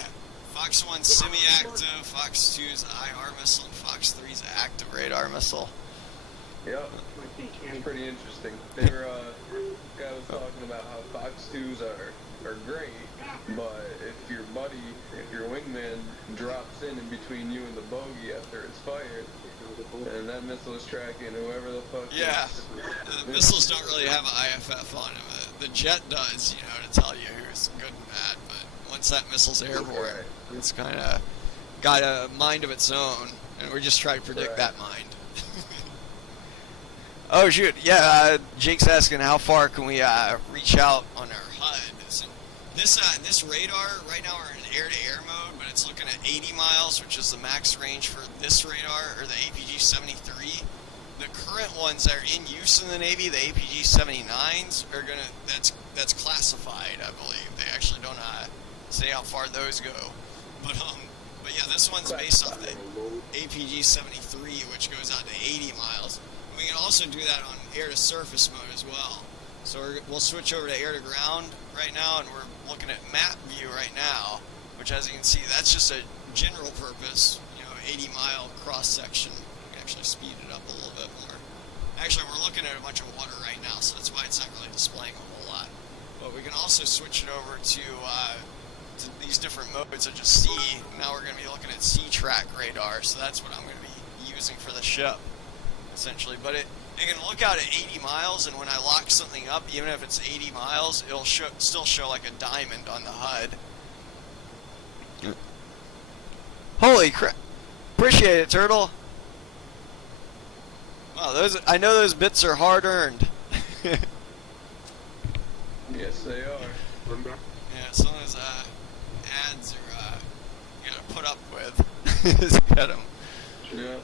Fox 1's semi-active, Fox 2's IR missile, and Fox 3's active radar missile. Yep. It's pretty interesting. They were, guy was talking about how Fox 2s are great, but if your buddy, if your wingman drops in between you and the bogey after it's fired, and that missile is tracking whoever the fuck Yeah. is. The missiles don't really have an IFF on them. The jet does, to tell you who's good and bad, but once that missile's airborne, it's kind of got a mind of its own, and we're just trying to predict that mind. Oh, shoot. Yeah, Jake's asking how far can we reach out on our HUD. So this radar, right now we're in air-to-air mode, but it's looking at 80 miles, which is the max range for this radar, or the APG-73. The current ones that are in use in the Navy, the APG-79s, are that's classified, I believe. They actually don't say how far those go. But yeah, this one's based off the APG-73, which goes out to 80 miles. We can also do that on air-to-surface mode as well. So we'll switch over to air-to-ground right now, and we're looking at map view right now, which, as you can see, that's just a general purpose, 80-mile cross-section. We can actually speed it up a little bit more. Actually, we're looking at a bunch of water right now, so that's why it's not really displaying a whole lot. But we can also switch it over to these different modes such as sea. Now we're going to be looking at sea-track radar, so that's what I'm going to be using for the ship, essentially. But it can look out at 80 miles, and when I lock something up, even if it's 80 miles, it'll still show like a diamond on the HUD. Holy crap. Appreciate it, Turtle. Wow, I know those bits are hard-earned. Yes, they are. Yeah, some of those ads are, you gotta put up with. Just get them. Yeah.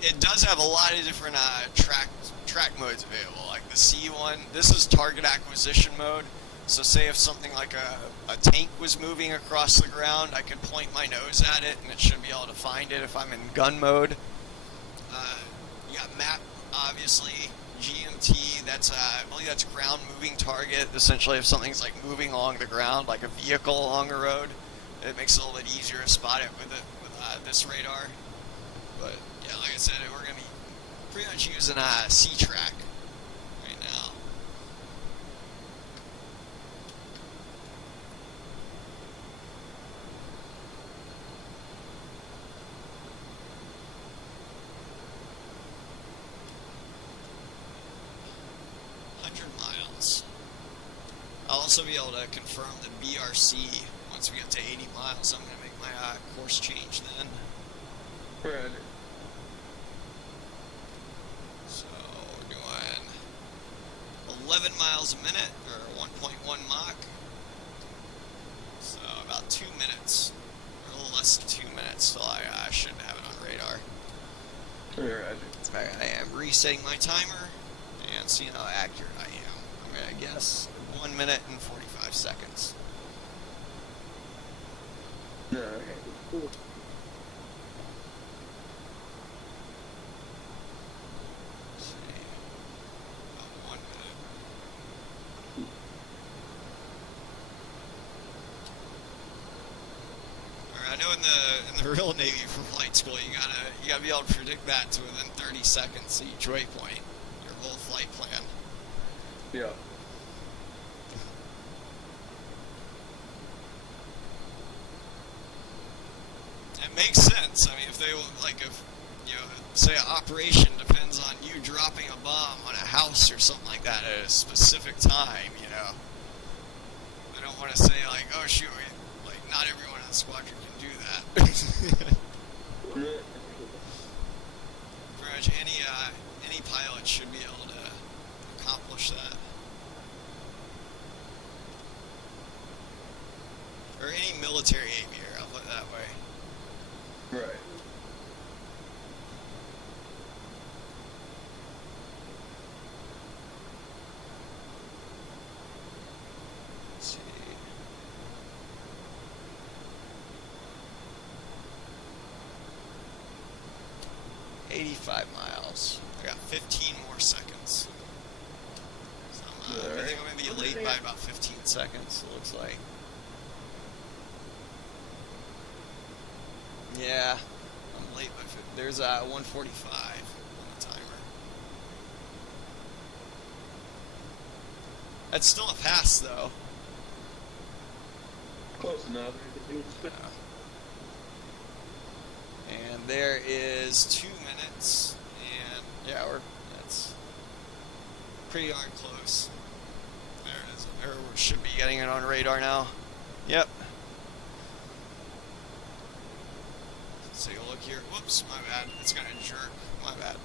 It does have a lot of different track modes available. Like the C one, this is target acquisition mode. So say if something like a tank was moving across the ground, I could point my nose at it and it should be able to find it if I'm in gun mode. You got map, obviously, GMT, I believe that's ground moving target. Essentially if something's like moving along the ground, like a vehicle along a road, it makes it a little bit easier to spot it with this radar. But yeah, like I said, we're going to be pretty much using C-Track right now. also be able to confirm the BRC once we get to 80 miles. I'm going to make my course change then. Right. So we're doing 11 miles a minute, or 1.1 Mach. So about 2 minutes, or a little less than 2 minutes till I should have it on radar. Right. I am resetting my timer and seeing how accurate I am. I'm going to guess 1 minute and 45 seconds. No, okay. Cool. Let's see. About 1 minute. Alright, I know in the real Navy for flight school you gotta be able to predict that to within 30 seconds each waypoint. Your whole flight plan. Yeah. It makes sense. I mean, if say an operation depends on you dropping a bomb on a house or something like that at a specific time, I don't want to say like, oh shoot, like not everyone in the squadron can do that. Pretty much any pilot should be able to accomplish that. Or any military aviator, I'll put it that way. Right. Let's see. $85 miles. I got 15 more seconds. So I think I'm going to be late by about 15 seconds, it looks like. Yeah, I'm late by 50. There's 145 on the timer. That's still a pass, though. Close enough. And there is 2 minutes, and yeah, that's pretty darn close. There it is. Or we should be getting it on radar now. Yep. Let's take a look here. Whoops, my bad. It's gonna jerk. My bad.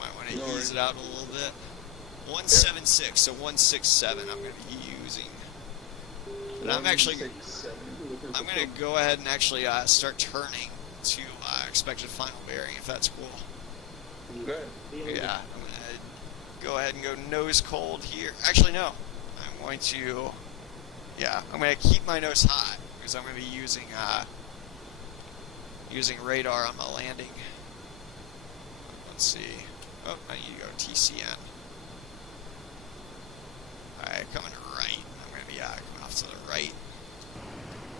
Might want to ease it out a little bit. 176, so 167 I'm going to be using. And I'm going to go ahead and actually start turning to expected final bearing, if that's cool. Okay. Yeah, I'm going to go ahead and go nose cold here. Actually, no. I'm going to keep my nose high, because I'm going to be using radar on my landing. Let's see. Oh, I need to go TCN. Alright, coming right. I'm going to be coming off to the right.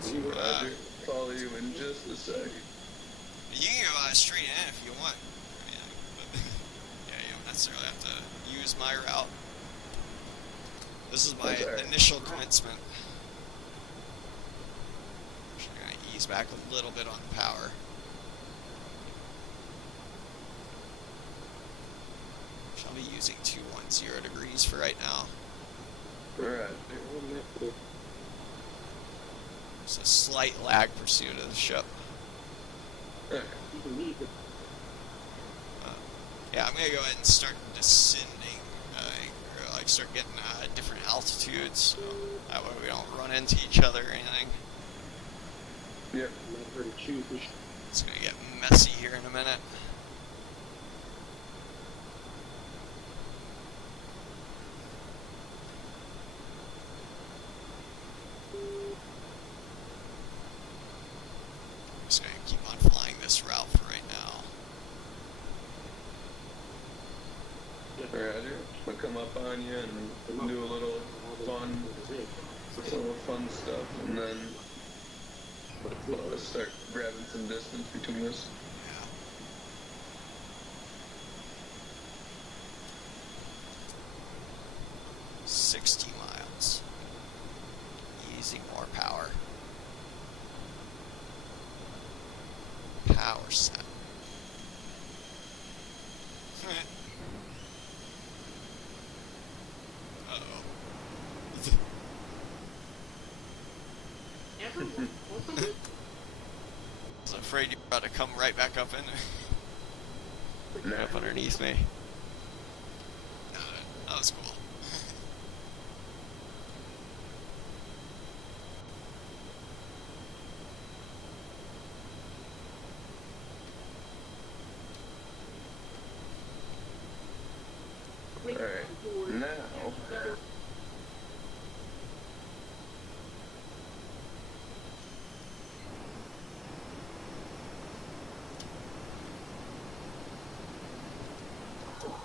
Roger. Follow you in just a sec. You can go straight in if you want. Yeah, but yeah, you don't necessarily have to use my route. This is my initial commencement. I'm going to ease back a little bit on the power. I'll be using 210 degrees for right now. Alright. It's a slight lag pursuit of the ship. Yeah, I'm gonna go ahead and start descending, or like start getting different altitudes, so that way we don't run into each other or anything. Yep. It's gonna get messy here in a minute. Just gonna keep on flying this route for right now. Roger. We'll come up on you and do a little fun stuff, and then we'll start grabbing some distance between us. Yeah. $60 miles. Easy, more power. Power set. Uh-oh. I was afraid you were about to come right back up in there. Up underneath me. No, that was cool. Alright, now...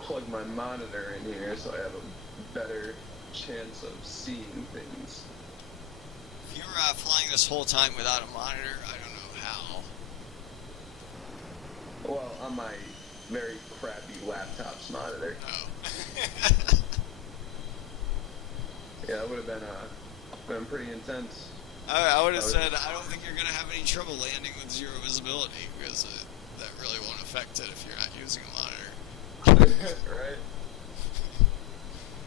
plug my monitor in here so I have a better chance of seeing things. If you were flying this whole time without a monitor, I don't know how. Well, on my very crappy laptop's monitor. Oh. Yeah, that would have been pretty intense. I would have said, I don't think you're going to have any trouble landing with zero visibility, because that really won't affect it if you're not using a monitor. Right?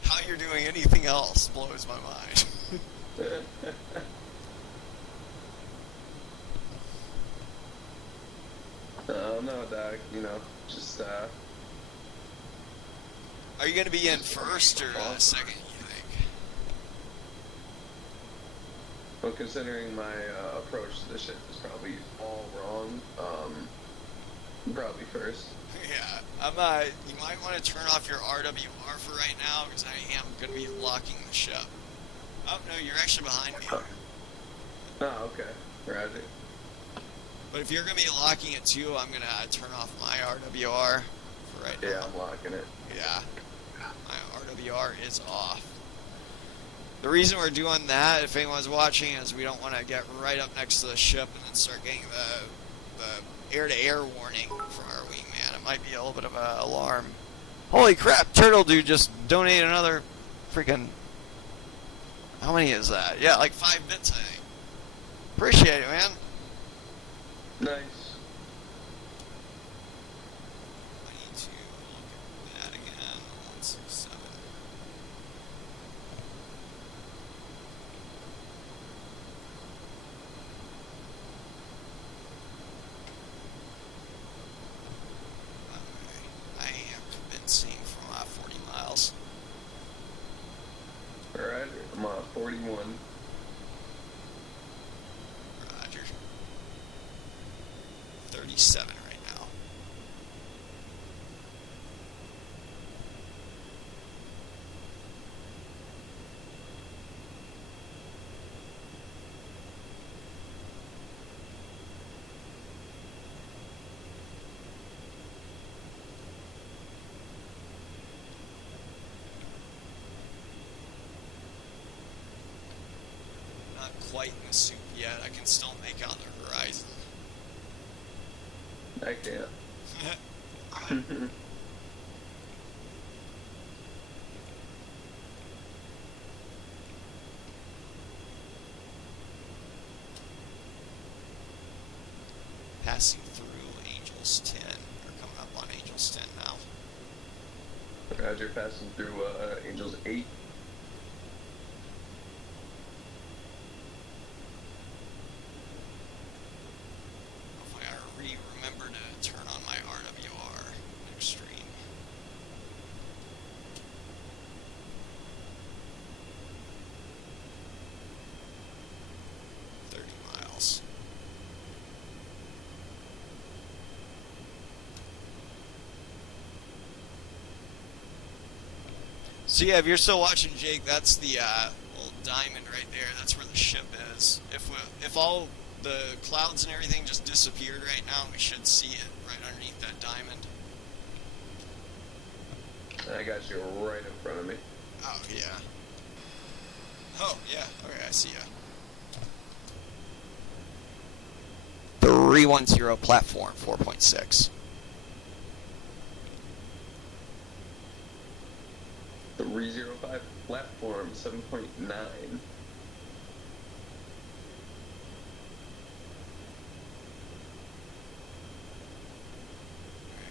How you're doing anything else blows my mind. No, Doc, you know, just, Are you going to be in first or second, you think? well, considering my approach to the ship is probably all wrong, probably first. Yeah, you might want to turn off your RWR for right now, because I am going to be locking the ship. Oh, no, you're actually behind me. Oh, okay. Roger. But if you're going to be locking it too, I'm going to turn off my RWR for right now. Yeah, I'm locking it. Yeah, my RWR is off. The reason we're doing that, if anyone's watching, is we don't want to get right up next to the ship and then start getting the air-to-air warning from our wingman. It might be a little bit of an alarm. Holy crap, Turtle Dude just donated another freaking... How many is that? Yeah, like 5 bits, I think. Appreciate it, man. Nice. I need to look at that again. 167. I am convincing from 40 miles. Alright, I'm on 41. Roger. 37 right now. Not quite in the soup yet. I can still make out the horizon. I can't. Passing through Angels 10. Or coming up on Angels 10 now. Roger, passing through Angels 8. If I gotta remember to turn on my RWR next stream. Miles. So yeah, if you're still watching, Jake, that's the little diamond right there. That's where the ship is. If all the clouds and everything just disappeared right now, we should see it right underneath that diamond. I got you right in front of me. Oh yeah. Oh yeah. Okay, I see ya. 310 platform 4.6. 305 platform 7.9.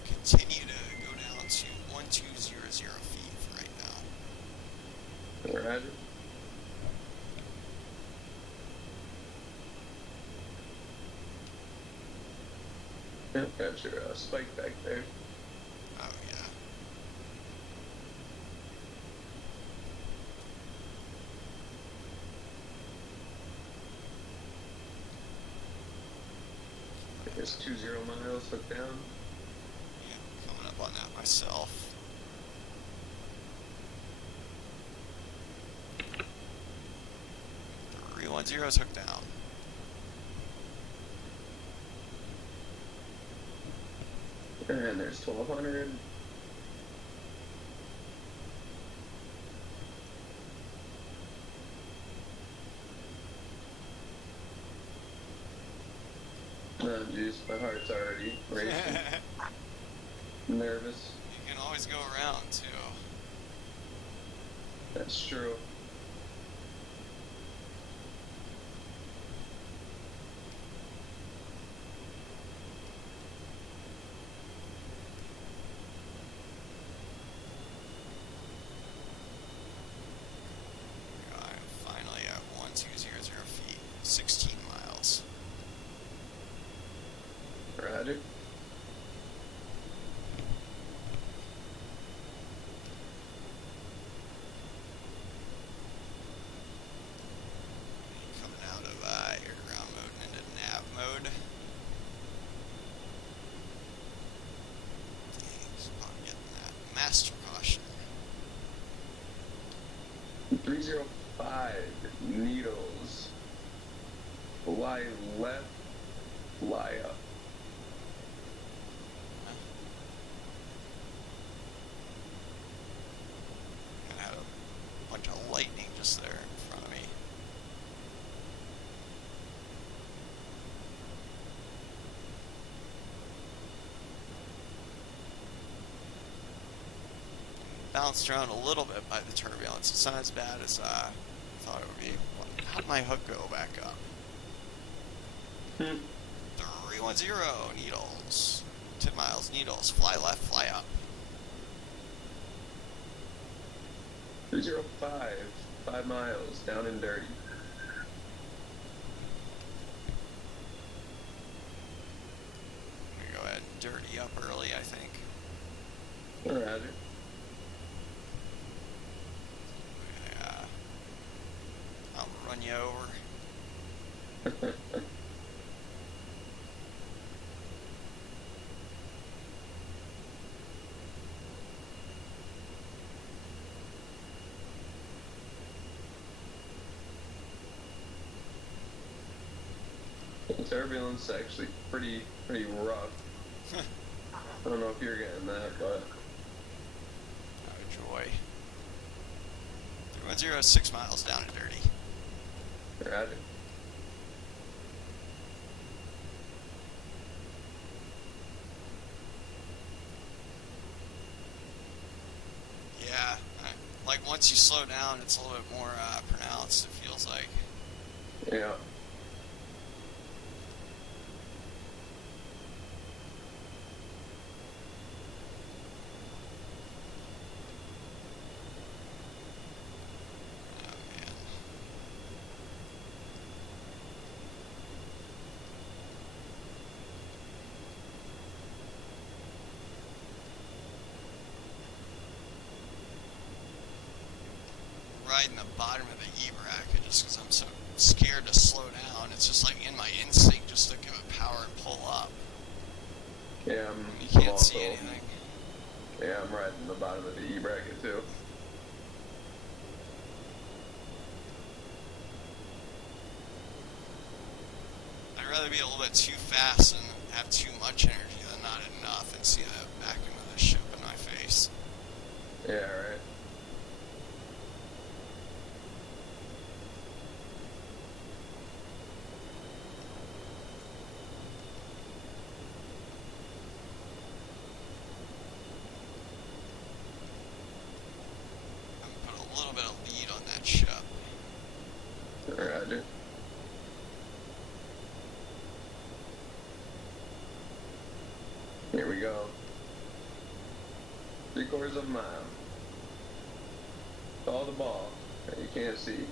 Continue to go down to 1200 feet for right now. Roger. Got your spike back there. Oh, yeah. There's 20 miles hooked down. Yeah, coming up on that myself. .310's hooked down. And there's 1200. Oh jeez, my heart's already racing. Nervous. You can always go around, too. That's true. I'm finally at 1200 feet, 16 miles. Roger. Coming out of air ground mode and into nav mode. Dang, so I'm getting that master caution. 305 needles. Lie left, lie up. And I had a bunch of lightning just there in front of me. Bounced around a little bit by the turbulence. It's not as bad as I thought it would be. How'd my hook go back up? 310 needles. 10 miles needles. Fly left, fly up. 305, 5 miles, down and dirty. I'm gonna go ahead and dirty up early, I think. Roger. I'll run you over. Turbulence actually pretty rough. I don't know if you're getting that, but Oh, joy. 310, 6 miles down and dirty. roger. Yeah, like once you slow down, it's a little bit more pronounced, it feels like. Yeah. Oh, man. Riding the bottom of the E-bracket just because I'm so scared to slow down. It's just like in my instinct just to give it power and pull up. Yeah, You I'm can't also, see anything. Yeah, I'm riding the bottom of the E-bracket too. I'd rather be a little bit too fast and have too much energy than not enough and see the back end of the ship in my face. Yeah, right. I'm gonna put a little bit of lead on that ship. Roger. Here we go. 3/4 of a mile. All the ball that you can't see. It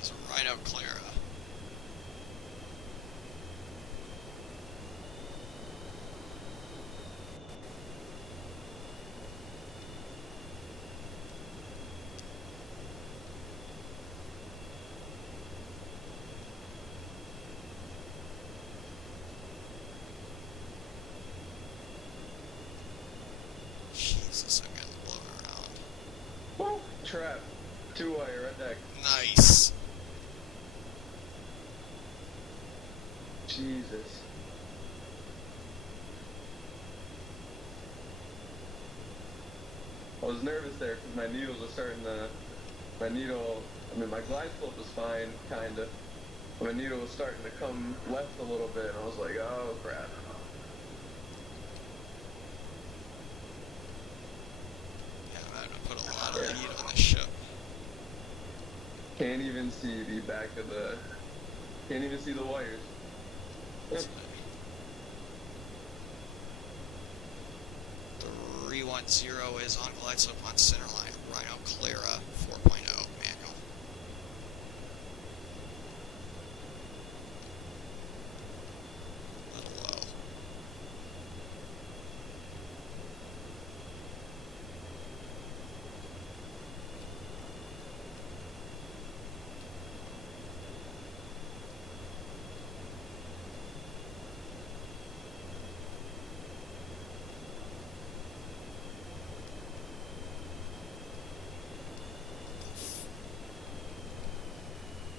is Rhino Clara. trap. 2-wire, red deck. Nice. Jesus. I was nervous there because my needles were starting to, my glide slope was fine, kinda. My needle was starting to come left a little bit, and I was like, oh crap. Yeah, I'm having to put a lot of heat on this ship. Can't even see the back of the, can't even see the wires. That's 310 is on glide slope on center line. Rhino Clara 4.0 manual. A little low.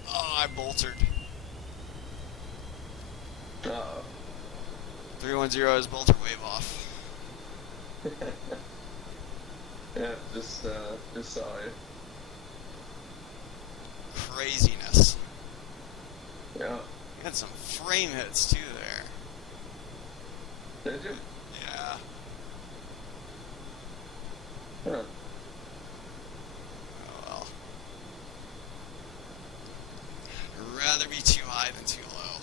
Oh, I boltered. Uh-oh. 310 is bolter wave off. Yeah, just saw it. Craziness. Yeah. You had some frame hits too there. Did you? Yeah. Huh. Oh well. I'd rather be too high than too low.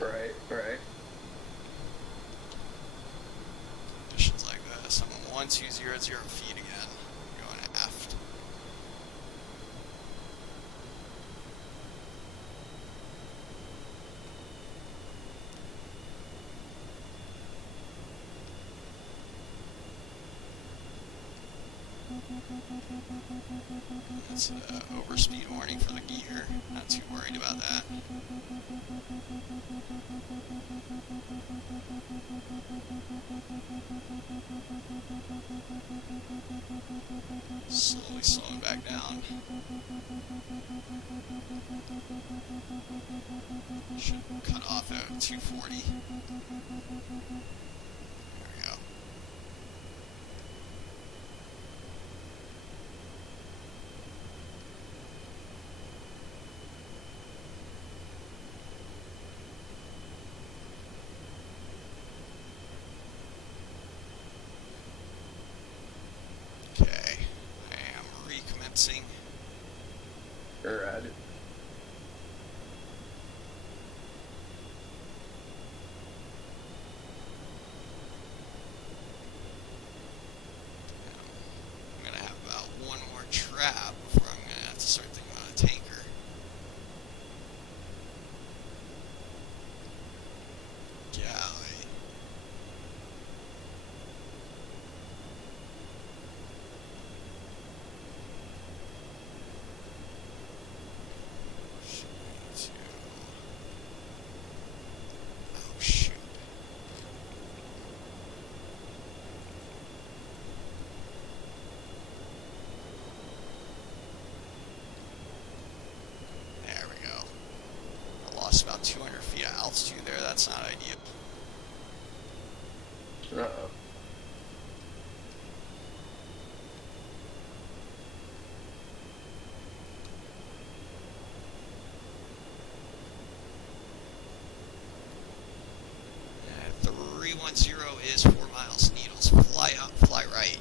Right, right. Conditions like this. I'm 1200 feet again. Going aft. That's an overspeed warning for the gear. Not too worried about that. Slowly slowing back down. Should cut off at 240. There we go. Okay, I am recommencing. Right. I'm gonna have about one more trap before I'm gonna have to start thinking about a tanker. Golly. Oh shoot. There we go. I lost about 200 feet of altitude there. That's not ideal. Uh-oh. Yeah, 310 is 4 miles. Needles. Fly up, fly right.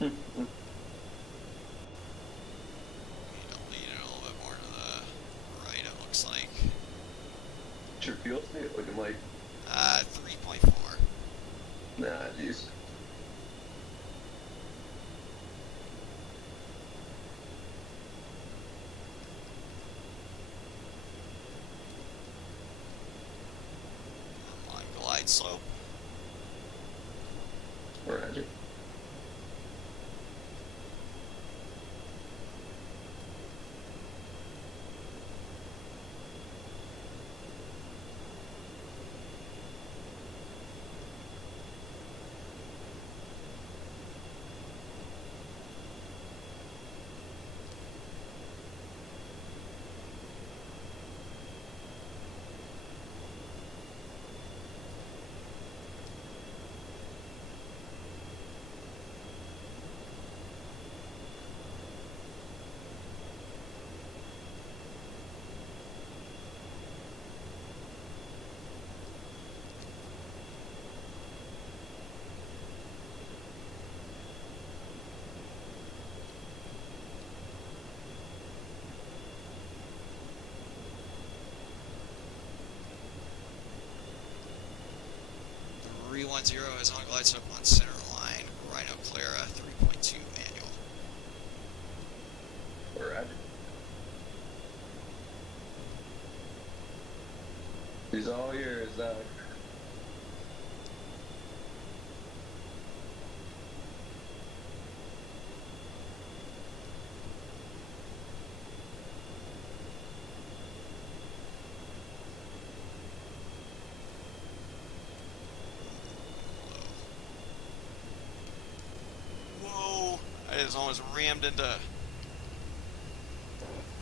Man. Need to lean it a little bit more to the right, it looks like. What's your fuel state looking like? 3.4. Nah, jeez. slope. Roger. Three 1-0 is on glides up on center line. Rhino Clara 3.2 manual. Roger. He's all yours, Zach. Whoa! I just almost rammed into.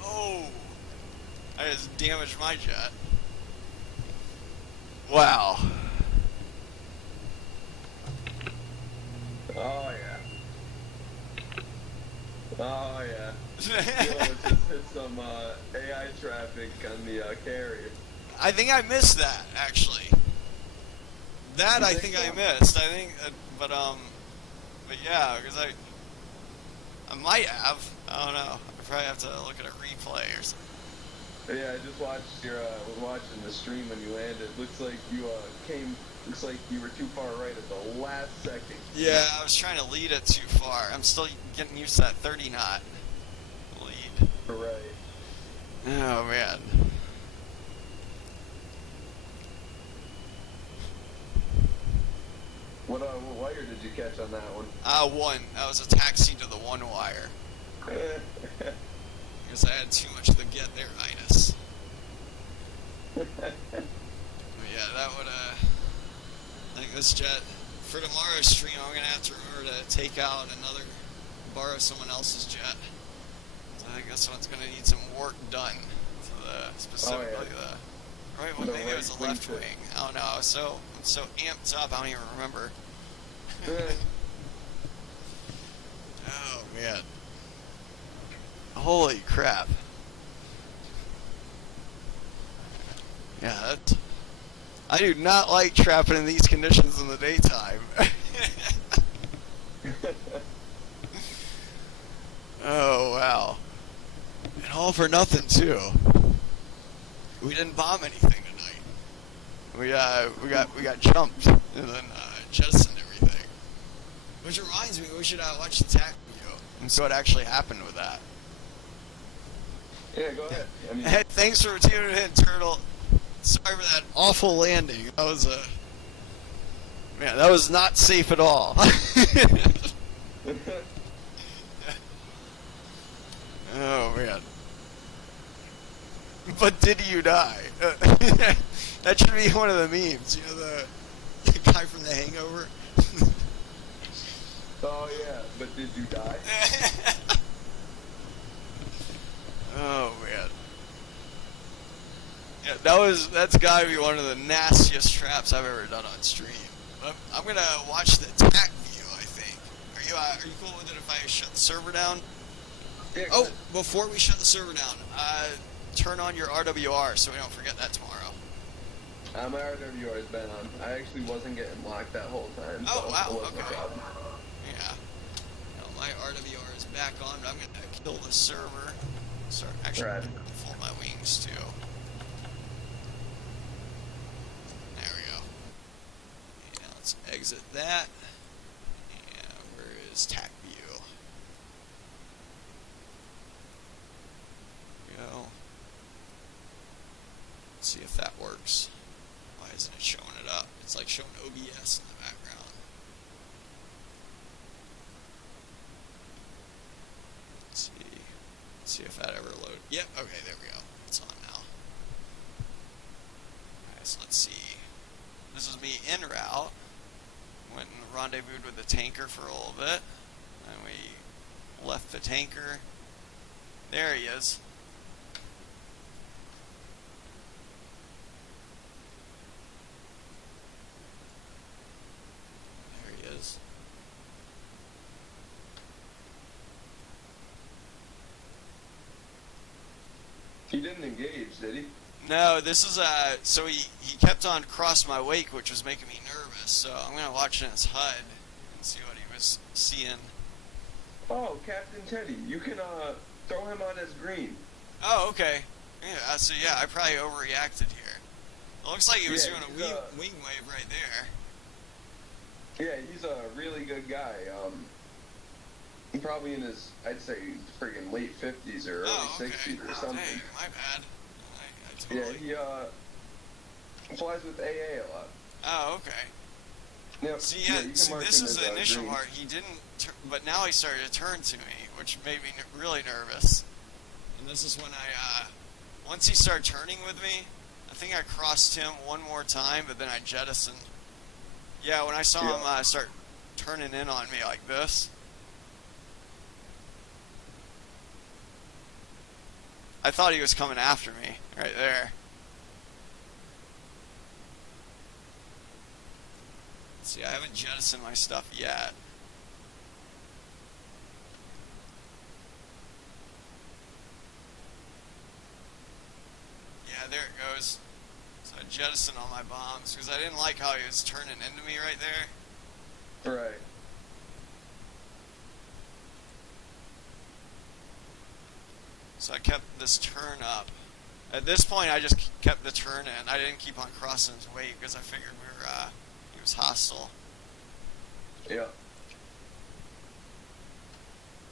Oh! I just damaged my jet. Wow. Oh yeah. Oh yeah. Yo, just hit some AI traffic on the carrier. I think I missed that, actually. That You I think think I so? missed. I think, but yeah, because I might have. I don't know. I probably have to look at a replay or something. Yeah, I just watched your was watching the stream when you landed. Looks like you came. Looks like you were too far right at the last second. Yeah, I was trying to lead it too far. I'm still getting used to that 30 knot lead. Right. Oh man. What wire did you catch on that one? One. That was a taxi to the one wire. Because I had too much to get there, Highness. But yeah, that would, I think this jet, for tomorrow's stream, I'm going to have to remember to take out borrow someone else's jet. So I think this one's going to need some work done. To specifically the right one. The Maybe it was right the left wing wing. I don't know. I'm so amped up, I don't even remember. Oh, man. Holy crap. Yeah, I do not like trapping in these conditions in the daytime. Oh, wow. And all for nothing, too. We didn't bomb anything tonight. We got jumped and then jettisoned everything. Which reminds me, we should watch the Tacview and see what actually happened with that. Yeah, go ahead. I mean, Hey, thanks for tuning in, Turtle. Sorry for that awful landing. That was man, that was not safe at all. Oh man. But did you die? That should be one of the memes. You know the guy from The Hangover. oh yeah, but did you die? Oh man. Yeah, that's gotta be one of the nastiest traps I've ever done on stream. I'm gonna watch the Tacview, I think. Are you cool with it if I shut the server down? Yeah, Oh, before we shut the server down, turn on your RWR so we don't forget that tomorrow. my RWR has been on. I actually wasn't getting locked that whole time. Oh, so wow, it wasn't a okay. problem. Yeah. Well, my RWR is back on, but I'm gonna kill the server. Start actually Right. fold my wings too. There we go. And let's exit that. And where is Tacview? There we go. Let's see if that works. Oh isn't it showing it up? It's like showing OBS in the background. Let's see if that ever loads. Yep, okay, there we go. It's on now. Alright, so let's see. This is me en route. Went and rendezvoused with the tanker for a little bit. And we left the tanker. There he is. There he is. He didn't engage, did he? No, this is so he kept on cross my wake, which was making me nervous. So I'm gonna watch in his HUD and see what he was seeing. Oh, Captain Teddy, you can throw him on as green. Oh, okay. Yeah, so yeah, I probably overreacted here. It looks like he was doing a wing wave right there. Yeah, he's a really good guy. Probably in his, I'd say, friggin' late 50s or early 60s or something. Dang, my bad. I totally... Yeah, he flies with AA a lot. Oh, okay. Yep. See, this is the initial part. He didn't, but now he started to turn to me, which made me really nervous. And this is when once he started turning with me, I think I crossed him one more time, but then I jettisoned. Yeah, when I saw him start turning in on me like this. I thought he was coming after me, right there. Let's see, I haven't jettisoned my stuff yet. Yeah, there it goes. So I jettisoned all my bombs, because I didn't like how he was turning into me right there. Right. So I kept this turn up. At this point, I just kept the turn in. I didn't keep on crossing his way because I figured he was hostile. Yeah.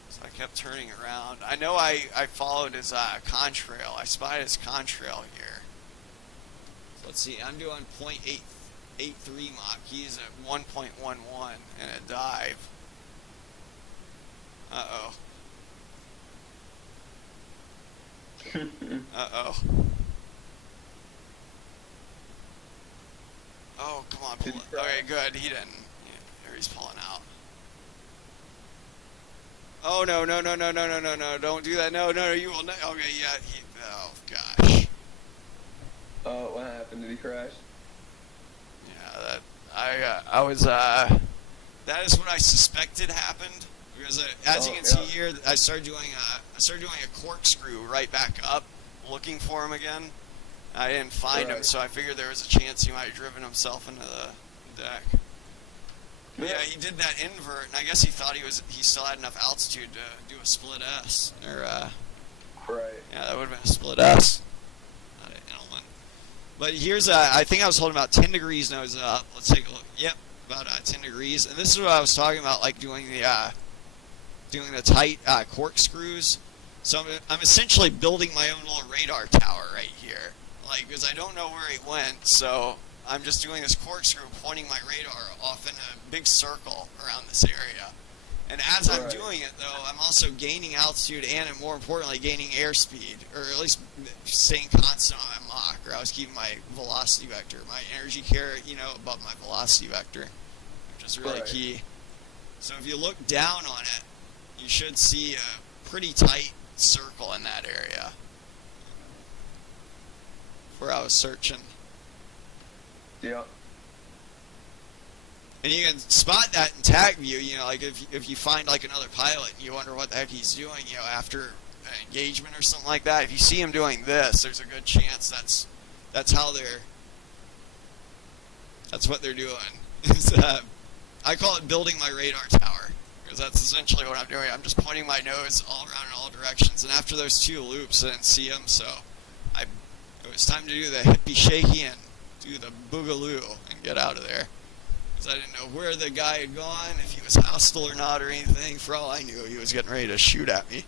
So I kept turning around. I know I followed his contrail. I spotted his contrail here. So let's see. I'm doing 0.883 Mach. He's at 1.11 in a dive. Uh-oh. Uh-oh. Oh, come on, pull it. Okay, good. He didn't. Here he's pulling out. Oh, no, no, no, no, no, no, no, no. Don't do that. No, no, you will not. Okay, yeah. Oh, gosh. Oh, what happened? Did he crash? Yeah, I was, that is what I suspected happened. Because as you can see here, I started doing a corkscrew right back up, looking for him again. I didn't find him, so I figured there was a chance he might have driven himself into the deck. But yeah, he did that invert, and I guess he thought he still had enough altitude to do a split S. Or right. Yeah, that would have been a split S, not an L1. But here's I think I was holding about 10 degrees nose up. Let's take a look. Yep, about 10 degrees. And this is what I was talking about, like doing the tight corkscrews. So I'm essentially building my own little radar tower right here, like, because I don't know where he went, so I'm just doing this corkscrew, pointing my radar off in a big circle around this area. And as I'm doing it, though, I'm also gaining altitude and, more importantly, gaining airspeed, or at least staying constant on my Mach, or I was keeping my velocity vector, my energy carrier, above my velocity vector, which is really key. So if you look down on it, you should see a pretty tight circle in that area where I was searching. Yeah. And you can spot that in Tacview, like if you find like another pilot and you wonder what the heck he's doing, after an engagement or something like that. If you see him doing this, there's a good chance that's what they're doing. I call it building my radar tower, because that's essentially what I'm doing. I'm just pointing my nose all around in all directions, and after those 2 loops, I didn't see him, so it was time to do the hippie shaky and do the boogaloo and get out of there. Because I didn't know where the guy had gone, if he was hostile or not or anything. For all I knew, he was getting ready to shoot at me.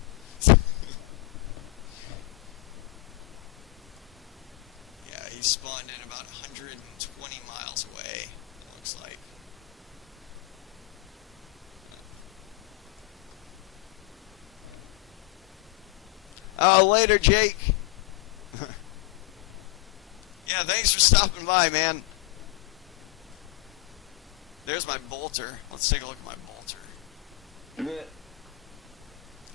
Yeah, he spawned in about 120 miles away, it looks like. Oh, later, Jake. Yeah, thanks for stopping by, man. There's my bolter. Let's take a look at my bolter.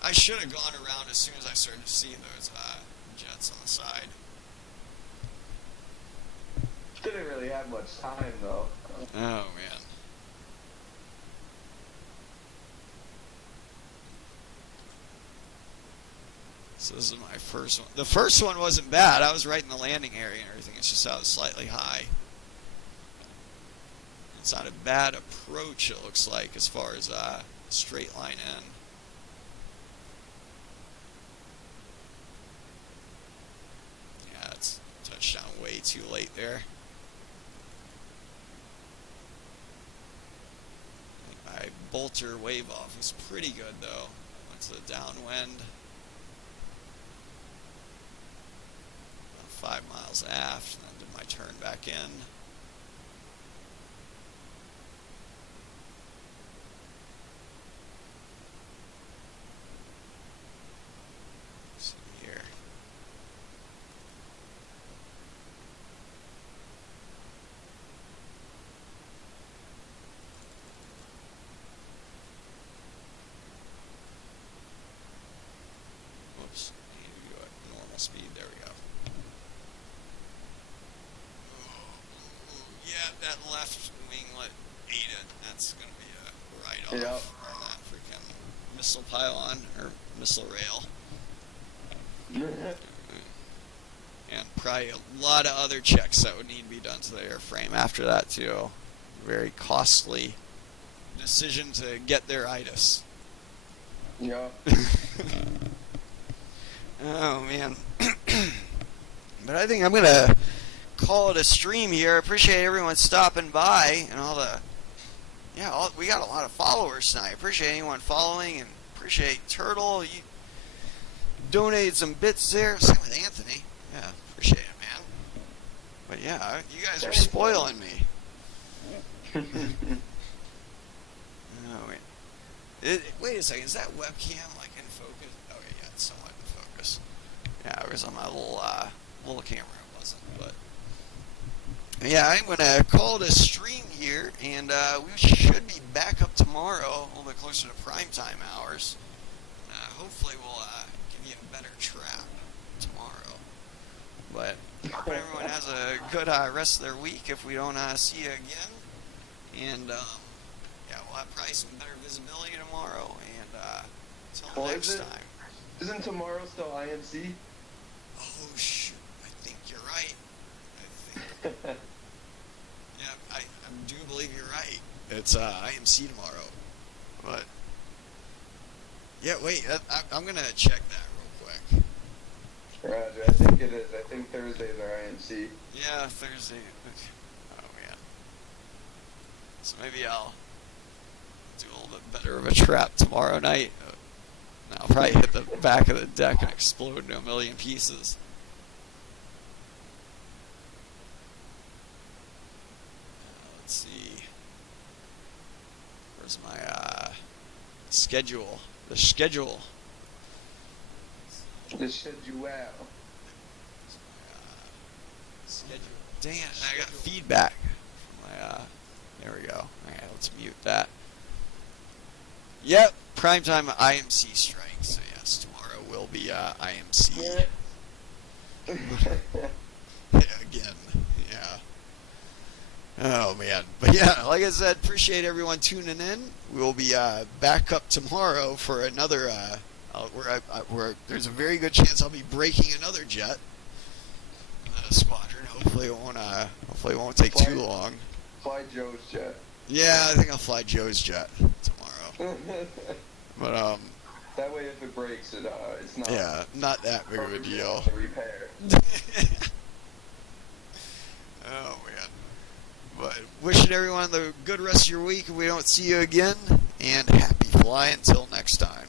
I should have gone around as soon as I started to see those jets on the side. Didn't really have much time, though. Oh, man. So this is my first one. The first one wasn't bad. I was right in the landing area and everything. It's just I was slightly high. It's not a bad approach, it looks like, as far as straight line in. Yeah, it's touchdown way too late there. My bolter wave off was pretty good, though. Went to the downwind. 5 miles aft, and then did my turn back in. Let's see here. Whoops, I need to go at normal speed. There we go. Yeah, that left winglet ate it. That's going to be a write-off on that freaking missile pylon, or missile rail. And probably a lot of other checks that would need to be done to the airframe after that, too. Very costly decision to get their itis. Yeah. Oh, man. But I think I'm going to call it a stream here. Appreciate everyone stopping by and all the, yeah, we got a lot of followers tonight. Appreciate anyone following, and appreciate Turtle. You donated some bits there. Same with Anthony. Yeah, appreciate it, man. But yeah, you guys are spoiling me. Oh, wait. Wait a second. Is that webcam like in focus? Oh yeah, it's somewhat in focus. Yeah, it was on my little camera. It wasn't, but. Yeah, I'm going to call it a stream here, and we should be back up tomorrow, a little bit closer to prime time hours. Hopefully we'll give you a better trap tomorrow. But hope everyone has a good rest of their week if we don't see you again. And, yeah, we'll have probably some better visibility tomorrow, and until next time. Isn't tomorrow still IMC? Oh, shoot. I think you're right. Yeah, I do believe you're right. It's IMC tomorrow. But, yeah, wait, I'm going to check that real quick. Roger, I think it is. I think Thursdays are IMC. Yeah, Thursday. Oh, man. So maybe I'll do a little bit better of a trap tomorrow night. I'll probably hit the back of the deck and explode into a million pieces. Let's see. Where's my schedule? The schedule. The schedule. Schedule. Dang it! I got feedback from my. There we go. Okay, let's mute that. Yep, primetime IMC strike. So yes, tomorrow will be IMC. Yeah, again. Yeah. Oh, man. But, yeah, like I said, appreciate everyone tuning in. We'll be back up tomorrow for another, where there's a very good chance I'll be breaking another jet. Squadron. Hopefully it won't take too long. Fly Joe's jet. Yeah, I think I'll fly Joe's jet tomorrow. But, that way if it breaks, it's not... Yeah, not that big of a deal. Repair. Oh, man. But wishing everyone the good rest of your week if we don't see you again, and happy flying until next time.